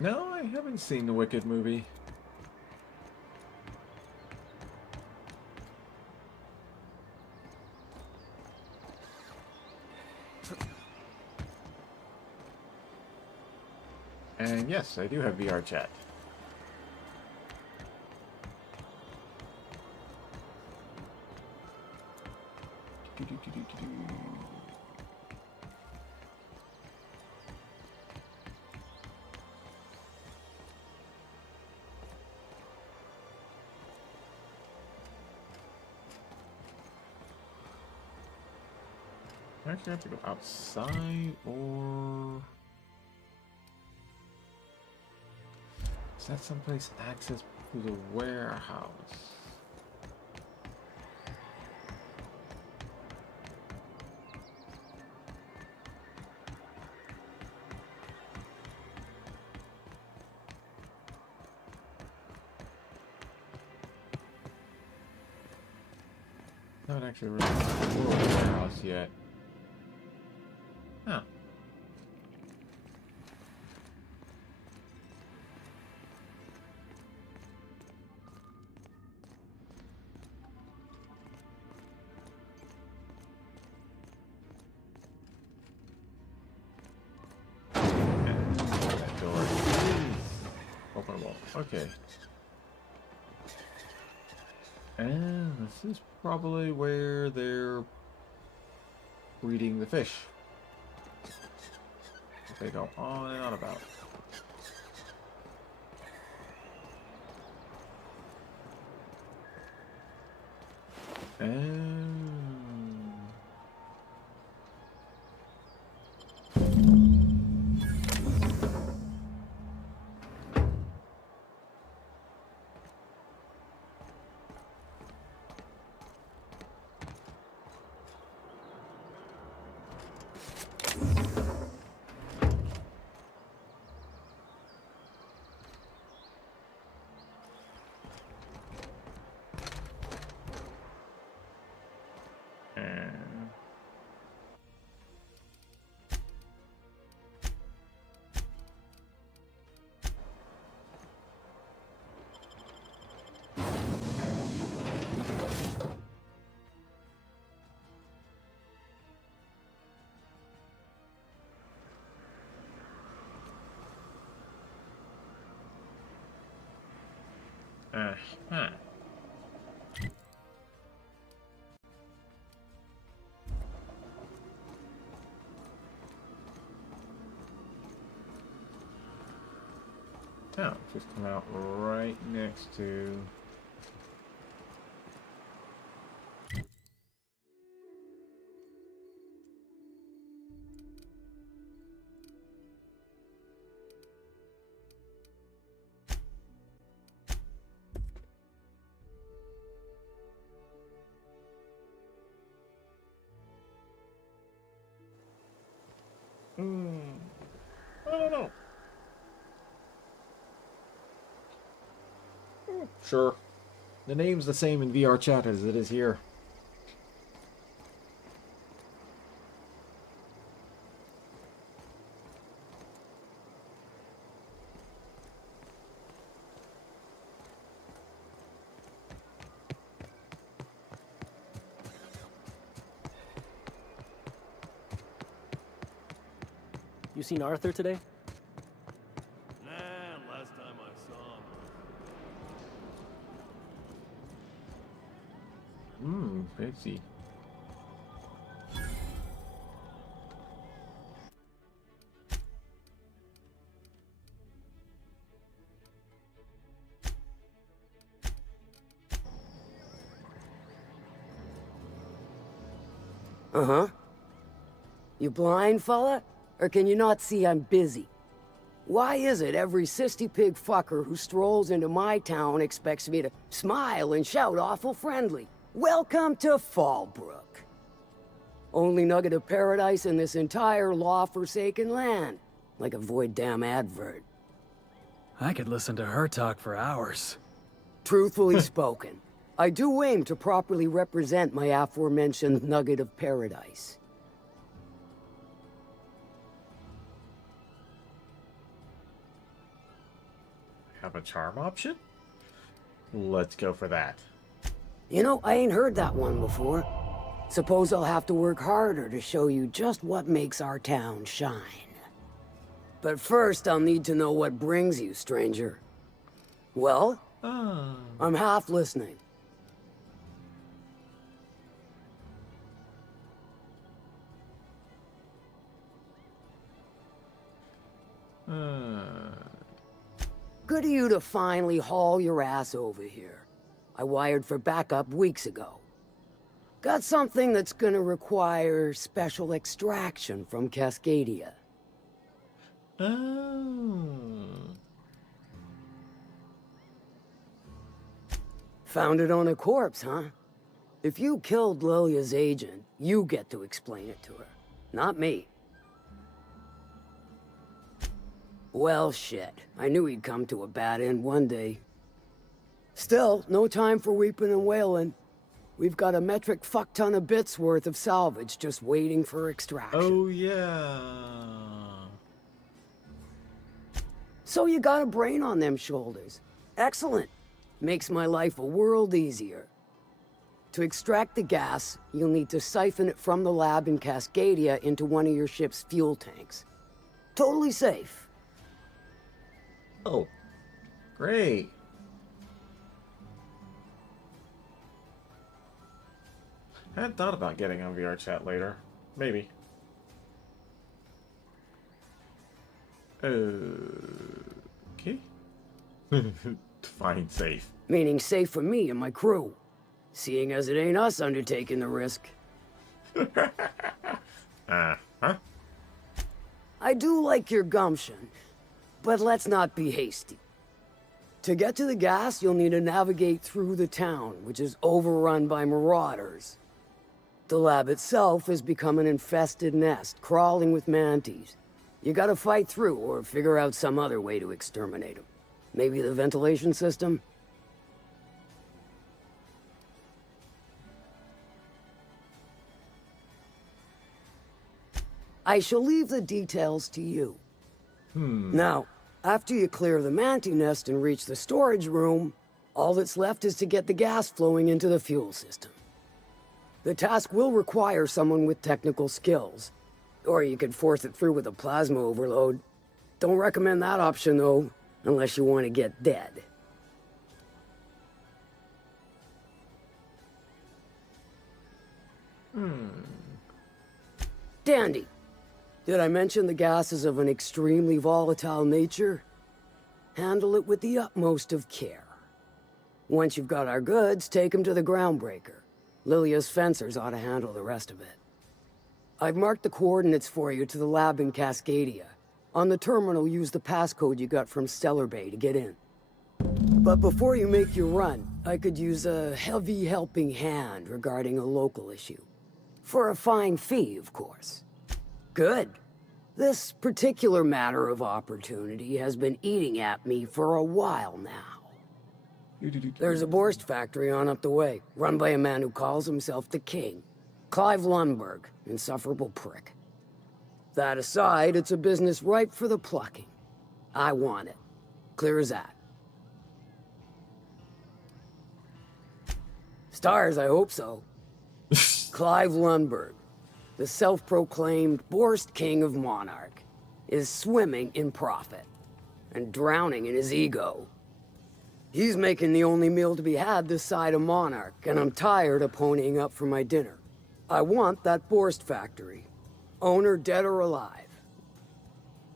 No, I haven't seen the Wicked movie. And yes, I do have VR chat. I actually have to go outside, or is that someplace access to the warehouse? Not actually really explored the warehouse yet. Huh. Okay. And this is probably where they're breeding the fish. They go on and on about. And uh-huh. Town just come out right next to. I don't know. Sure. The name's the same in VR chat as it is here. You seen Arthur today? Nah, last time I saw him. Fancy. Uh-huh. You blind, fella? Or can you not see I'm busy? Why is it every sissy pig fucker who strolls into my town expects me to smile and shout awful friendly? Welcome to Fallbrook. Only nugget of paradise in this entire law-forsaken land. Like a void damn advert. I could listen to her talk for hours. Truthfully spoken, I do aim to properly represent my aforementioned nugget of paradise. Have a charm option? Let's go for that. You know, I ain't heard that one before. Suppose I'll have to work harder to show you just what makes our town shine. But first, I'll need to know what brings you, stranger. Well? I'm half listening. Good of you to finally haul your ass over here. I wired for backup weeks ago. Got something that's gonna require special extraction from Cascadia. Found it on a corpse, huh? If you killed Lilia's agent, you get to explain it to her, not me. Well, shit. I knew he'd come to a bad end one day. Still, no time for weeping and wailing. We've got a metric fuck-ton of bits worth of salvage just waiting for extraction. Oh, yeah. So you got a brain on them shoulders. Excellent. Makes my life a world easier. To extract the gas, you'll need to siphon it from the lab in Cascadia into one of your ship's fuel tanks. Totally safe. Oh, Great. I had thought about getting on VR chat later. Maybe. Okay. Fine, safe. Meaning safe for me and my crew. Seeing as it ain't us undertaking the risk. Huh? I do like your gumption, but let's not be hasty. To get to the gas, you'll need to navigate through the town, which is overrun by marauders. The lab itself has become an infested nest, crawling with mantis. You gotta fight through, or figure out some other way to exterminate them. Maybe the ventilation system? I shall leave the details to you. Now, after you clear the mantis nest and reach the storage room, all that's left is to get the gas flowing into the fuel system. The task will require someone with technical skills, or you could force it through with a plasma overload. Don't recommend that option, though, unless you want to get dead. Dandy. Did I mention the gas is of an extremely volatile nature? Handle it with the utmost of care. Once you've got our goods, take them to the groundbreaker. Lilia's fencers ought to handle the rest of it. I've marked the coordinates for you to the lab in Cascadia. On the terminal, use the passcode you got from Stellar Bay to get in. But before you make your run, I could use a heavy helping hand regarding a local issue. For a fine fee, of course. Good. This particular matter of opportunity has been eating at me for a while now. There's a Borst factory on up the way, run by a man who calls himself the King. Clive Lundberg, insufferable prick. That aside, it's a business ripe for the plucking. I want it. Clear as that. Stars, I hope so. Clive Lundberg, the self-proclaimed Borst King of Monarch, is swimming in profit and drowning in his ego. He's making the only meal to be had this side of Monarch, and I'm tired of ponying up for my dinner. I want that Borst factory, owner dead or alive.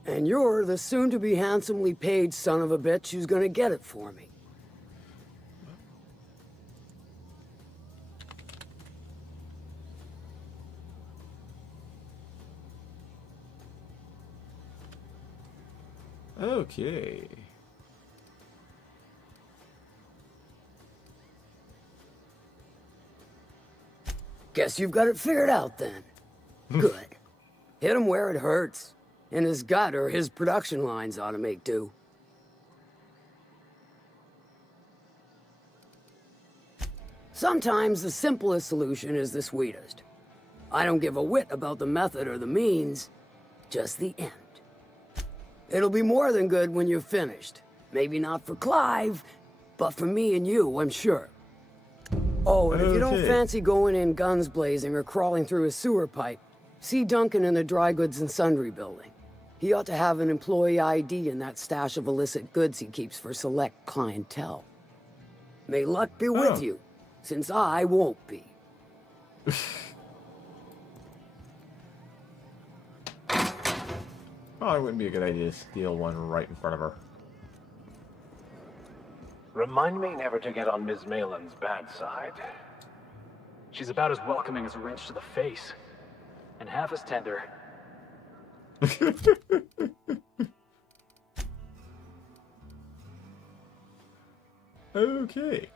And you're the soon-to-be handsomely paid son of a bitch who's gonna get it for me. Okay. Guess you've got it figured out then. Good. Hit him where it hurts. In his gut or his production lines ought to make do. Sometimes the simplest solution is the sweetest. I don't give a whit about the method or the means, just the end. It'll be more than good when you're finished. Maybe not for Clive, but for me and you, I'm sure. Oh, and if you don't fancy going in guns blazing or crawling through a sewer pipe, see Duncan in the dry goods and sundry building. He ought to have an employee ID in that stash of illicit goods he keeps for select clientele. May luck be with you, since I won't be. Oh, it wouldn't be a good idea to steal one right in front of her. Remind me never to get on Ms. Malin's bad side. She's about as welcoming as a wrench to the face. And half as tender. Okay.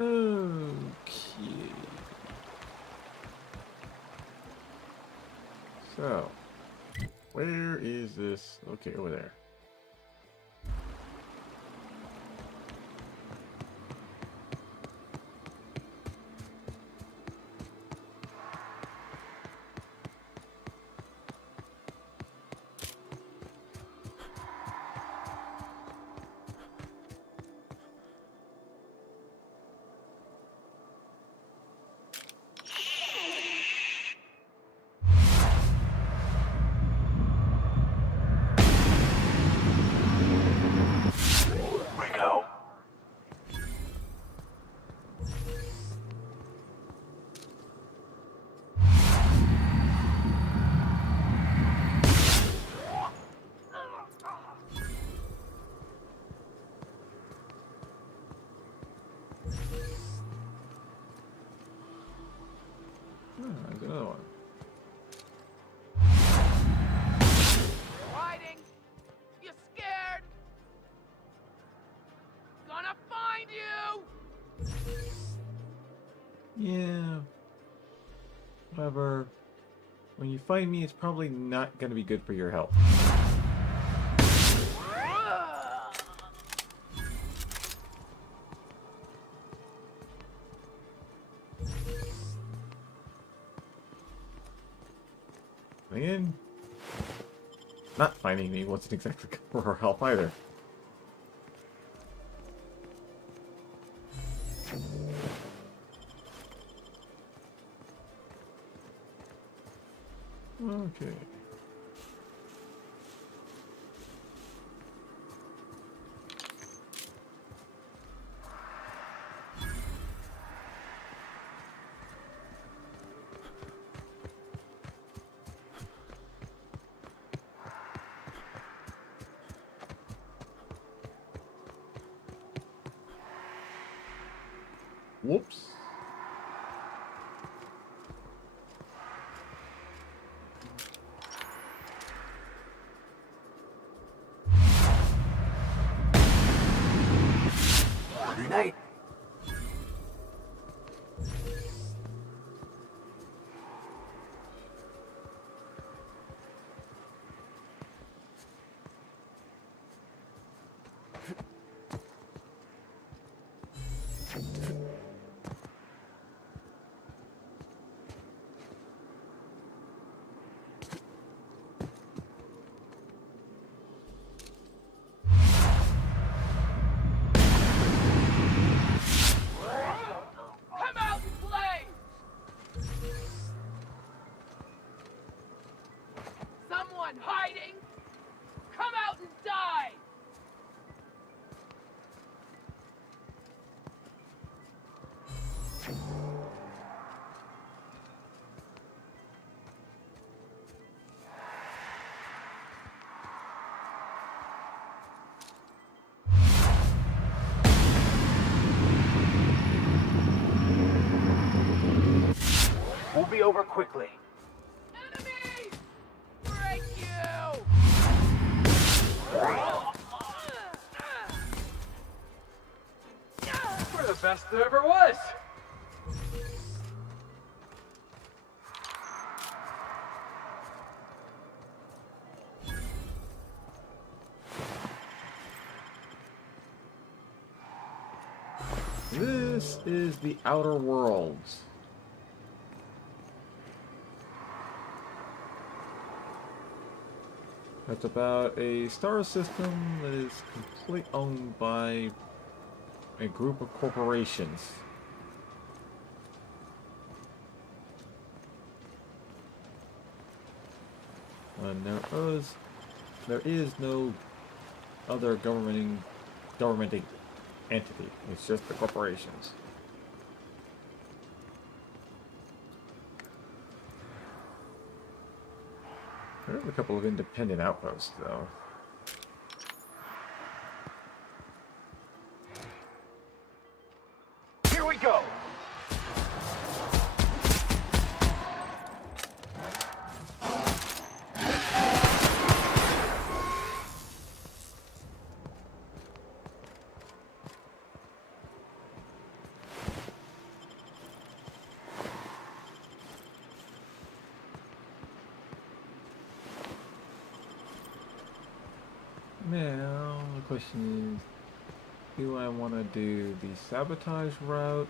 Okay. So, where is this? Okay, over there. Rico. There's another one. Hiding? You scared? Gonna find you! Yeah. However, when you find me, it's probably not going to be good for your health. Again, not finding me wasn't exactly good for her health either. Okay. Whoops. Night. Come out and play! Someone hiding? Come out and die! We'll be over quickly. Enemy! Break you! We're the best there ever was! This is the Outer Worlds. It's about a star system that is completely owned by a group of corporations. And there is no other governmenting entity. It's just the corporations. There are a couple of independent outposts, though. Here we go. question is, do I want to do the sabotage route?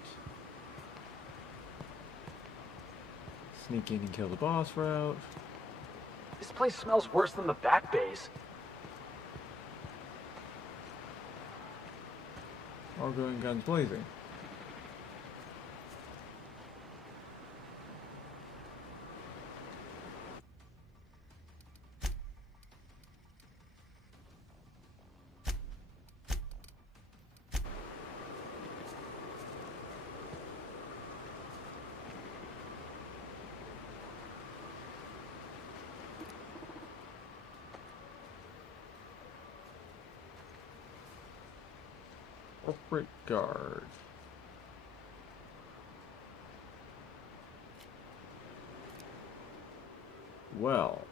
Sneak in and kill the boss route? This place smells worse than the back base. Or going guns blazing? Corporate guard. Well.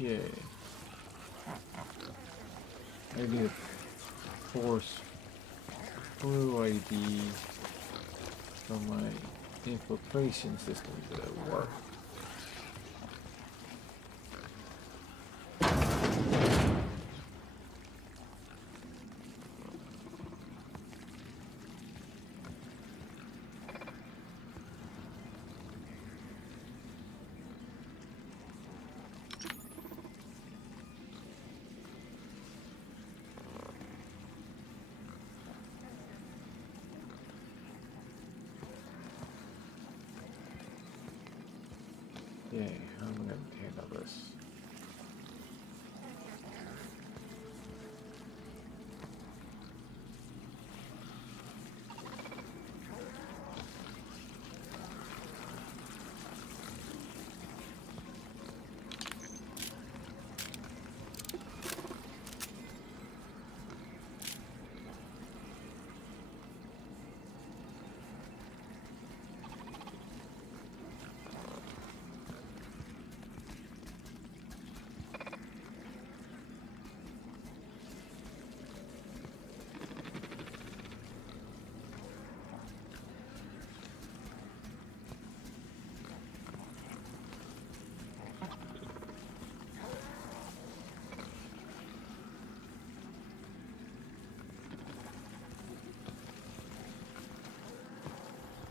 Okay. I need a force crew ID for my infiltration systems that work. Yeah, how am I going to handle this?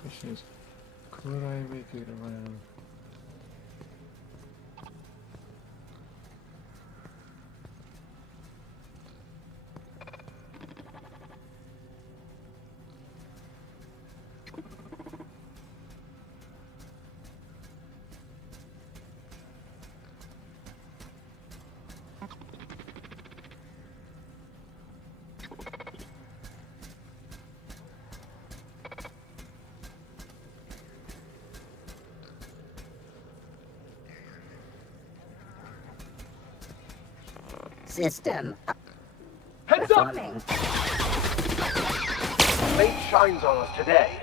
Question is, could I make it around? System. Heads up! Performing. Fate shines on us today.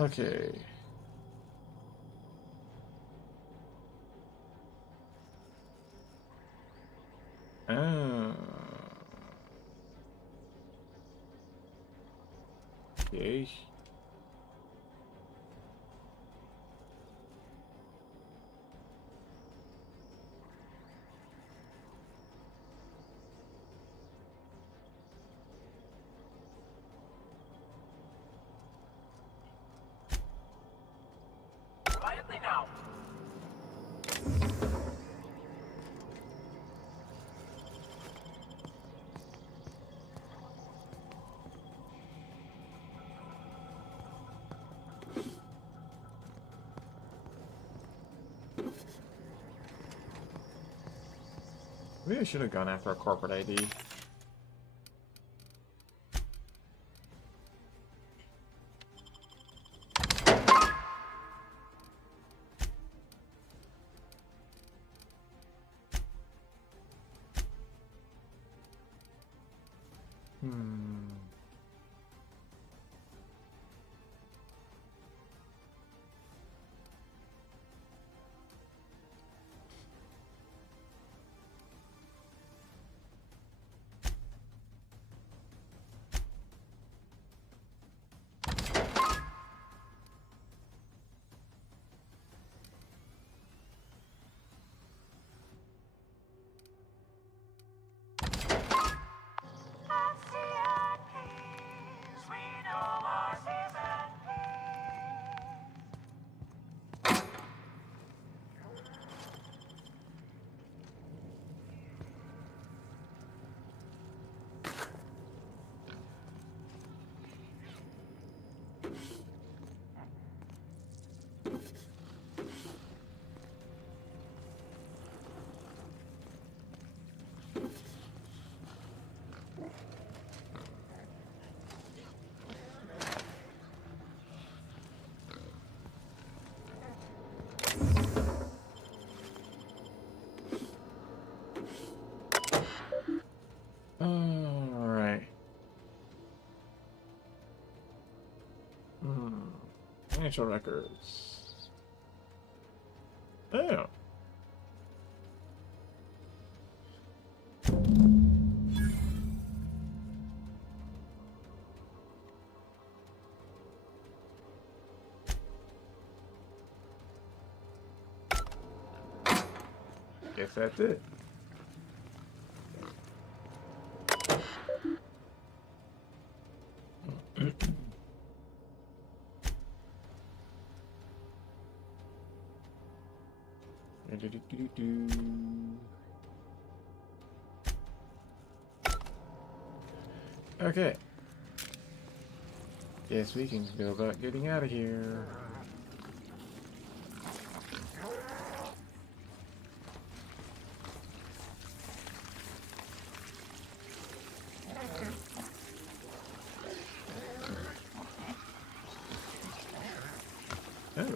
Okay. Oh. Okay. Quietly now. Maybe I should have gone after a corporate ID. Alright. Financial records. Oh. Guess that's it. Okay. Guess we can go about getting out of here. Oh.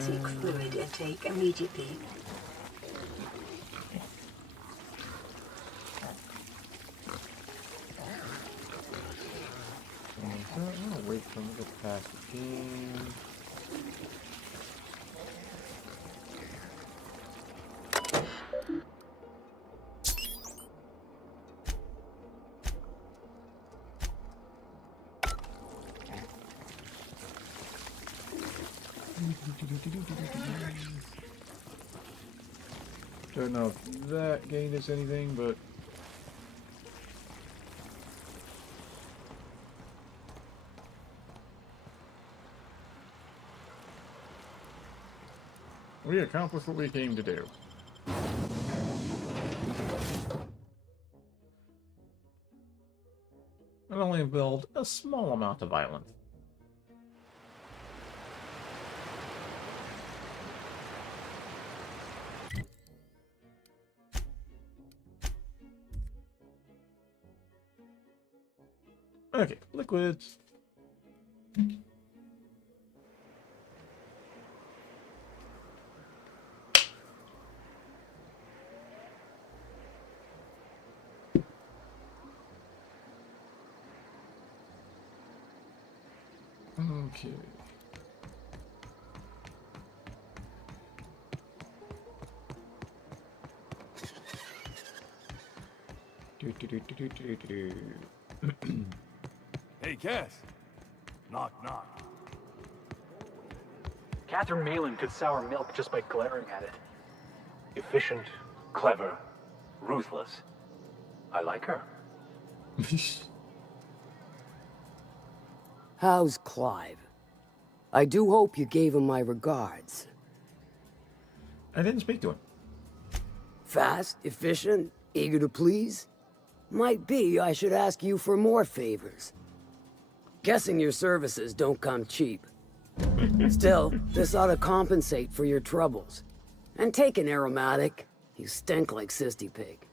Seek fluid intake immediately. I'm gonna wait for them to get past the game. Don't know if that gained us anything, but... we accomplished what we came to do. It only involved a small amount of violence. Okay, liquids. Okay. Hey, Cass. Knock, knock. Catherine Malin could sour milk just by glaring at it. Efficient, clever, ruthless. I like her. How's Clive? I do hope you gave him my regards. I didn't speak to him. Fast, efficient, eager to please? Might be I should ask you for more favors. Guessing your services don't come cheap. Still, this ought to compensate for your troubles. And take an aromatic. You stink like Sisty Pig.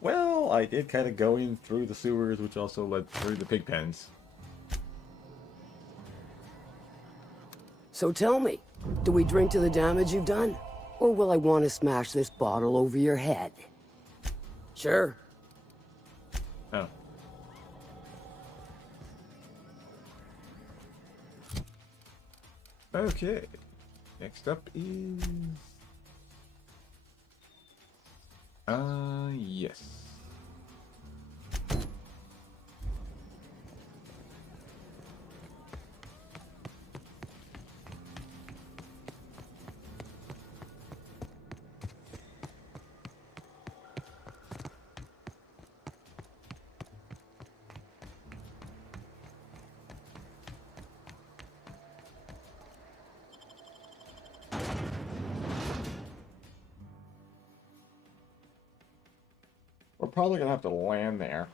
Well, I did kind of go in through the sewers, which also led through the pig pens. So tell me, do we drink to the damage you've done? Or will I want to smash this bottle over your head? Sure. Oh. Okay. Next up is... yes. We're probably gonna have to land there.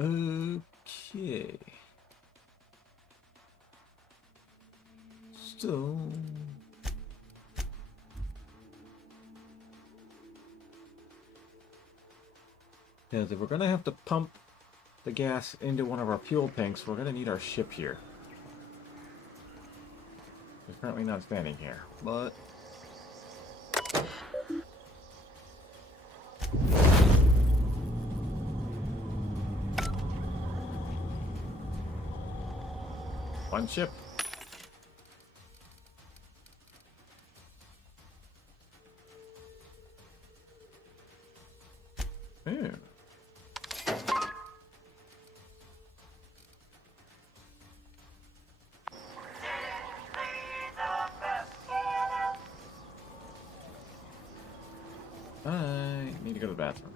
Okay. So... because if we're gonna have to pump the gas into one of our fuel tanks, we're gonna need our ship here. It's currently not standing here, but... one ship. Hmm. I need to go to the bathroom.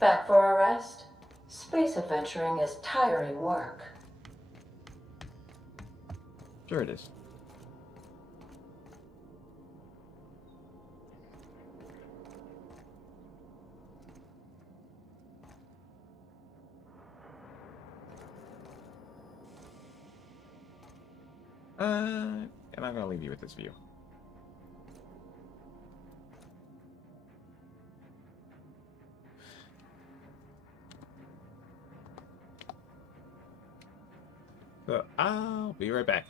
Back for a rest? Space adventuring is tiring work. Sure it is. And I'm gonna leave you with this view. So I'll be right back.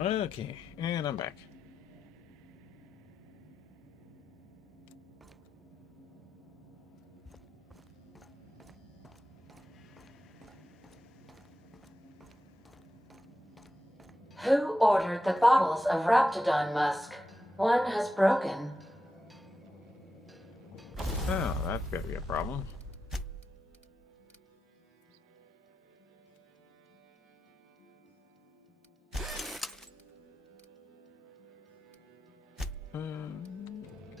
Okay, and I'm back. Who ordered the bottles of Raptidon musk? One has broken. Oh, that's gotta be a problem. Okay.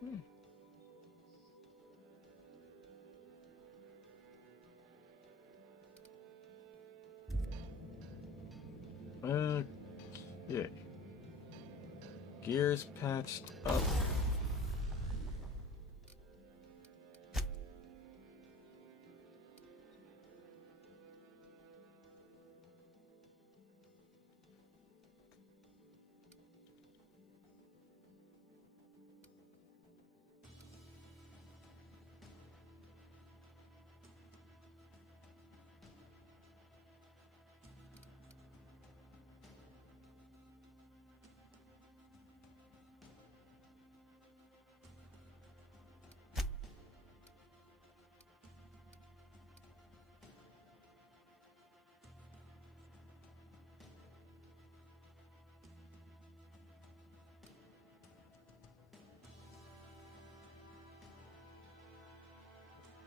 Hmm. Okay. Gears patched up.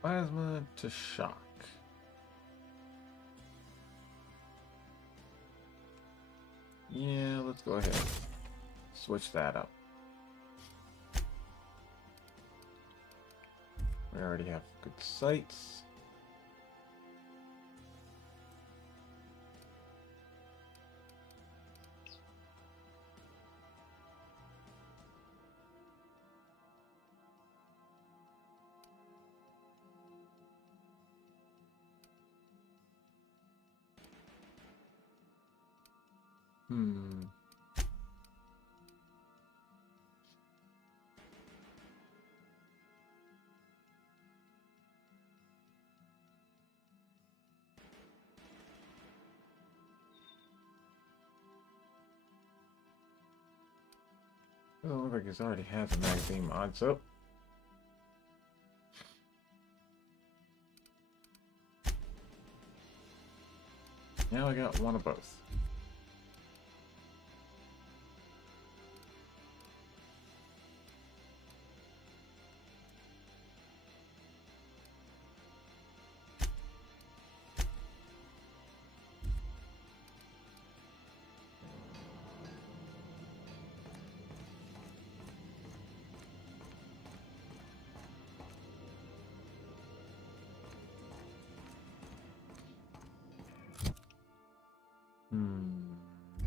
Plasma to shock. Yeah, let's go ahead. Switch that up. We already have good sights. Hmm. Oh, looks like this already has a magazine mod, so. Now I got one of both.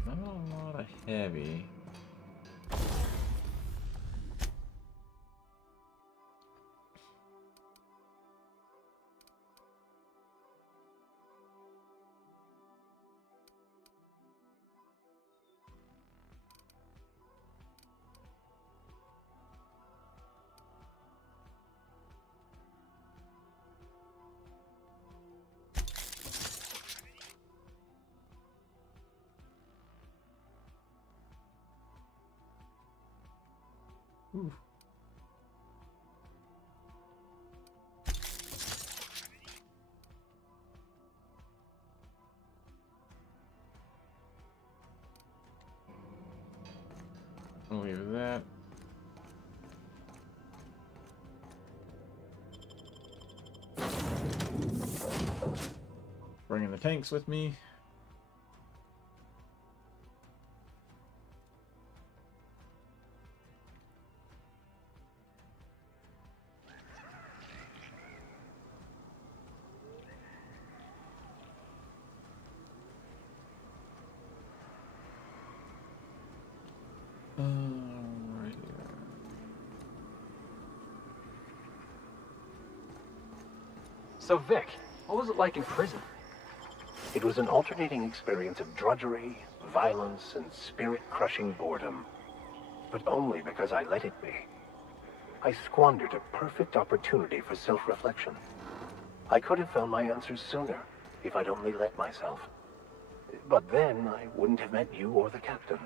Not a lot of heavy. Bringing the tanks with me. Right here. So, Vic, what was it like in prison? It was an alternating experience of drudgery, violence, and spirit-crushing boredom. But only because I let it be. I squandered a perfect opportunity for self-reflection. I could have found my answers sooner, if I'd only let myself. But then I wouldn't have met you or the captain.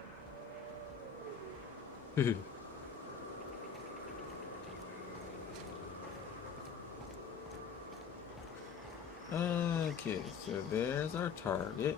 Okay, so there's our target.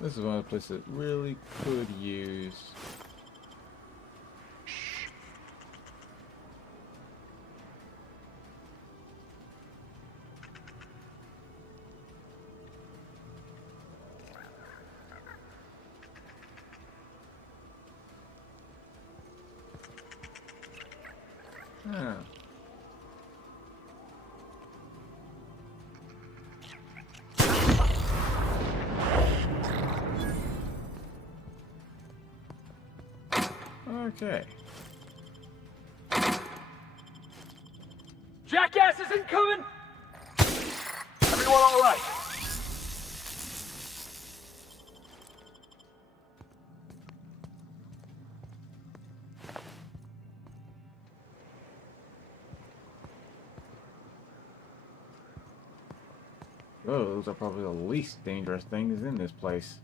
This is one of the places that really could use. Ah. Okay. Jackass is incoming! Everyone all right? Oh, those are probably the least dangerous things in this place.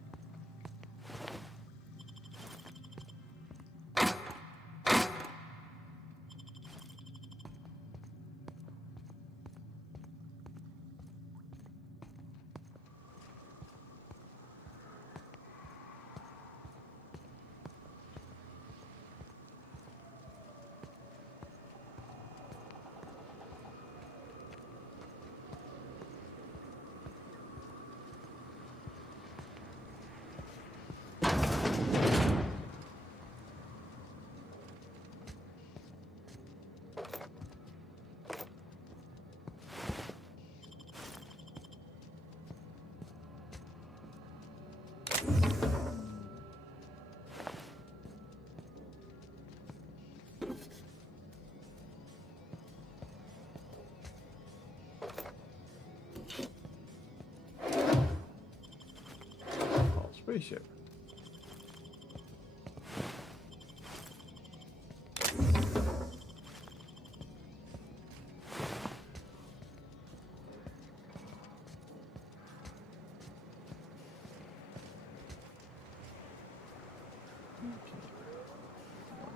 Spaceship.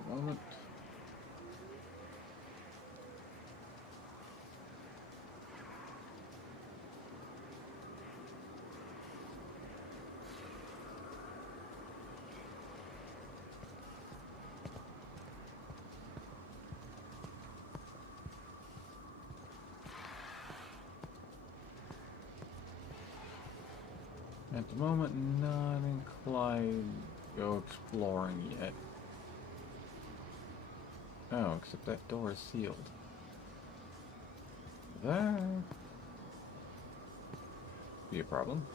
One moment. At the moment, not inclined to go exploring yet. Oh, except that door is sealed. That be a problem.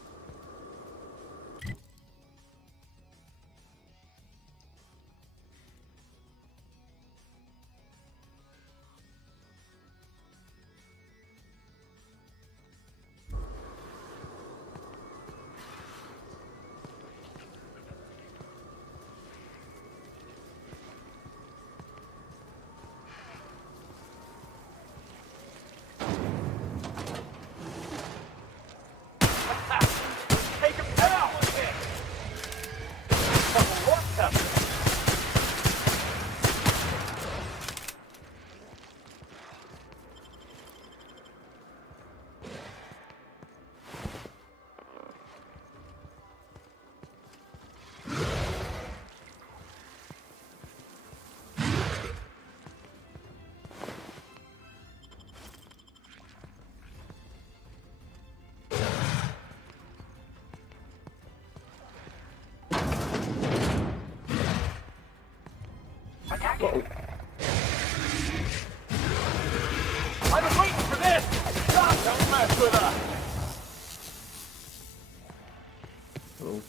Whoa. I was waiting for this! Stop! Don't mess with us! Oh.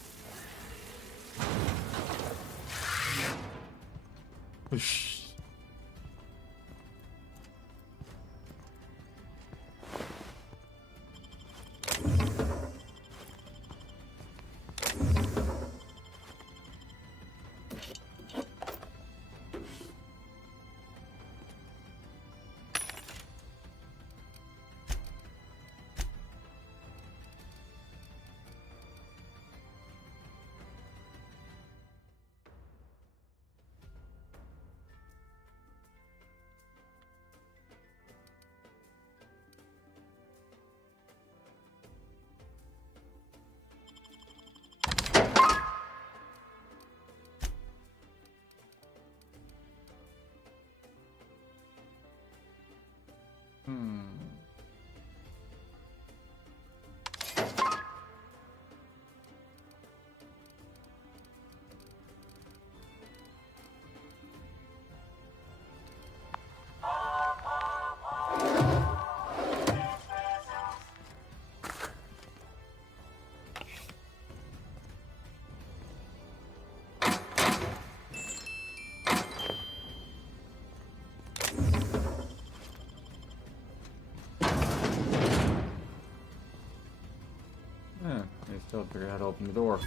Whoosh. I still figure out how to open the door.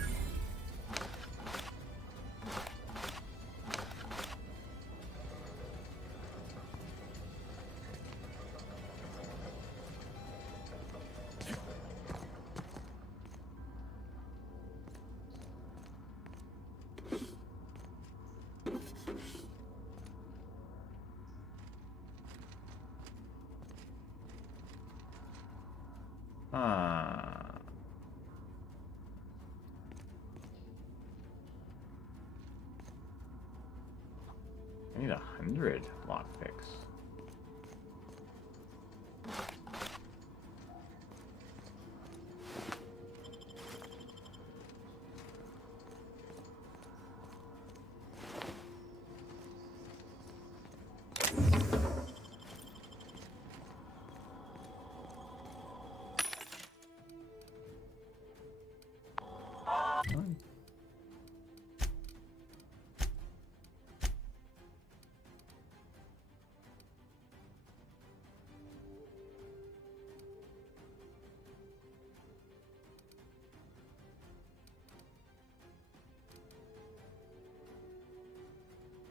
I need 100 lockpicks.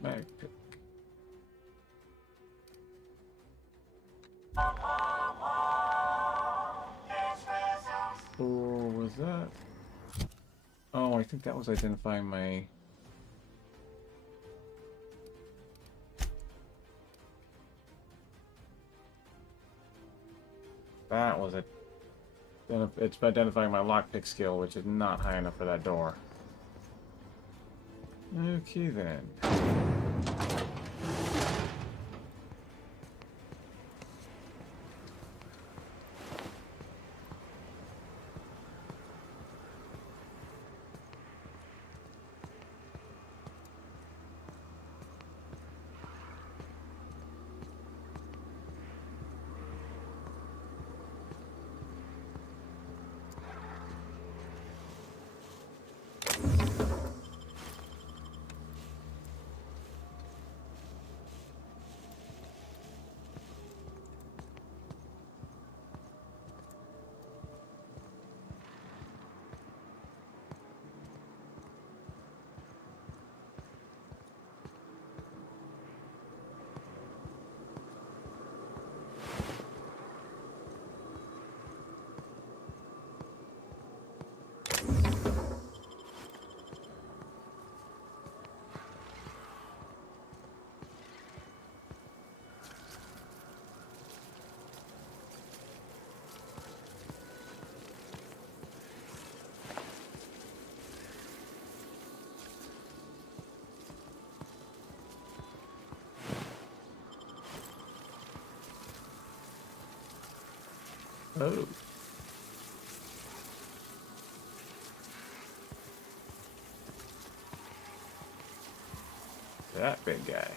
Backpick. Or was that? Oh, I think that was identifying my... That was it. It's identifying my lockpick skill, which is not high enough for that door. Okay then. Oh. That big guy.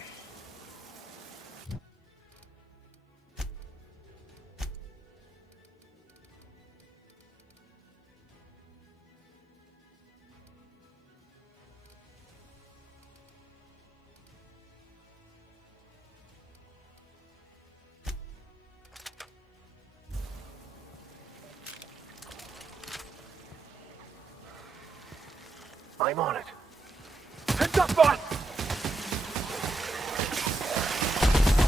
I'm on it. Heads up, boss!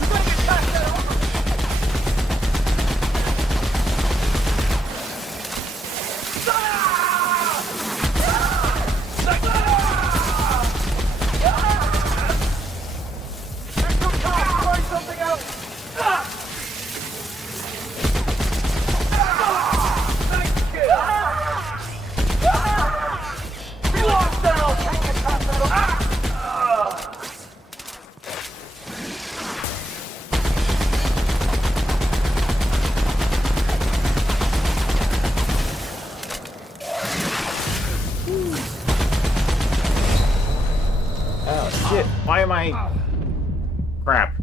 We gotta get past that armor! Try something else! Nice kid! We lost now! Can't get past that armor! Oh shit! Why am I? Crap.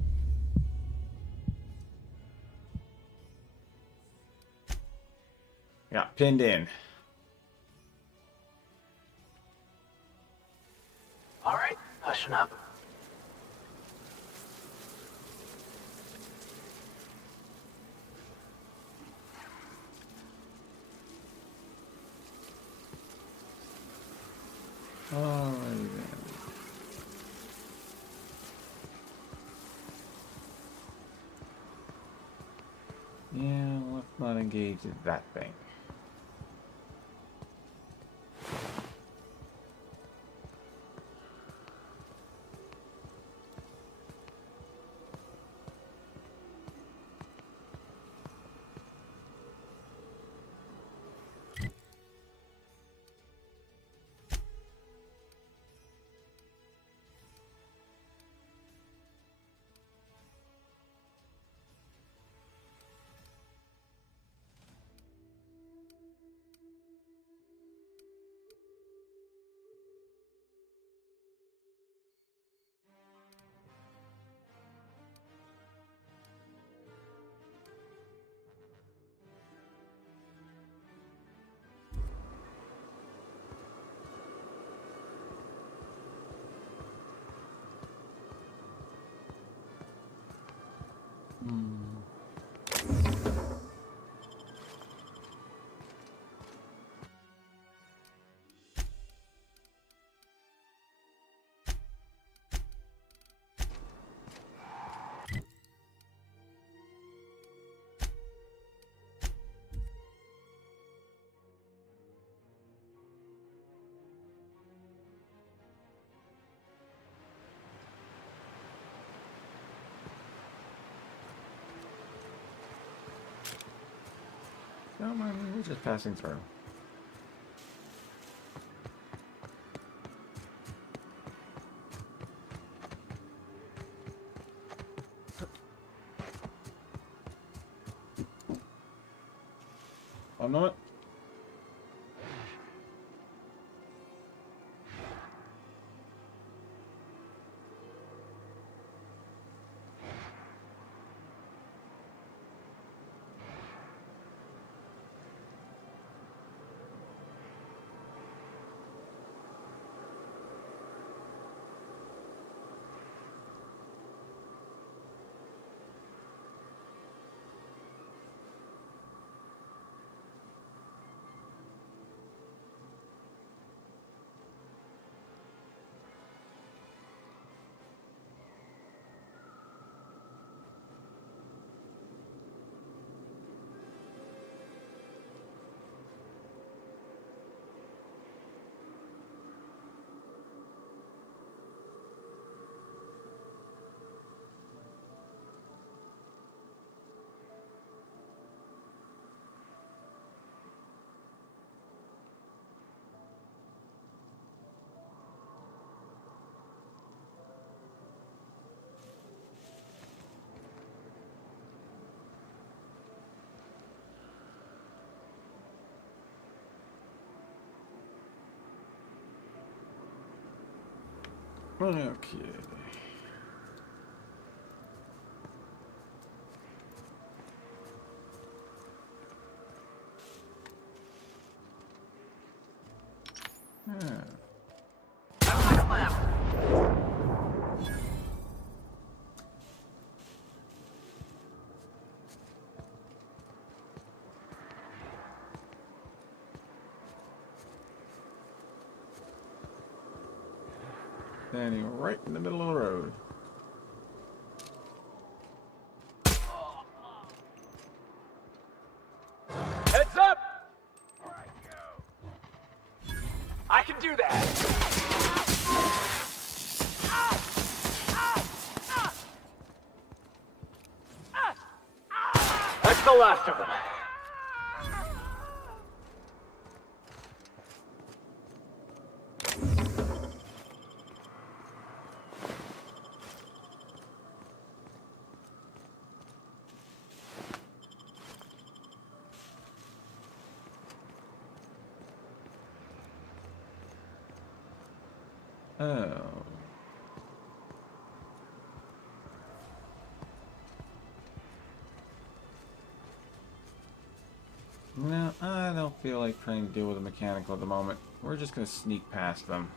Got pinned in. All right, listen up. Alrighty then. Yeah, let's not engage in that thing. No, we're just passing through. I'm not. Okay. Standing right in the middle of the road. Heads up! I can do that! That's the last of them. Oh. No, I don't feel like trying to deal with a mechanical at the moment. We're just gonna sneak past them.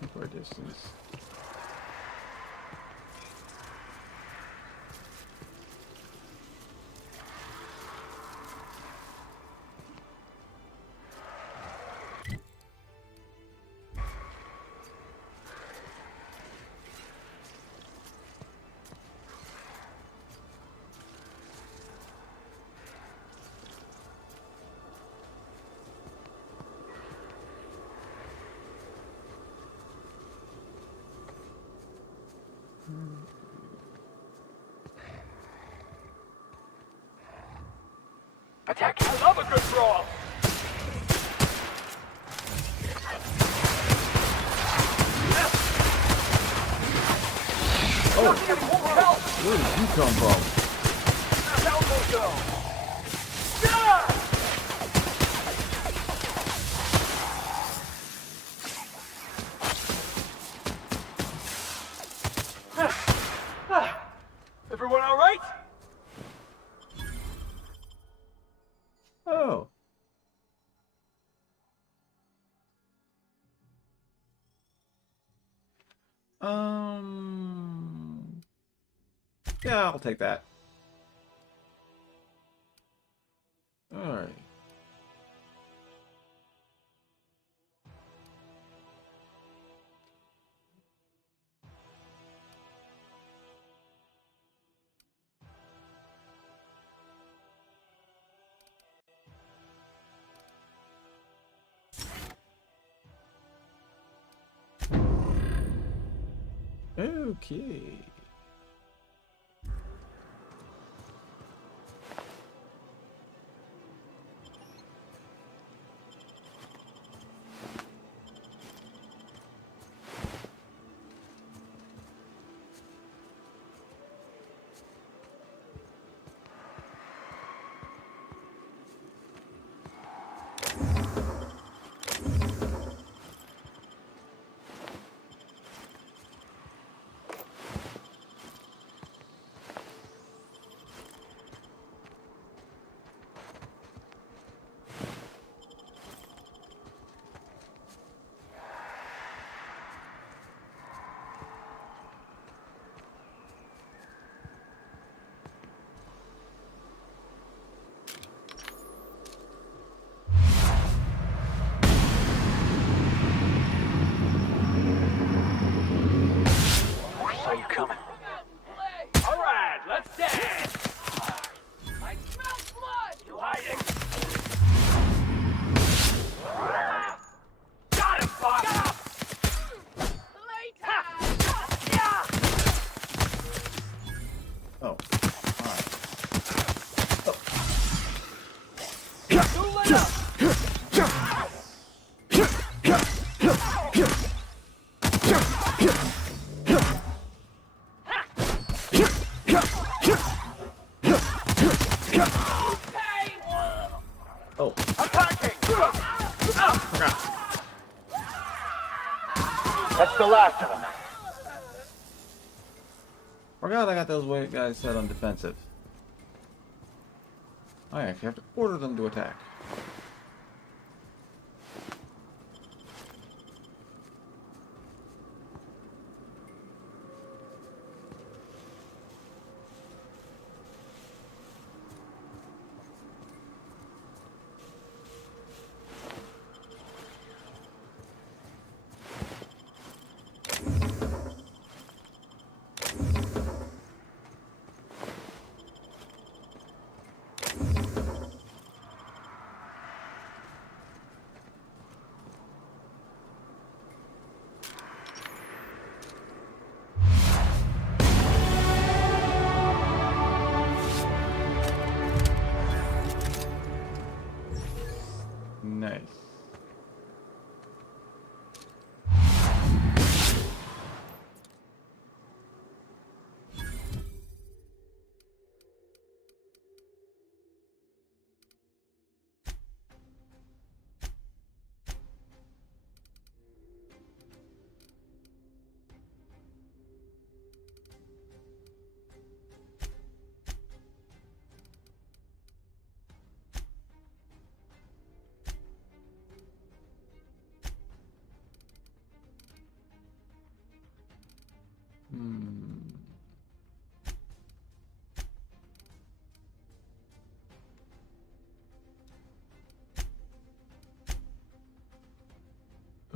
Keep our distance. Attack! I love a good brawl! Oh! Where did you come from? Down they go! Everyone all right? Oh. Yeah, I'll take that. Alright. Okay. Saw you coming. All right, let's dance. I smell blood. You hiding? Got him, Fox. Oh. Alright. Too late. Oh. Attacking! That's the last of them. Forgot I got those white guys set on defensive. I actually have to order them to attack.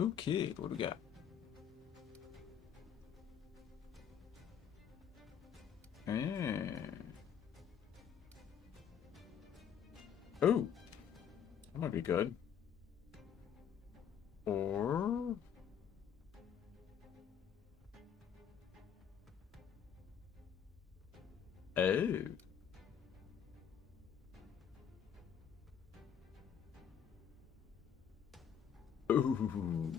Okay, what do we got? Oh, that might be good. Or oh. Ooh.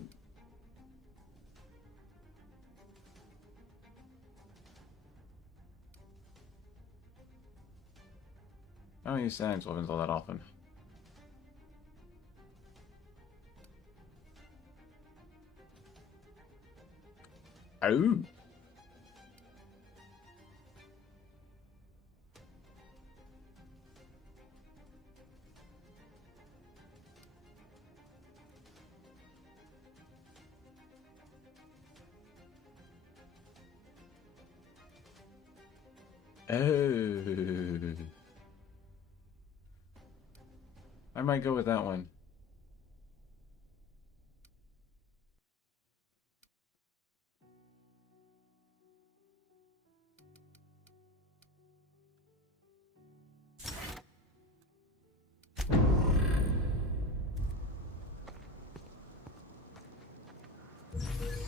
I don't use science weapons all that often. Oh. Oh. I might go with that one.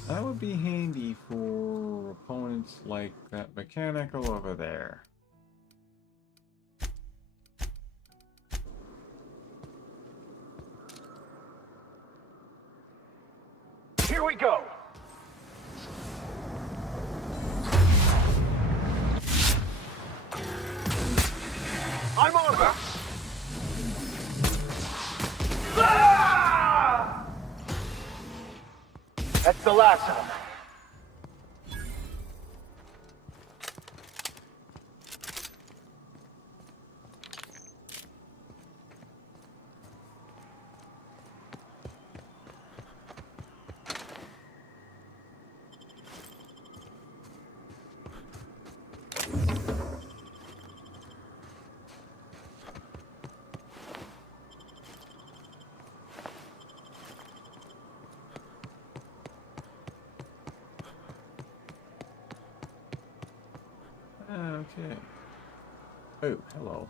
That would be handy for opponents like that mechanical over there. Here we go! I'm on it! Ah! That's the last of them. Okay. Oh, hello.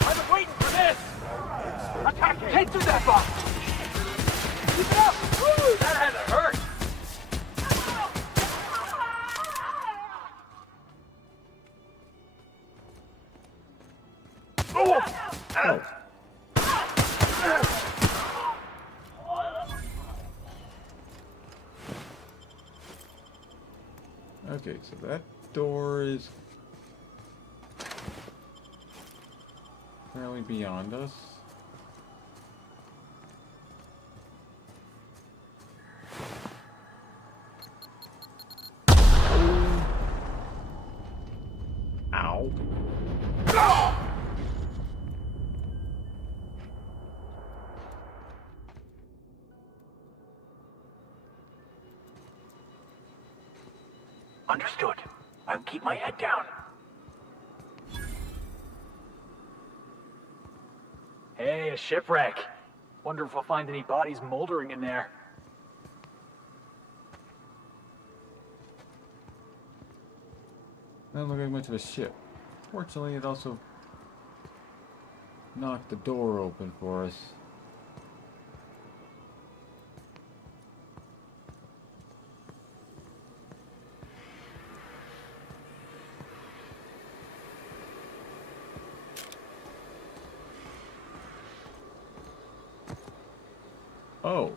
I've been waiting for this! Attack it! Hit through that box! Keep it up! Woo! That had to hurt! Oh. Okay, so that door is fairly beyond us. Ow. Understood. I'll keep my head down. Hey, a shipwreck. Wonder if we'll find any bodies moldering in there. Doesn't look like much of a ship. Fortunately, it also knocked the door open for us. Oh.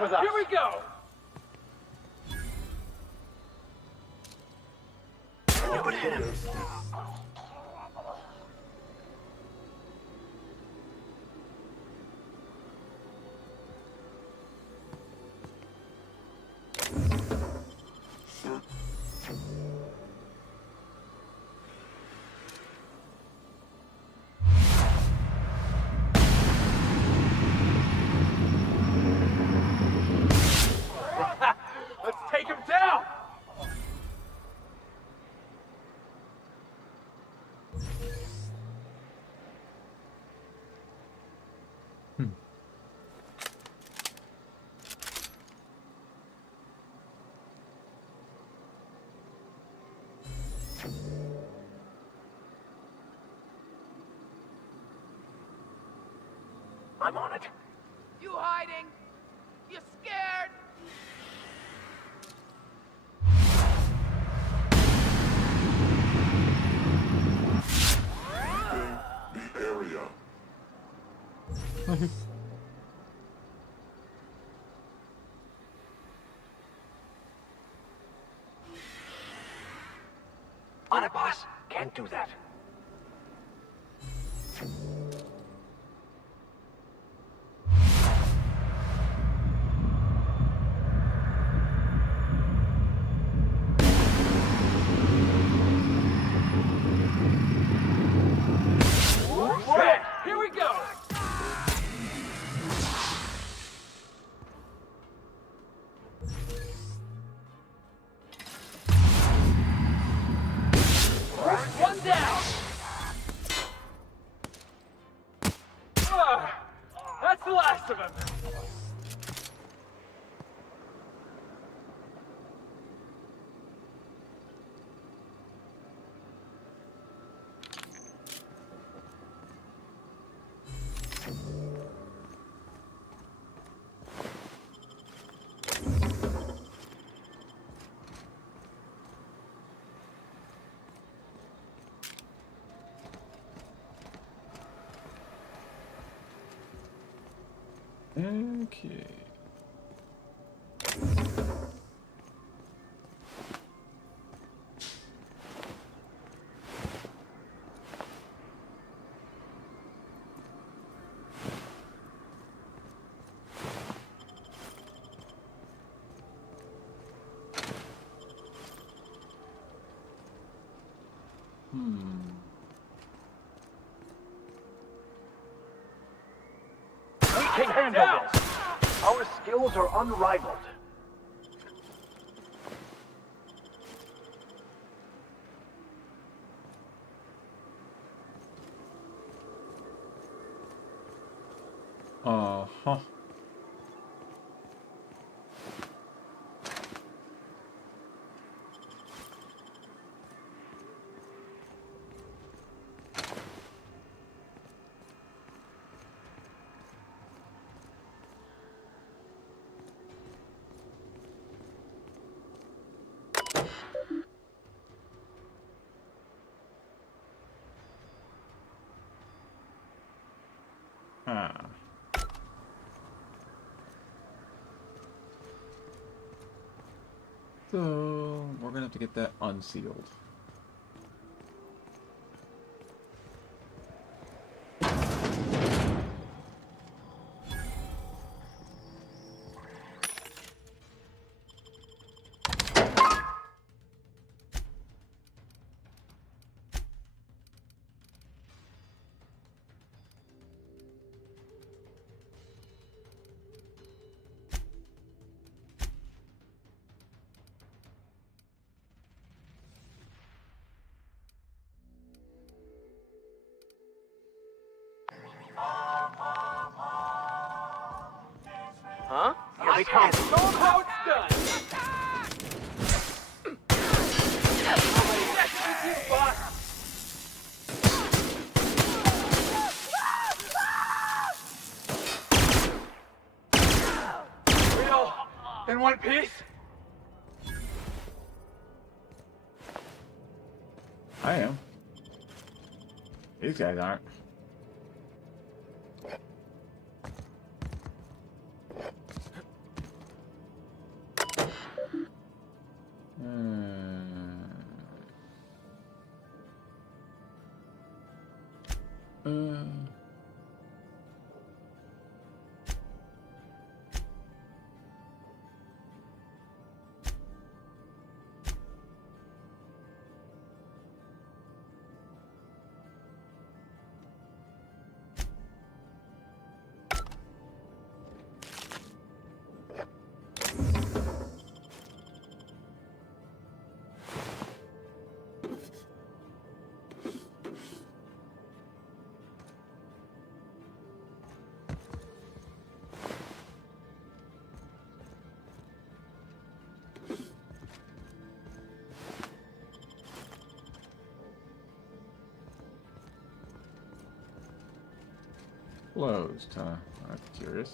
With us. Here we go! No, but hit him. I'm on it. You hiding? You scared? The area. On it, boss. Can't do that. Right, here we go. One down. That's the last of him. Okay. We can handle this. Our skills are unrivaled. Uh-huh. Ah. So, we're gonna have to get that unsealed. Huh? Here they come. Show 'em how it's done. Next with you, boss. We all in one piece? I am. These guys aren't. Closed, huh? That's curious.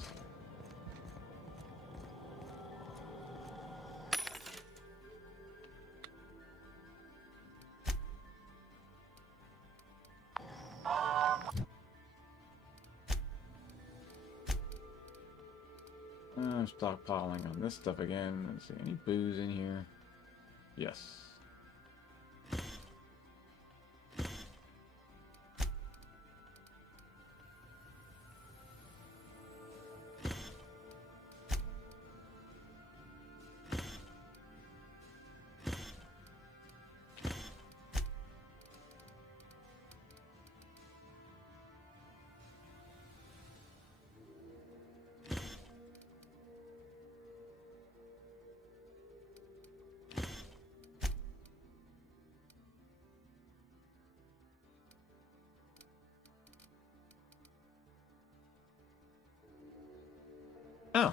I'm stockpiling on this stuff again. Let's see, any booze in here? Yes. Oh.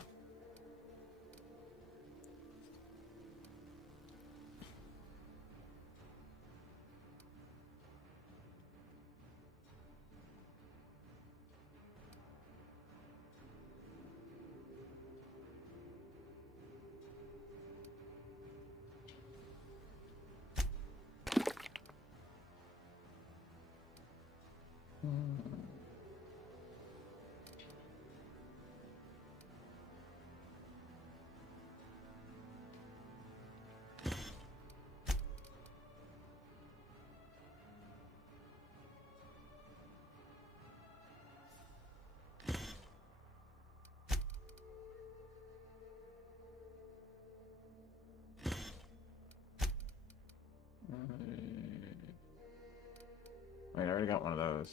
Wait, I already got one of those.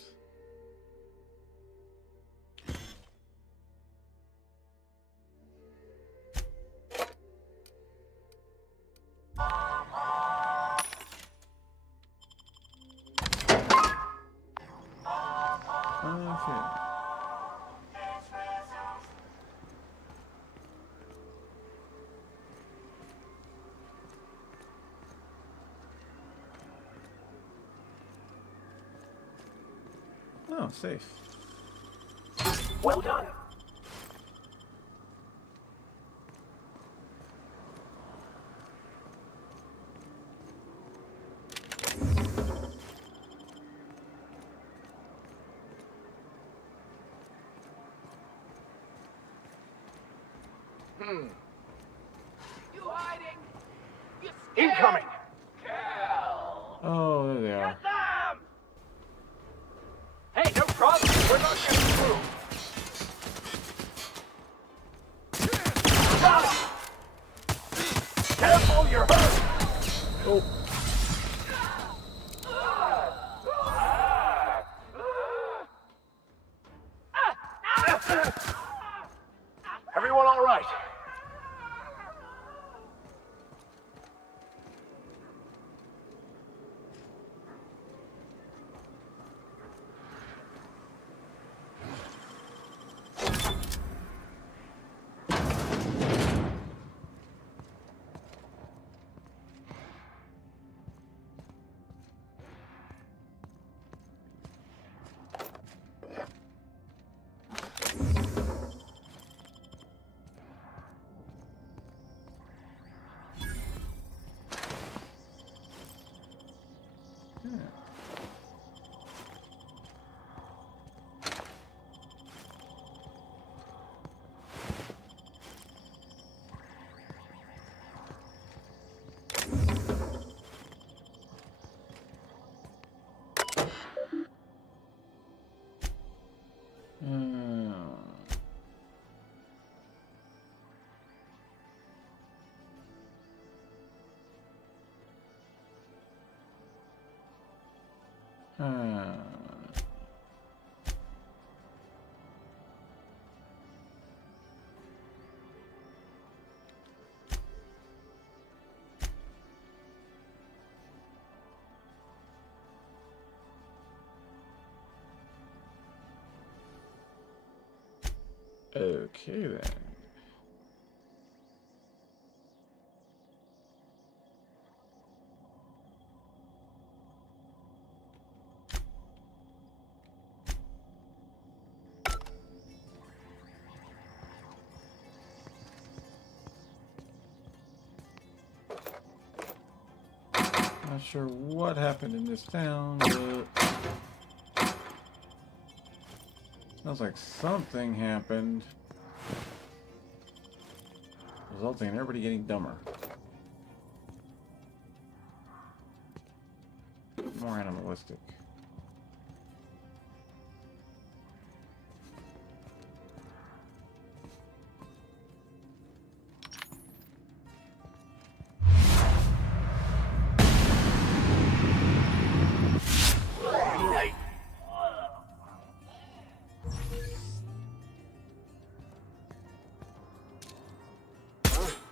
Okay. Oh, safe. Well done. You hiding? You Incoming! Oh, there they are. them! Hey, no problem. We're not getting through. Careful, you're hurt! Oh. Everyone all right? Okay then. Not sure what happened in this town, but sounds like something happened, resulting in everybody getting dumber. More animalistic.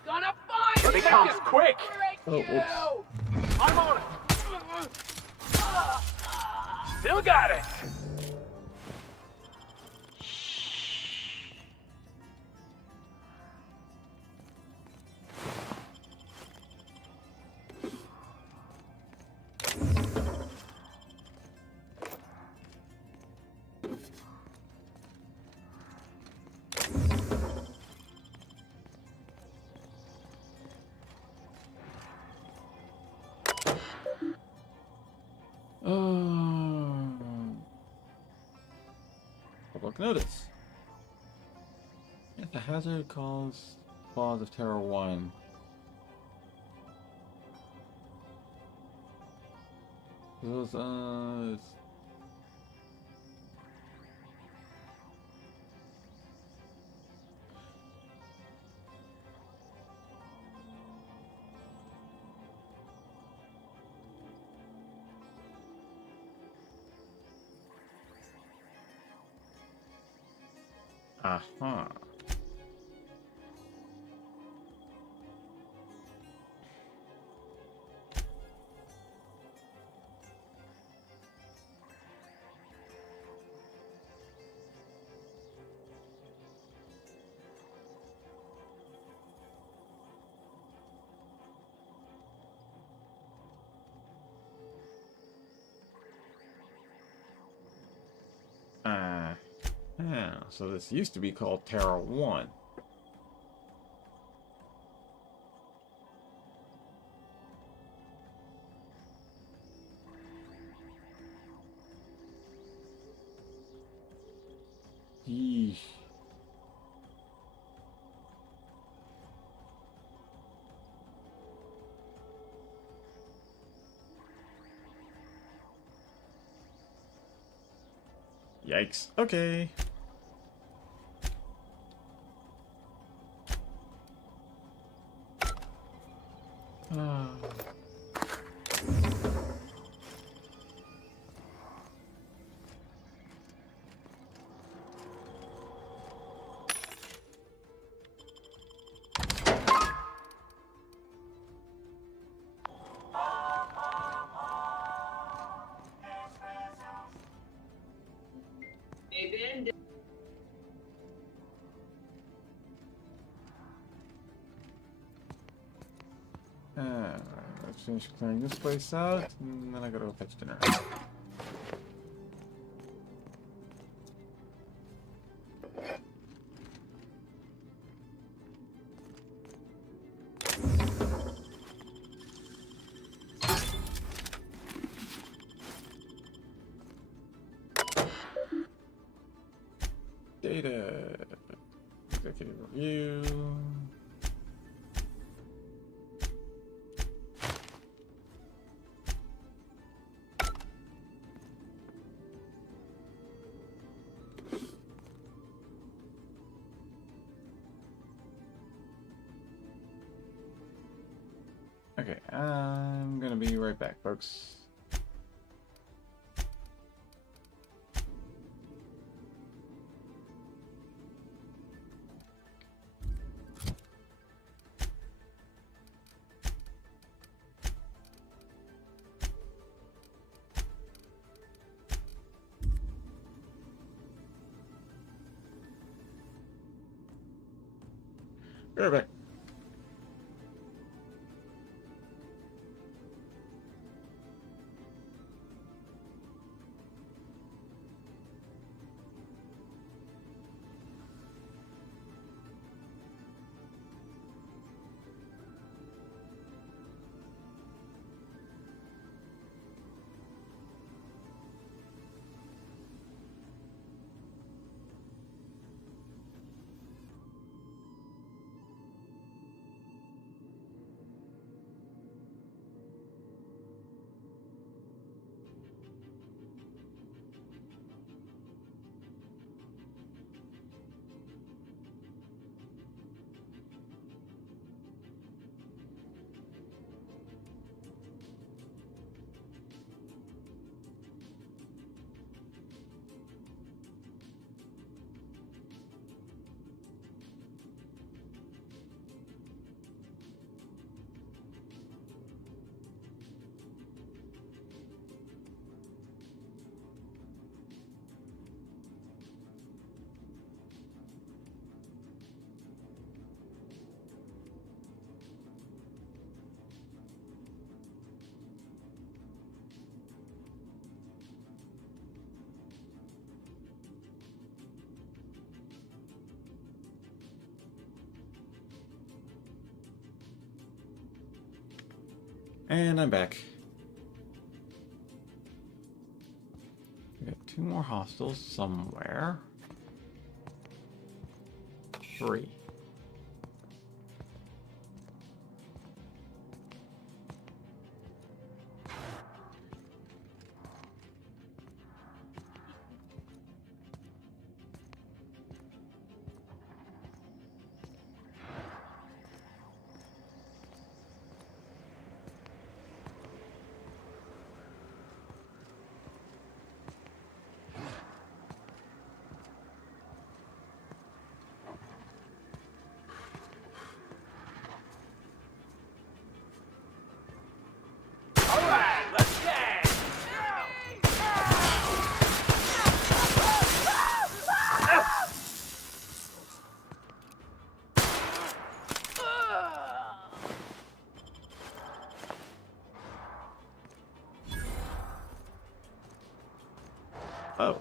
Gonna find Here they come. Quick! Oh, whoops. I'm on it. Still got it. Public notice. If the hazard calls Claws of Terror 1. Those, aha. Yeah, so this used to be called Terror 1. Yeesh. Yikes. Okay. Alright, let's finish clearing this place out, and then I gotta go fetch dinner. Data. Executive review. Okay, I'm gonna be right back, folks. Be right back. And I'm back. We got 2 more hostiles somewhere. 3. Oh.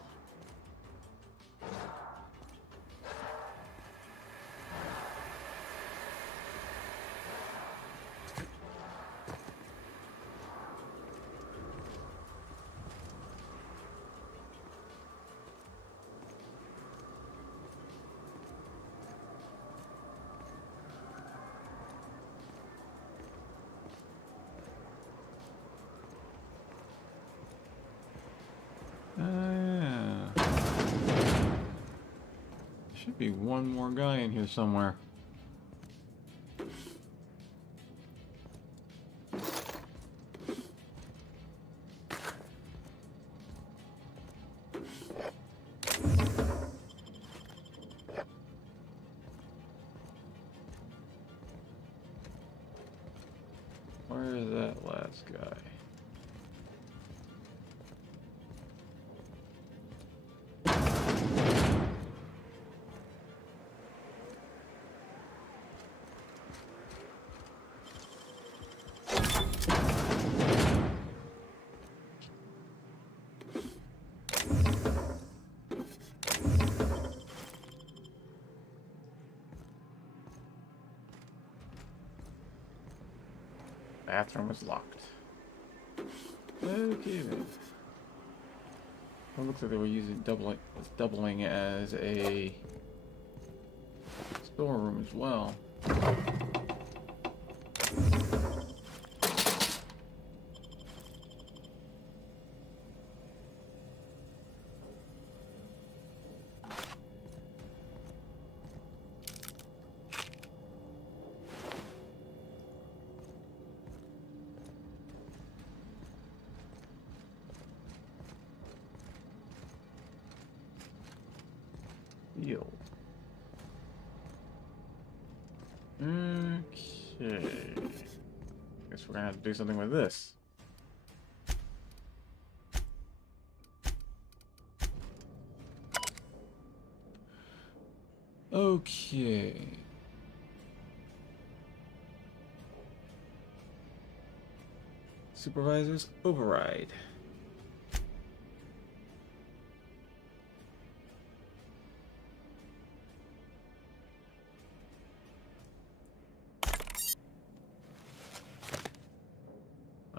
Yeah. Should be one more guy in here somewhere. Where is that last guy? Bathroom is locked. Okay then. Well, it looks like they were using doubling as a storeroom as well. Field. Okay. Guess we're gonna have to do something with this. Okay. Supervisors override.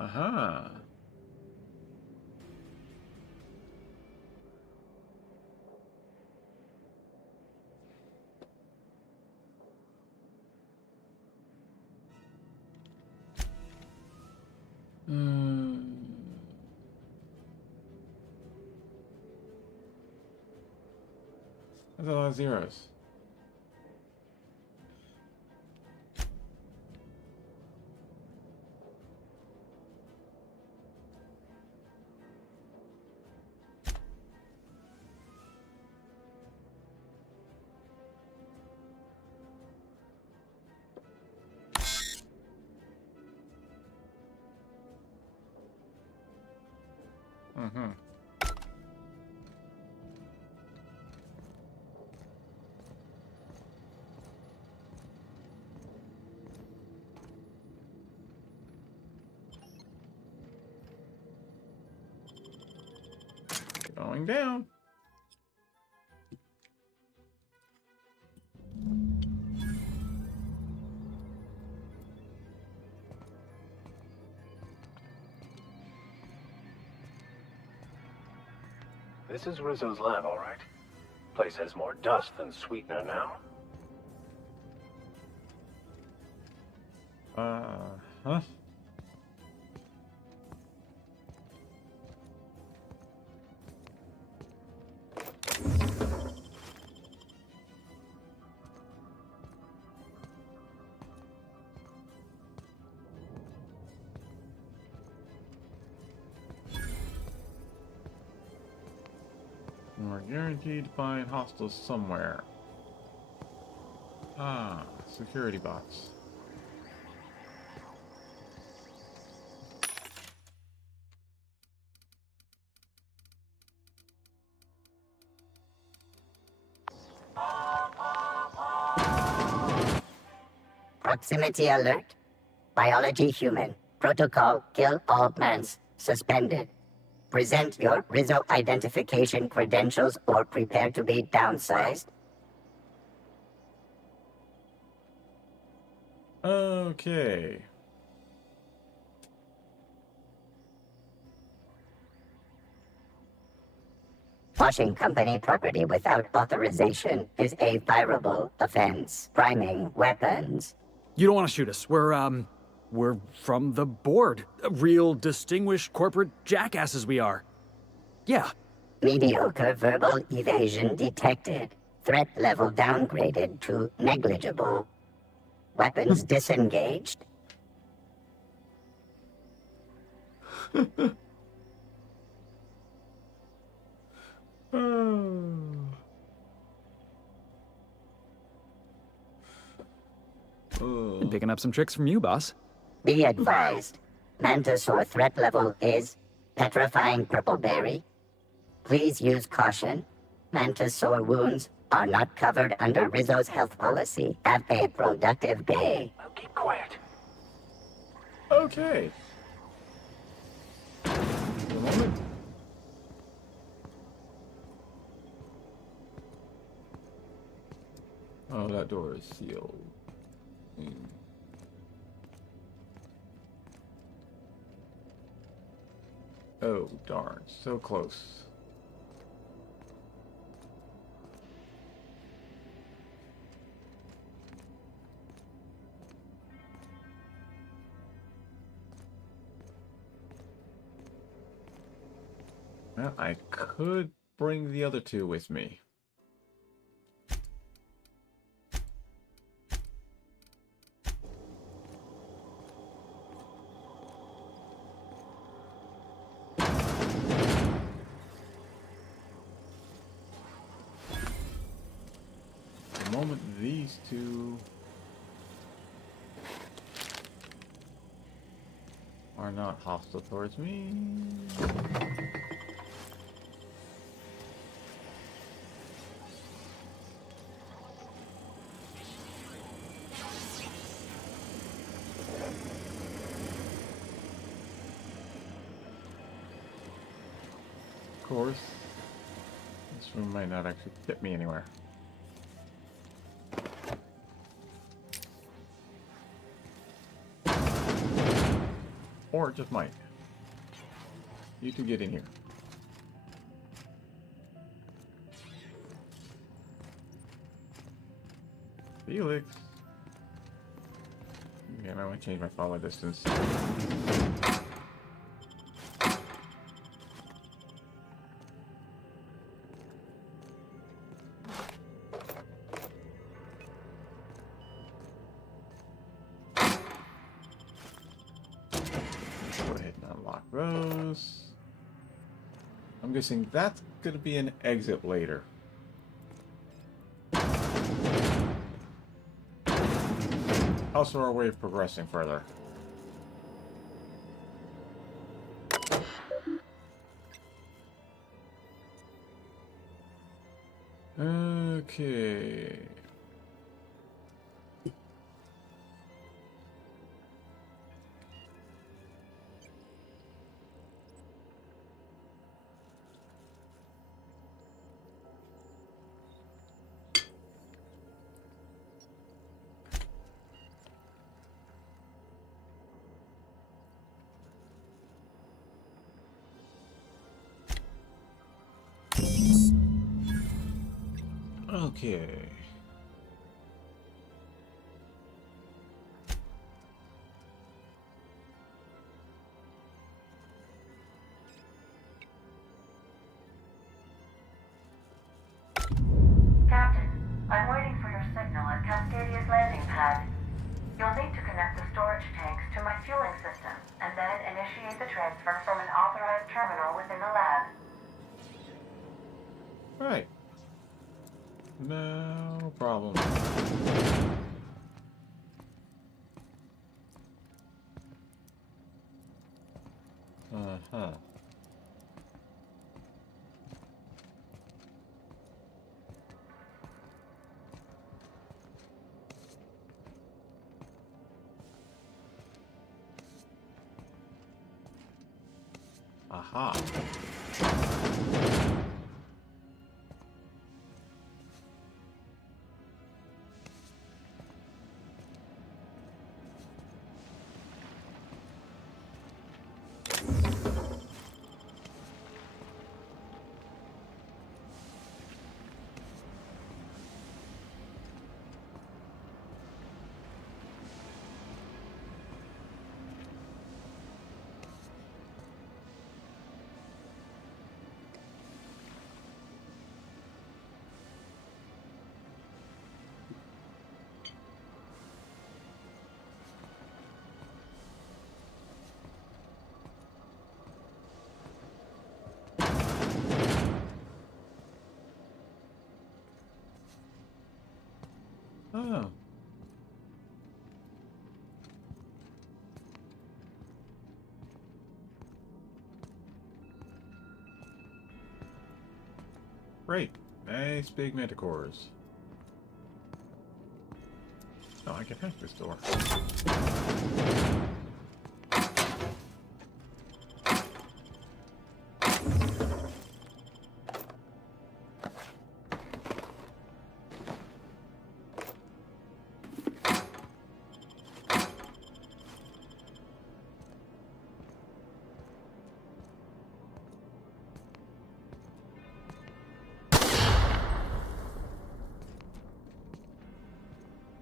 Aha. That's a lot of zeros. Mm-hmm. Going down. This is Rizzo's lab, all right. Place has more dust than sweetener now. Huh? We're guaranteed to find hostiles somewhere. Ah, security box. Proximity alert. Biology human. Protocol kill all plants. Suspended. Present your Rizzo identification credentials or prepare to be downsized. Okay. Washing company property without authorization is a fireable offense. Priming weapons. You don't want to shoot us. We're from the board. Real distinguished corporate jackasses we are. Yeah. Mediocre verbal evasion detected. Threat level downgraded to negligible. Weapons disengaged. Been picking up some tricks from you, boss. Be advised. Mantisaur threat level is petrifying purpleberry. Please use caution. Mantisaur wounds are not covered under Rizzo's health policy. Have a productive day. Now keep quiet. Okay. Just a moment. Oh, that door is sealed. Oh, darn. So close. Well, I could bring the other two with me. The moment these two are not hostile towards me. Of course, this room might not actually fit me anywhere. Or it just might. You two get in here. Felix. Yeah, I want to change my follow distance. Those. I'm guessing that's going to be an exit later. Also our way of progressing further. Okay. Okay. Captain, I'm waiting for your signal at Cascadia's landing pad. You'll need to connect the storage tanks to my fueling system, and then initiate the transfer from an authorized terminal within the lab. Right. No problem. Uh-huh. Aha. Oh. Great. Nice big manticores. Oh, I can hack this door.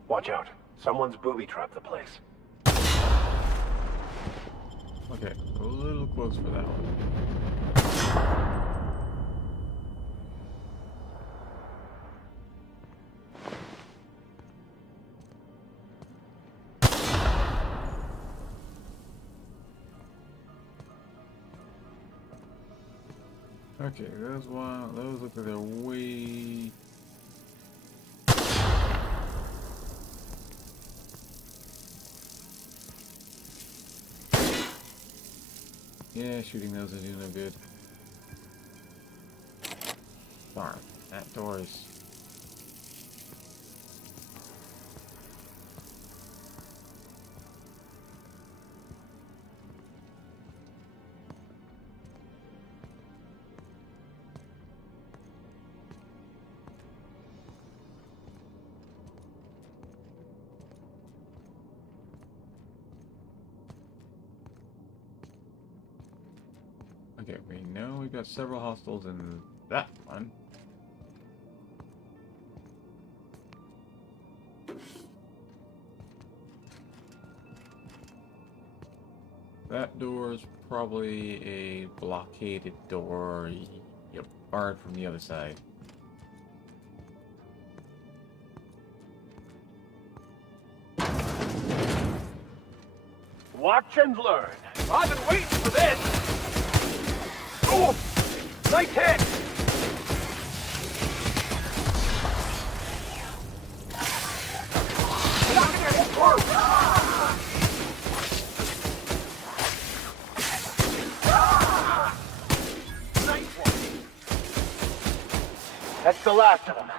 Watch out. Someone's booby-trapped the place. Okay, a little close for that one. Okay, those look like they're way. Yeah, shooting those is doing no good. Darn, that door is. Okay, we know we've got several hostiles in that one. That door is probably a blockaded door. Yep, barred from the other side. Watch and learn. I've been waiting for this! Oh! Nice hit! Nice one. That's the last of them.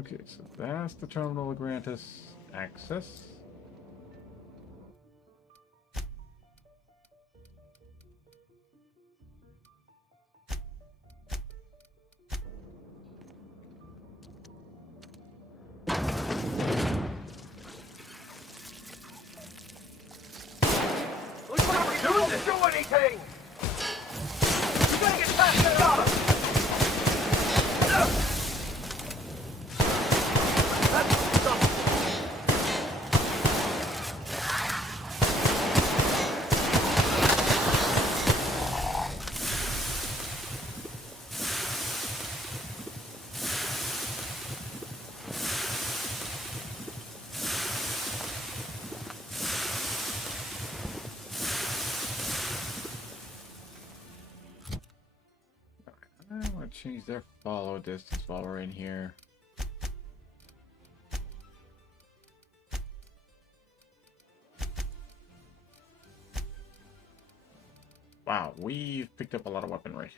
Okay, so that's the terminal to grant us access. Don't do anything! You gotta get past that armor! That's something! I want to change their follow distance while we're in here. Wow, we've picked up a lot of weaponry.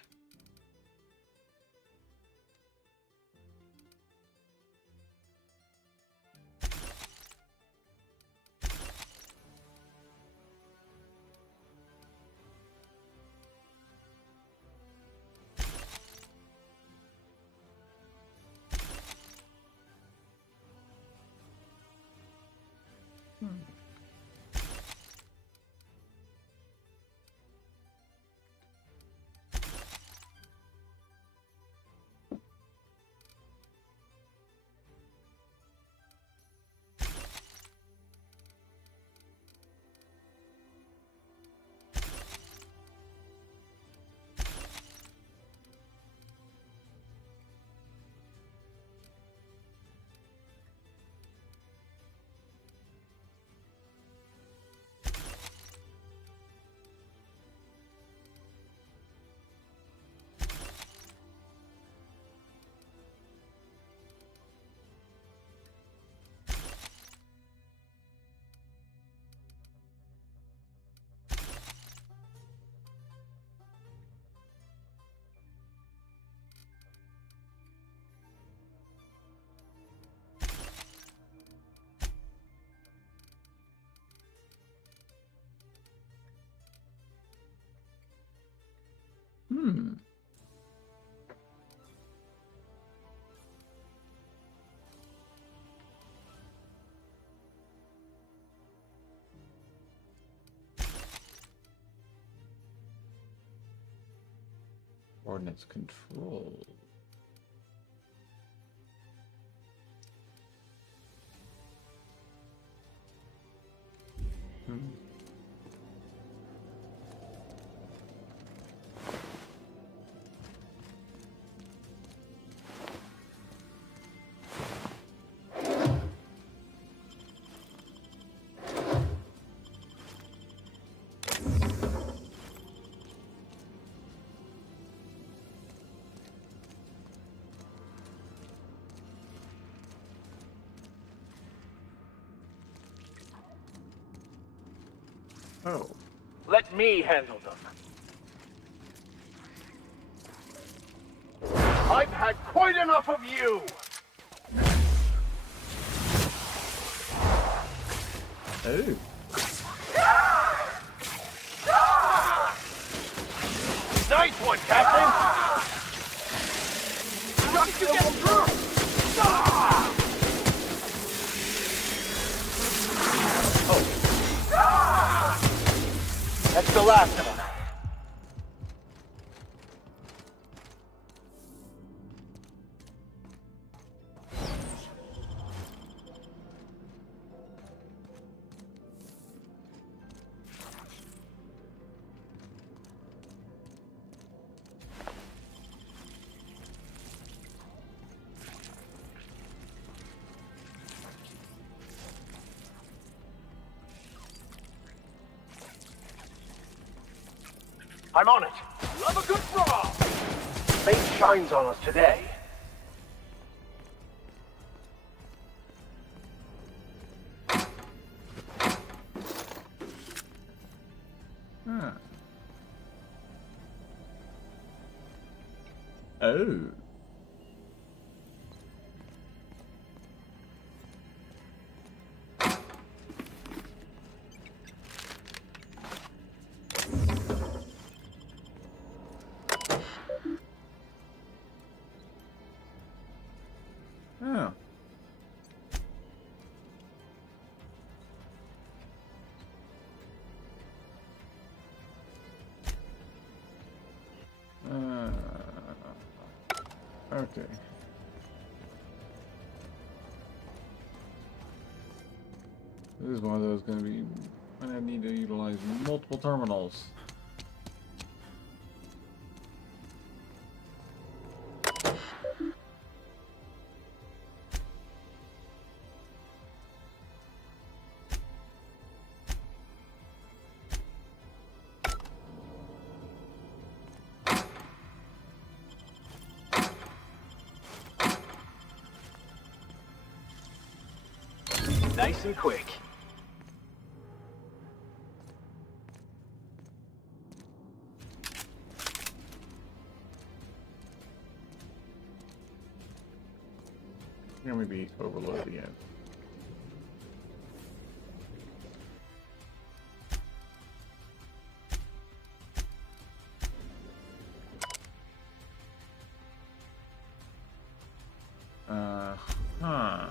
Ordnance control. Oh. Let me handle them. I've had quite enough of you! Oh. Nice one, Captain! How did you get through? That's the last of them. I'm on it. Love a good brawl. Fate shines on us today. Oh. Okay. This is one of those going to be when I need to utilize multiple terminals. Nice and quick. Here we be overloaded again. Huh.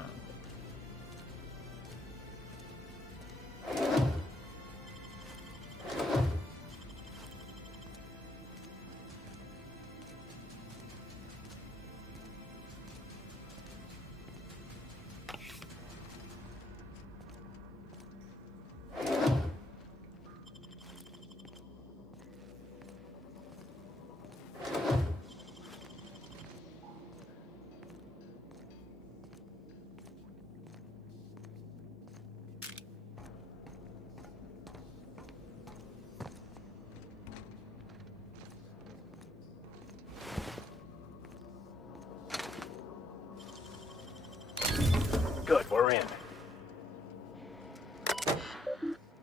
Good, we're in.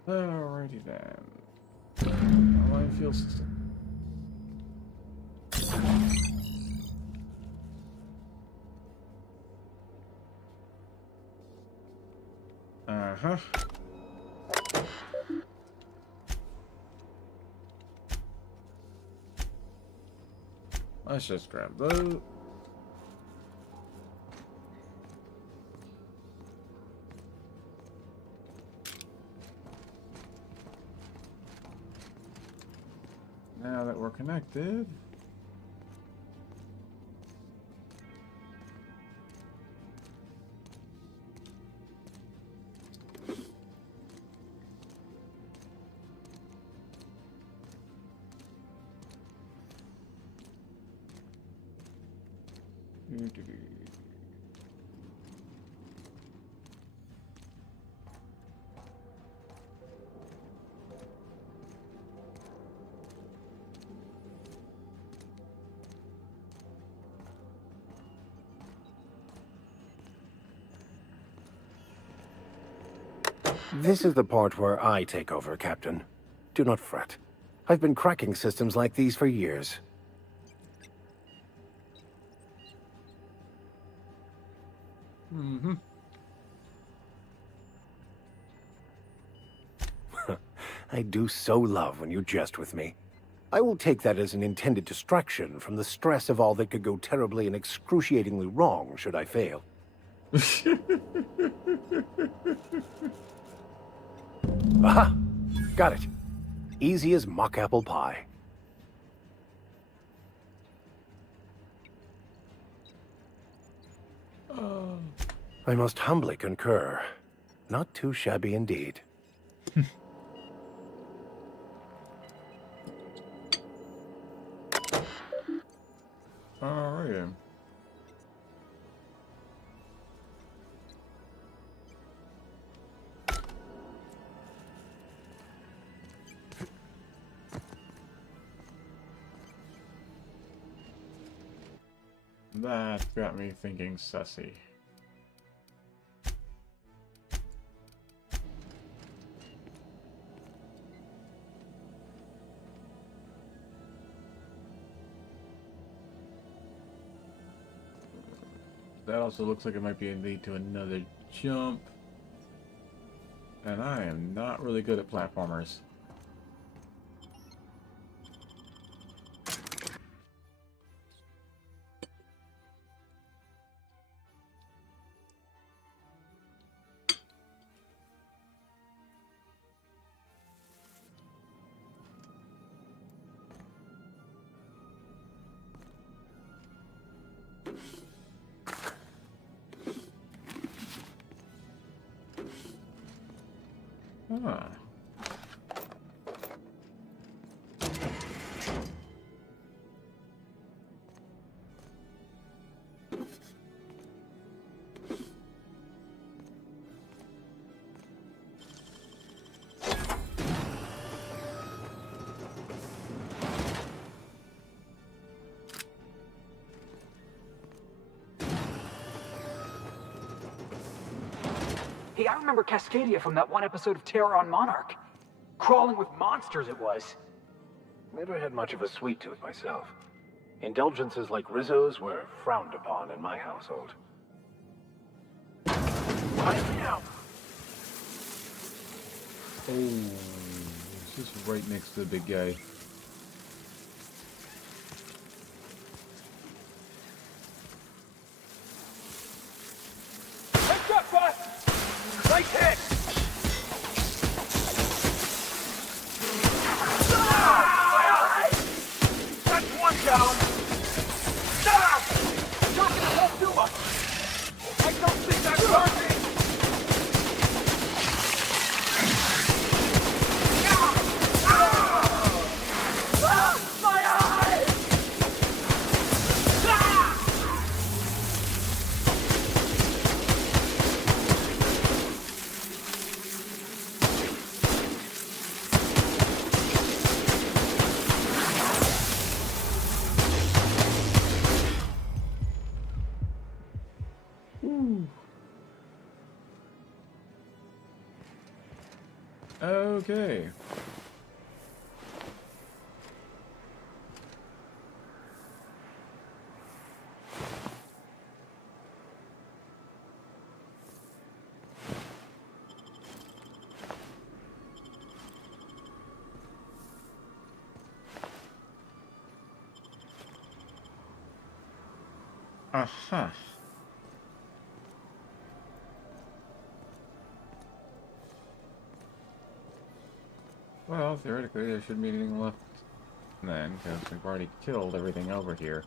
Alrighty then. Line fuel system. Uh-huh. Let's just grab those. Now that we're connected, This is the part where I take over, Captain. Do not fret. I've been cracking systems like these for years. mm-hmm. I do so love when you jest with me. I will take that as an intended distraction from the stress of all that could go terribly and excruciatingly wrong should I fail. Aha! Got it. Easy as mock apple pie. I must humbly concur. Not too shabby indeed. Alright then. That got me thinking sussy. That also looks like it might be a lead to another jump. And I am not really good at platformers. Huh. Hey, I remember Cascadia from that one episode of Terror on Monarch. Crawling with monsters it was. Never had much of a sweet tooth myself. Indulgences like Rizzo's were frowned upon in my household. Oh, this is right next to the big guy. Heads up, boss! Nice hit! That's one down! Stop! Not gonna help too much! I don't think that's working! My eyes! Okay. Uh-huh. Well, theoretically, there shouldn't be anything left then, because we've already killed everything over here.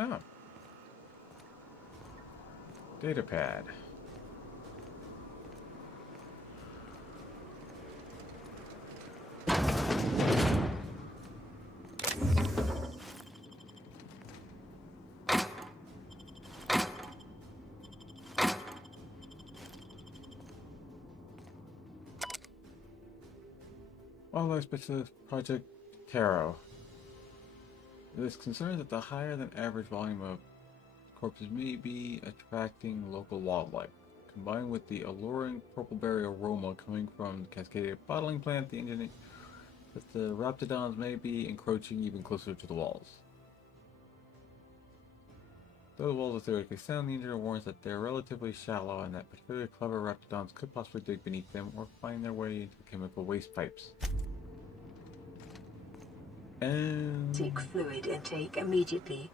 Oh. Data pad. Wildlife Specialist Project Tarot. It is concerned that the higher than average volume of corpses may be attracting local wildlife. Combined with the alluring purple-berry aroma coming from the Cascadia bottling plant, the engineer that the raptidons may be encroaching even closer to the walls. Though the walls are theoretically sound, the engineer warns that they're relatively shallow and that particularly clever raptidons could possibly dig beneath them or find their way into chemical waste pipes. And Take fluid intake immediately.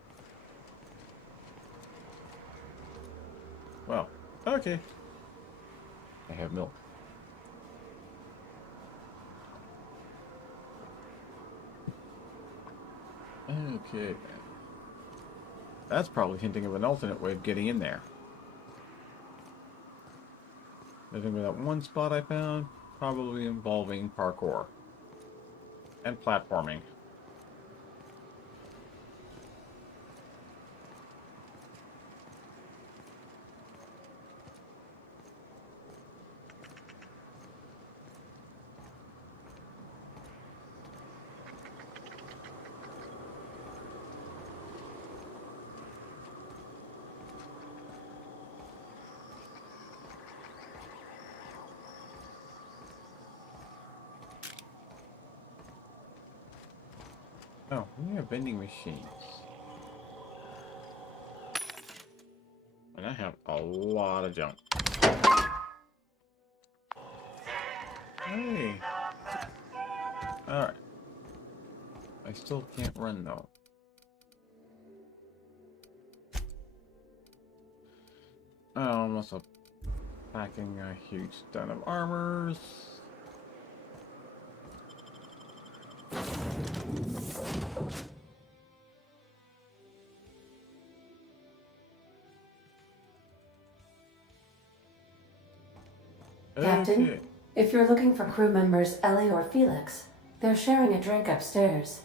well, okay. I have milk. Okay. That's probably hinting of an alternate way of getting in there. Living with that one spot I found, probably involving parkour. And platforming. Oh, we have vending machines. And I have a lot of junk. Hey! Alright. I still can't run though. Oh, I'm also packing a huge ton of armors. Captain, Okay. if you're looking for crew members Ellie or Felix, they're sharing a drink upstairs.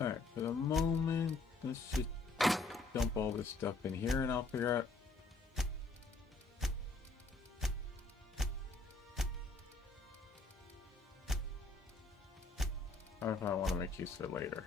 Alright, for the moment, let's just dump all this stuff in here and I'll figure out if I want to make use of it later.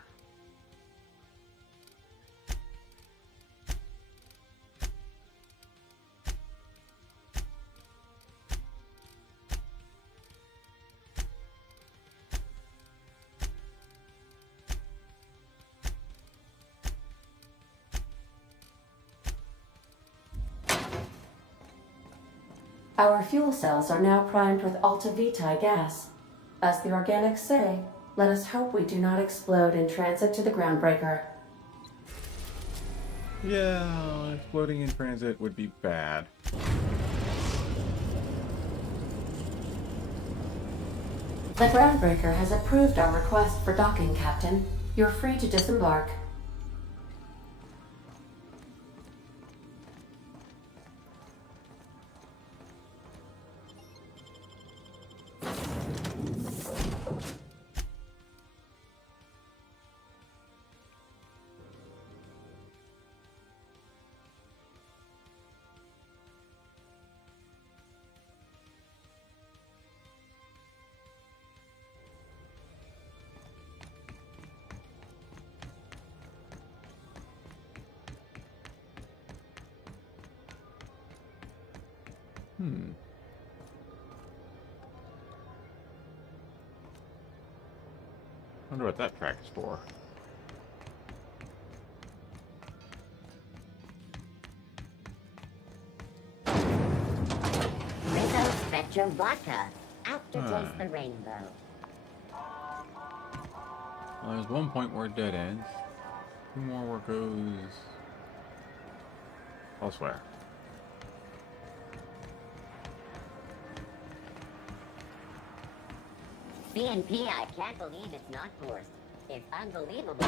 Our fuel cells are now primed with Alta Vitae gas. As the organics say, let us hope we do not explode in transit to the groundbreaker. Yeah, exploding in transit would be bad. The groundbreaker has approved our request for docking, Captain. You're free to disembark. Wonder what that track is for. Rizzo's Spectrum Vodka. Aftertaste the rainbow. Well, there's one point where it dead ends. Two more where it goes elsewhere. BNP, I can't believe it's not forced. It's unbelievable.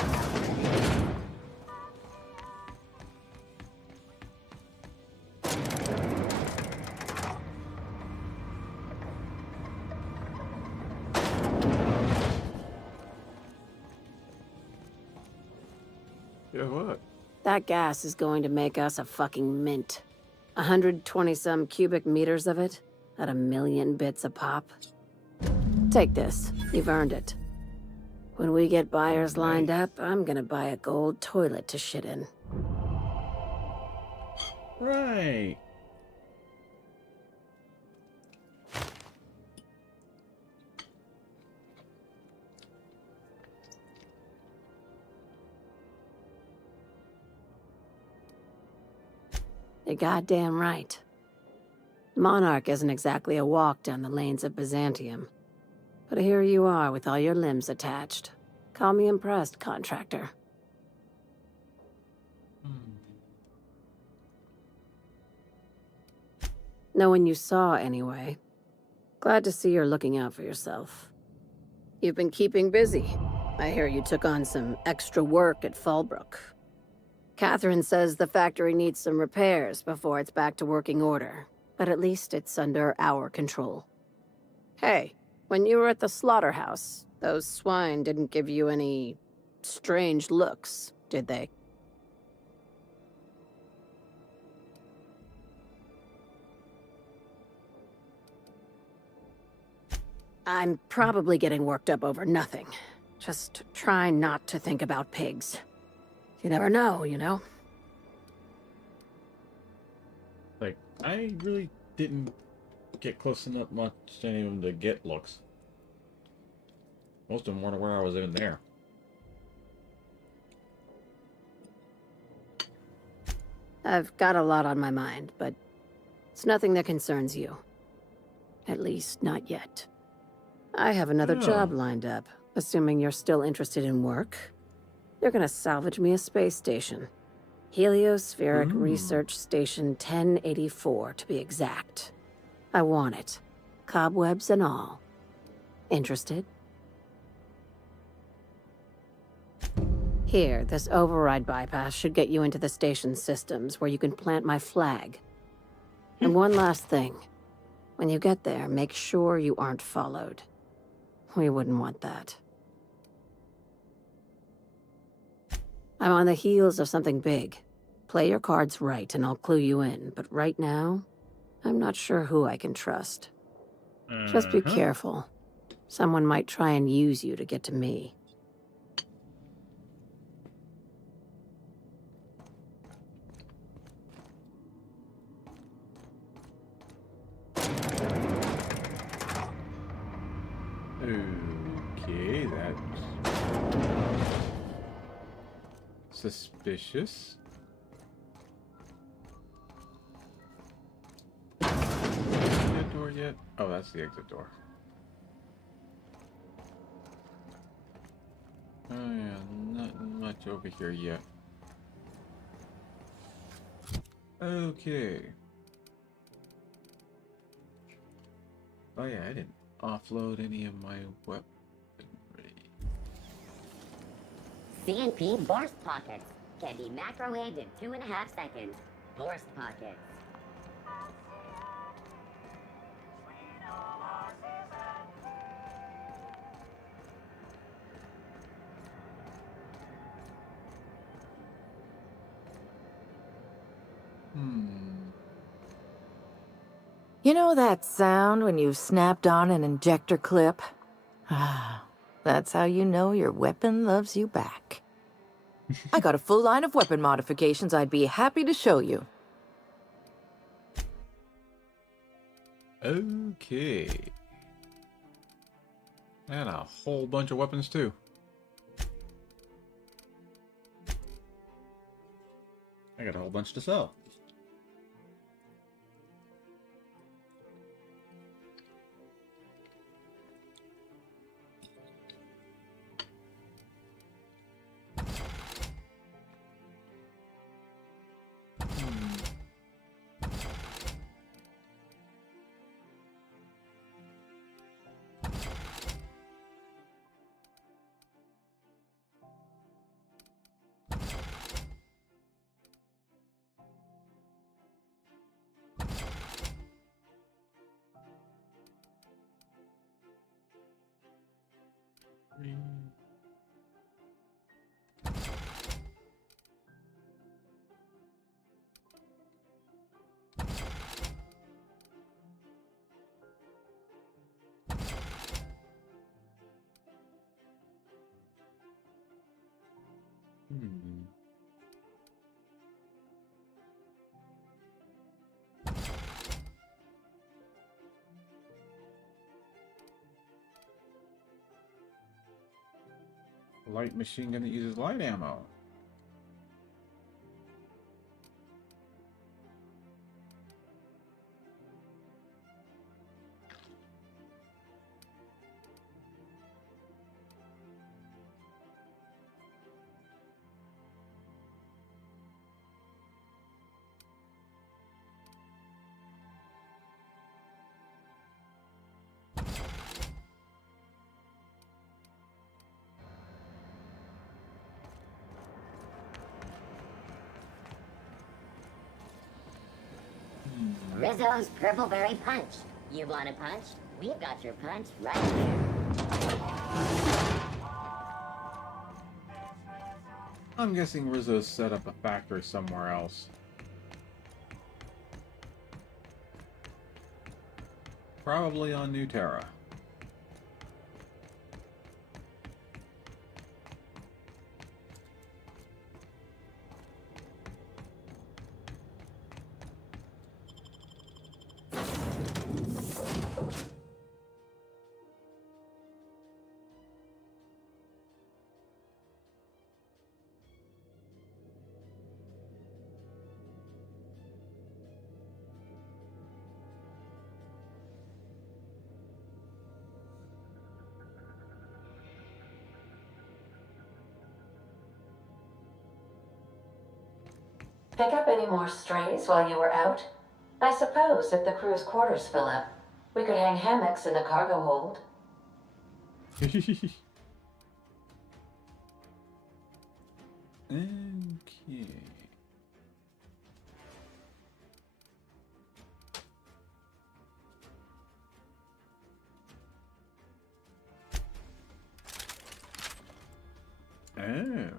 Yeah, what? That gas is going to make us a fucking mint. 120-some cubic meters of it, at 1,000,000 bits a pop. Take this. You've earned it. When we get buyers lined up, I'm gonna buy a gold toilet to shit in. Right. You're goddamn right. Monarch isn't exactly a walk down the lanes of Byzantium. But here you are with all your limbs attached. Call me impressed, contractor. No one you saw, anyway. Glad to see you're looking out for yourself. You've been keeping busy. I hear you took on some extra work at Fallbrook. Catherine says the factory needs some repairs before it's back to working order, but at least it's under our control. Hey, when you were at the slaughterhouse, those swine didn't give you any strange looks, did they? I'm probably getting worked up over nothing. Just try not to think about pigs. You never know, you know? Like, I really didn't get close enough much to any of them to get looks. Most of them weren't aware I was even there. I've got a lot on my mind, but It's nothing that concerns you. At least, not yet. I have another job lined up, assuming you're still interested in work. You're gonna salvage me a space station. Heliospheric Research Station 1084, to be exact. I want it. Cobwebs and all. Interested? Here, this override bypass should get you into the station's systems where you can plant my flag. And one last thing. When you get there, make sure you aren't followed. We wouldn't want that. I'm on the heels of something big. Play your cards right and I'll clue you in, but right now, I'm not sure who I can trust. Just be careful. Someone might try and use you to get to me. Okay, that's suspicious. That door yet? Oh, that's the exit door. Oh yeah, not much over here yet. Okay. Oh yeah, I didn't offload any of my weaponry. CNP burst pockets can be microwaved in 2.5 seconds. Burst pockets. You know that sound when you've snapped on an injector clip? Ah, that's how you know your weapon loves you back. I got a full line of weapon modifications I'd be happy to show you. Okay. And a whole bunch of weapons too. I got a whole bunch to sell. Light machine gun that uses light ammo. Rizzo's Purpleberry Punch. You want a punch? We've got your punch right here. I'm guessing Rizzo's set up a factory somewhere else. Probably on New Terra. Pick up any more strays while you were out? I suppose if the crew's quarters fill up, we could hang hammocks in the cargo hold. Okay. Oh.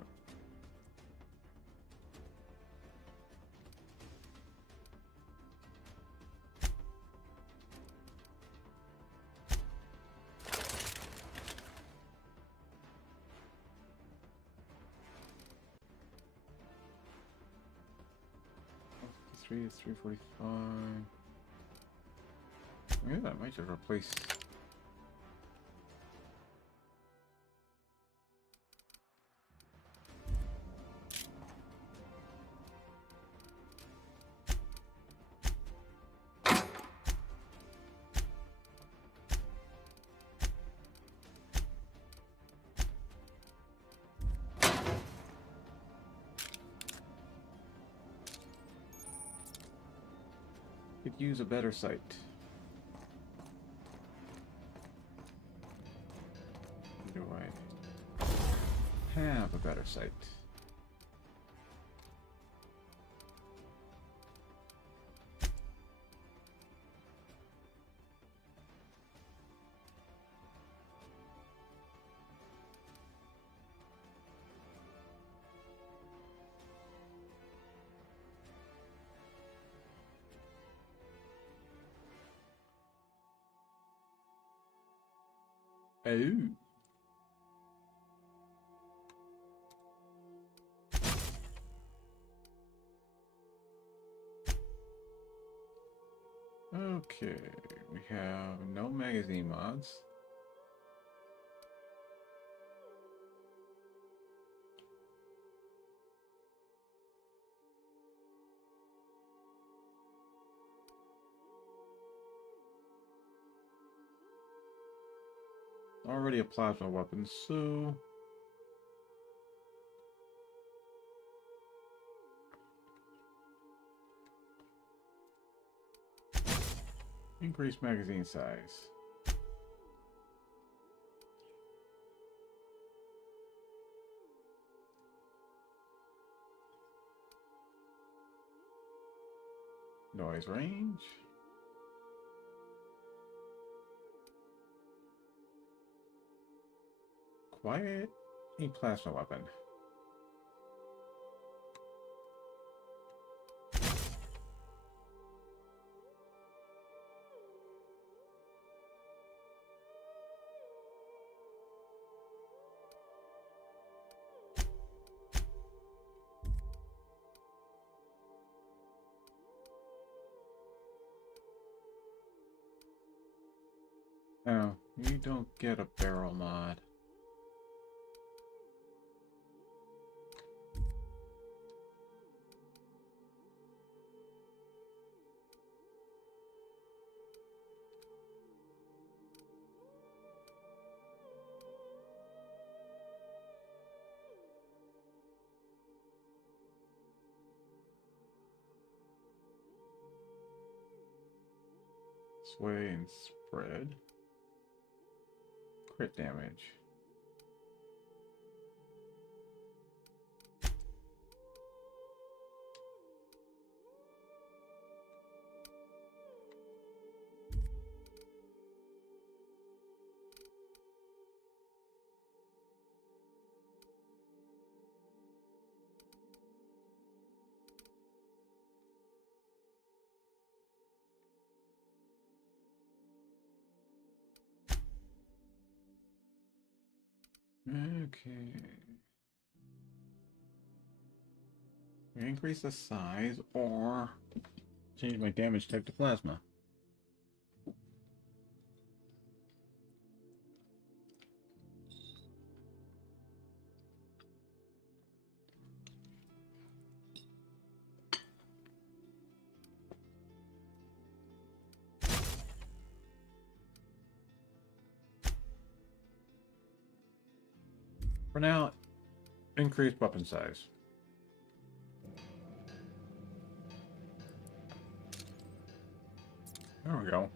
Three is 345. Yeah, I might just replace. Could use a better sight. Do I have a better sight? Oh. Okay, we have no magazine mods. Already a plasma weapon, so increase magazine size. Noise range. Quiet. A plasma weapon. Oh, you don't get a barrel mod. Sway and spread. Crit damage. Okay. Increase the size or change my damage type to plasma. For now, increase weapon size. There we go.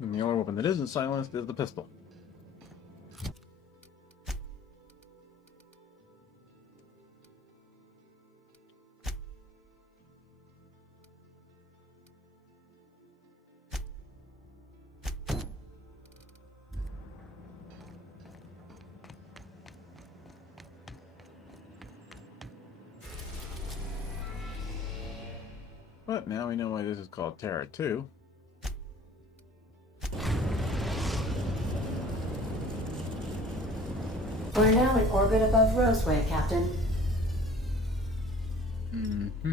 And the only weapon that isn't silenced is the pistol. But now we know why this is called Terra 2. We're now in orbit above Roseway, Captain. Mm-hmm.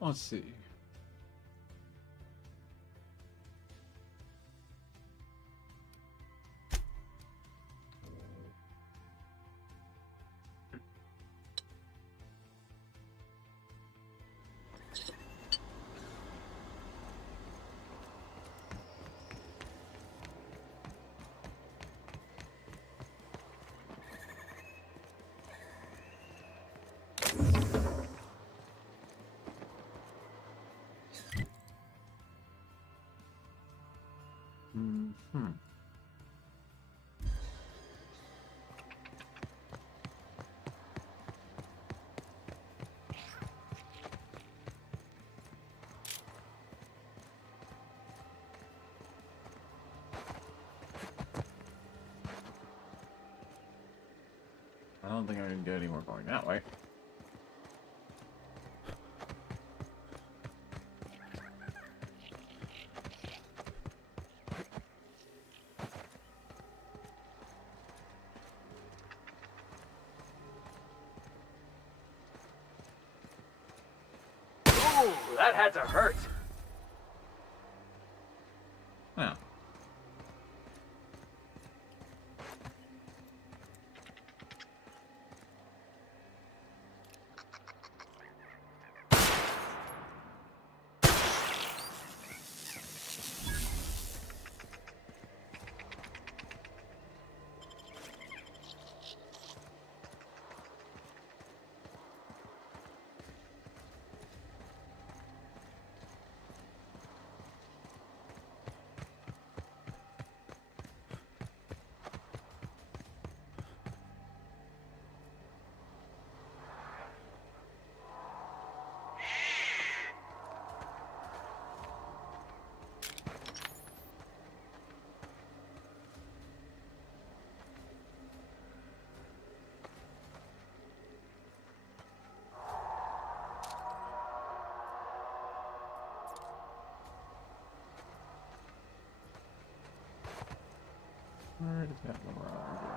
Let's see. Hmm. I don't think I can get any more going that way. Ooh, that had to hurt. Now. Where does that mirage go?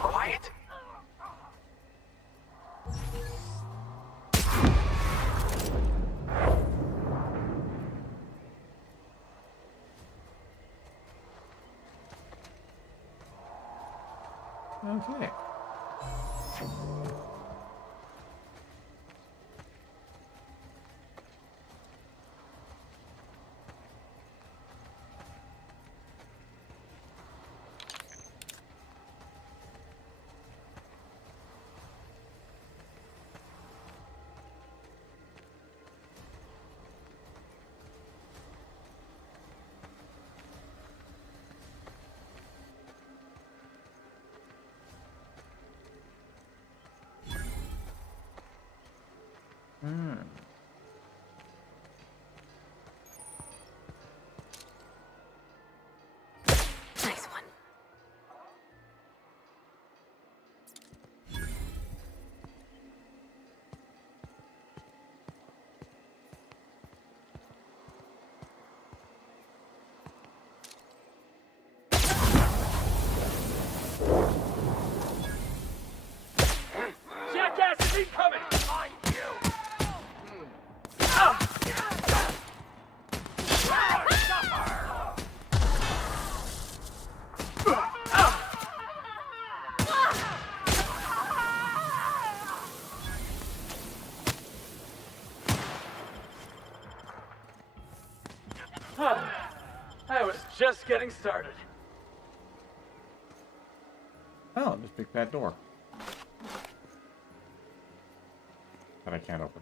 Quiet. Okay. Hmm. Nice one. Keep coming! Mind you! I was just getting started. Oh, this big fat door. That I can't open.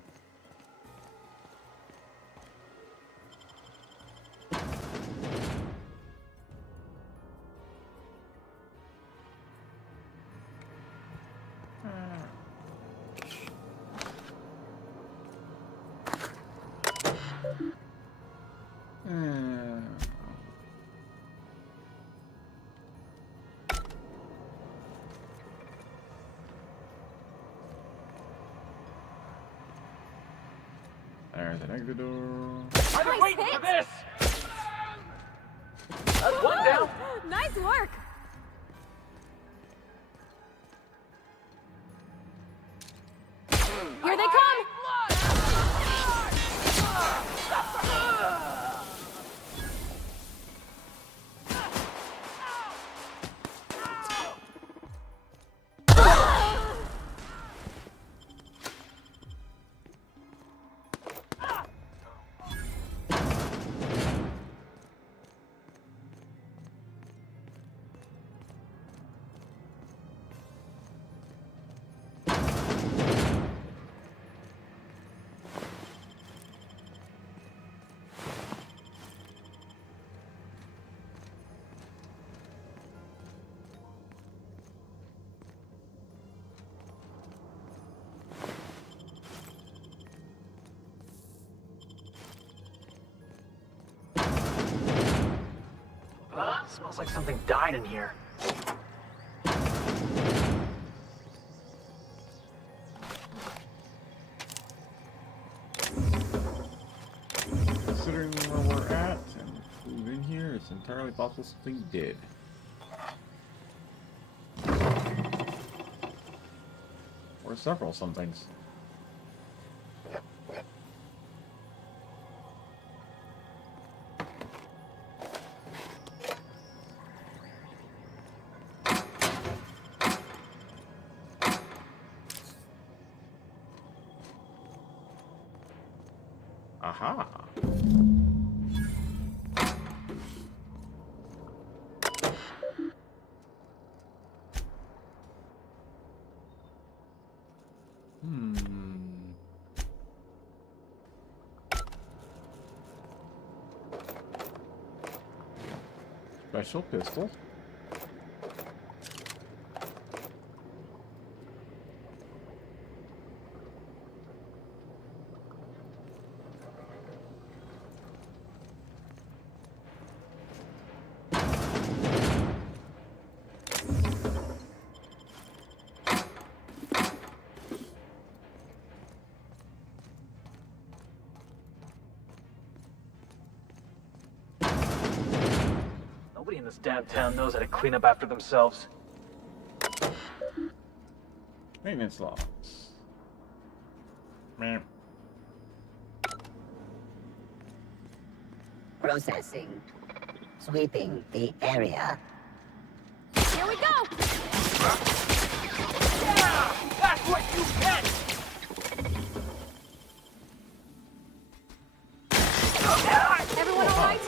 There's an exit door. I've been waiting for this! That's one down. Nice work. Here they come. Smells like something died in here. Considering where we're at and who's in here, it's entirely possible something did. Or several somethings. Aha. Special pistol. Nobody in this damn town knows how to clean up after themselves. Maintenance logs. Meh. Processing. Sweeping the area. Here we go. Yeah! That's what you get! Everyone all right?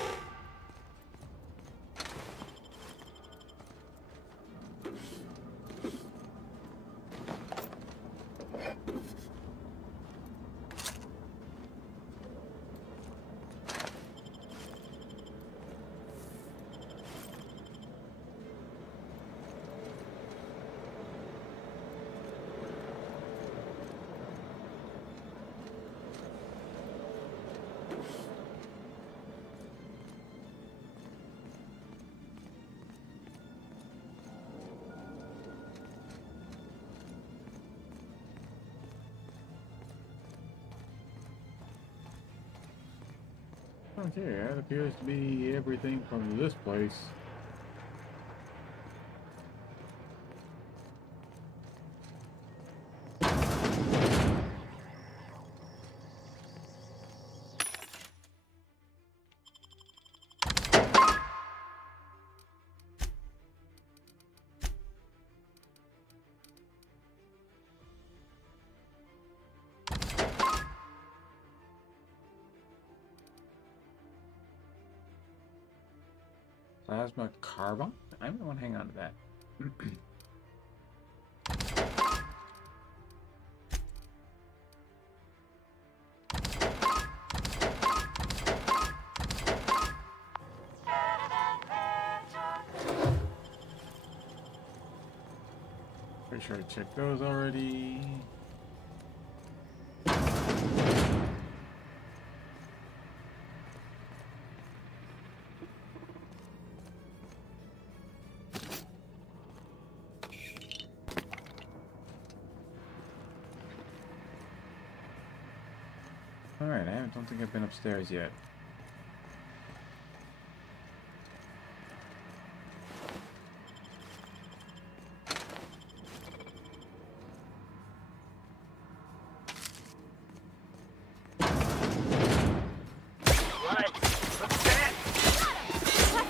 Okay, that appears to be everything from this place. Plasma carbon? I might want to hang on to that. Pretty sure I checked those already. Alright, I don't think I've been upstairs yet. That's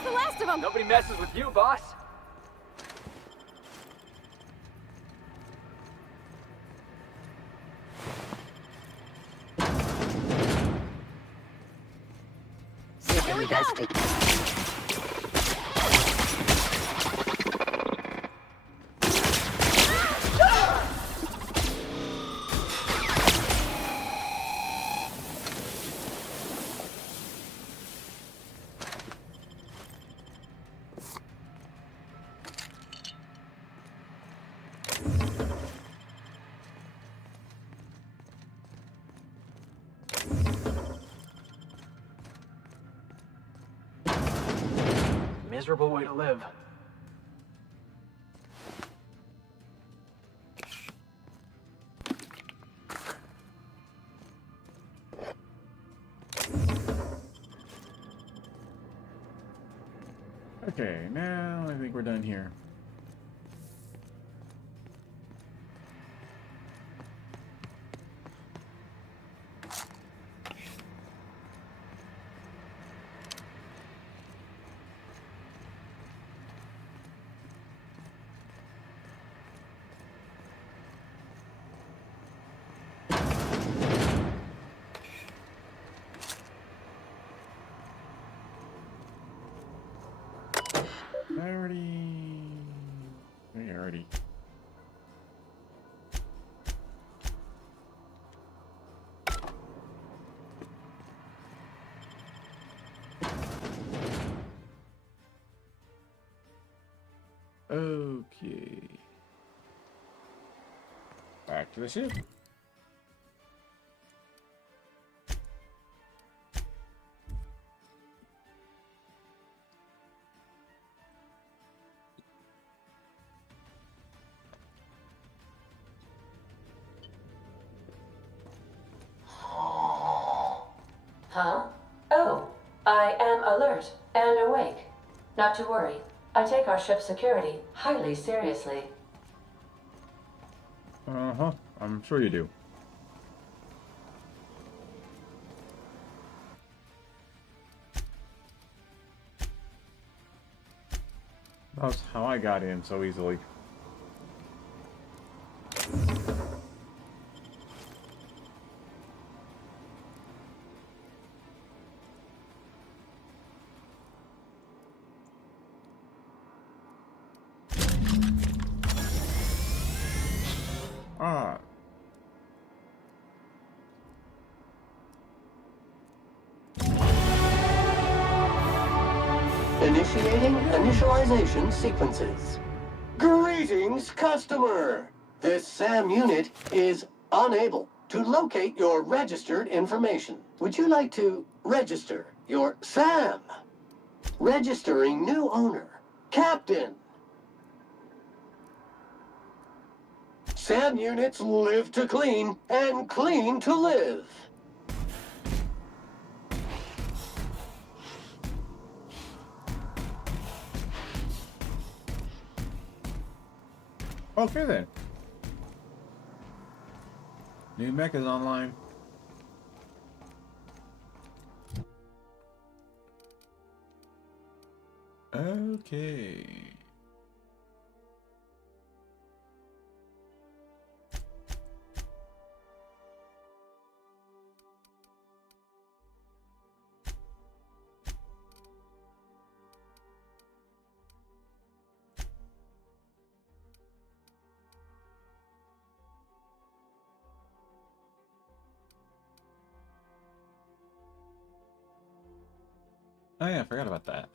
the last of them! Nobody messes with you, boss! Here we go. Miserable way to live. Okay, now I think we're done here. I already. Okay. Back to the ship. Huh? Oh, I am alert and awake. Not to worry. I take our ship's security highly seriously. Uh-huh. I'm sure you do. That's how I got in so easily. Ah. Initiating initialization sequences. Greetings, customer! This SAM unit is unable to locate your registered information. Would you like to register your SAM? Registering new owner, Captain. SAM units live to clean and clean to live. Okay then. New mech is online. Okay. Oh yeah, I forgot about that.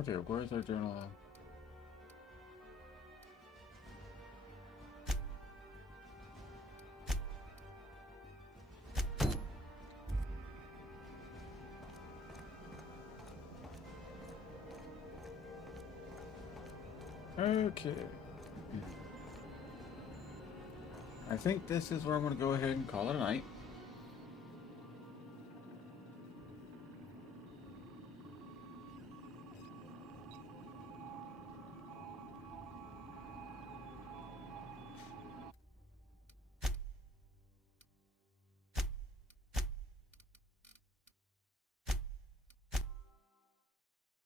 Okay, where's our journal? Okay. I think this is where I'm going to go ahead and call it a night.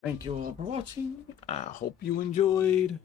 Thank you all for watching. I hope you enjoyed.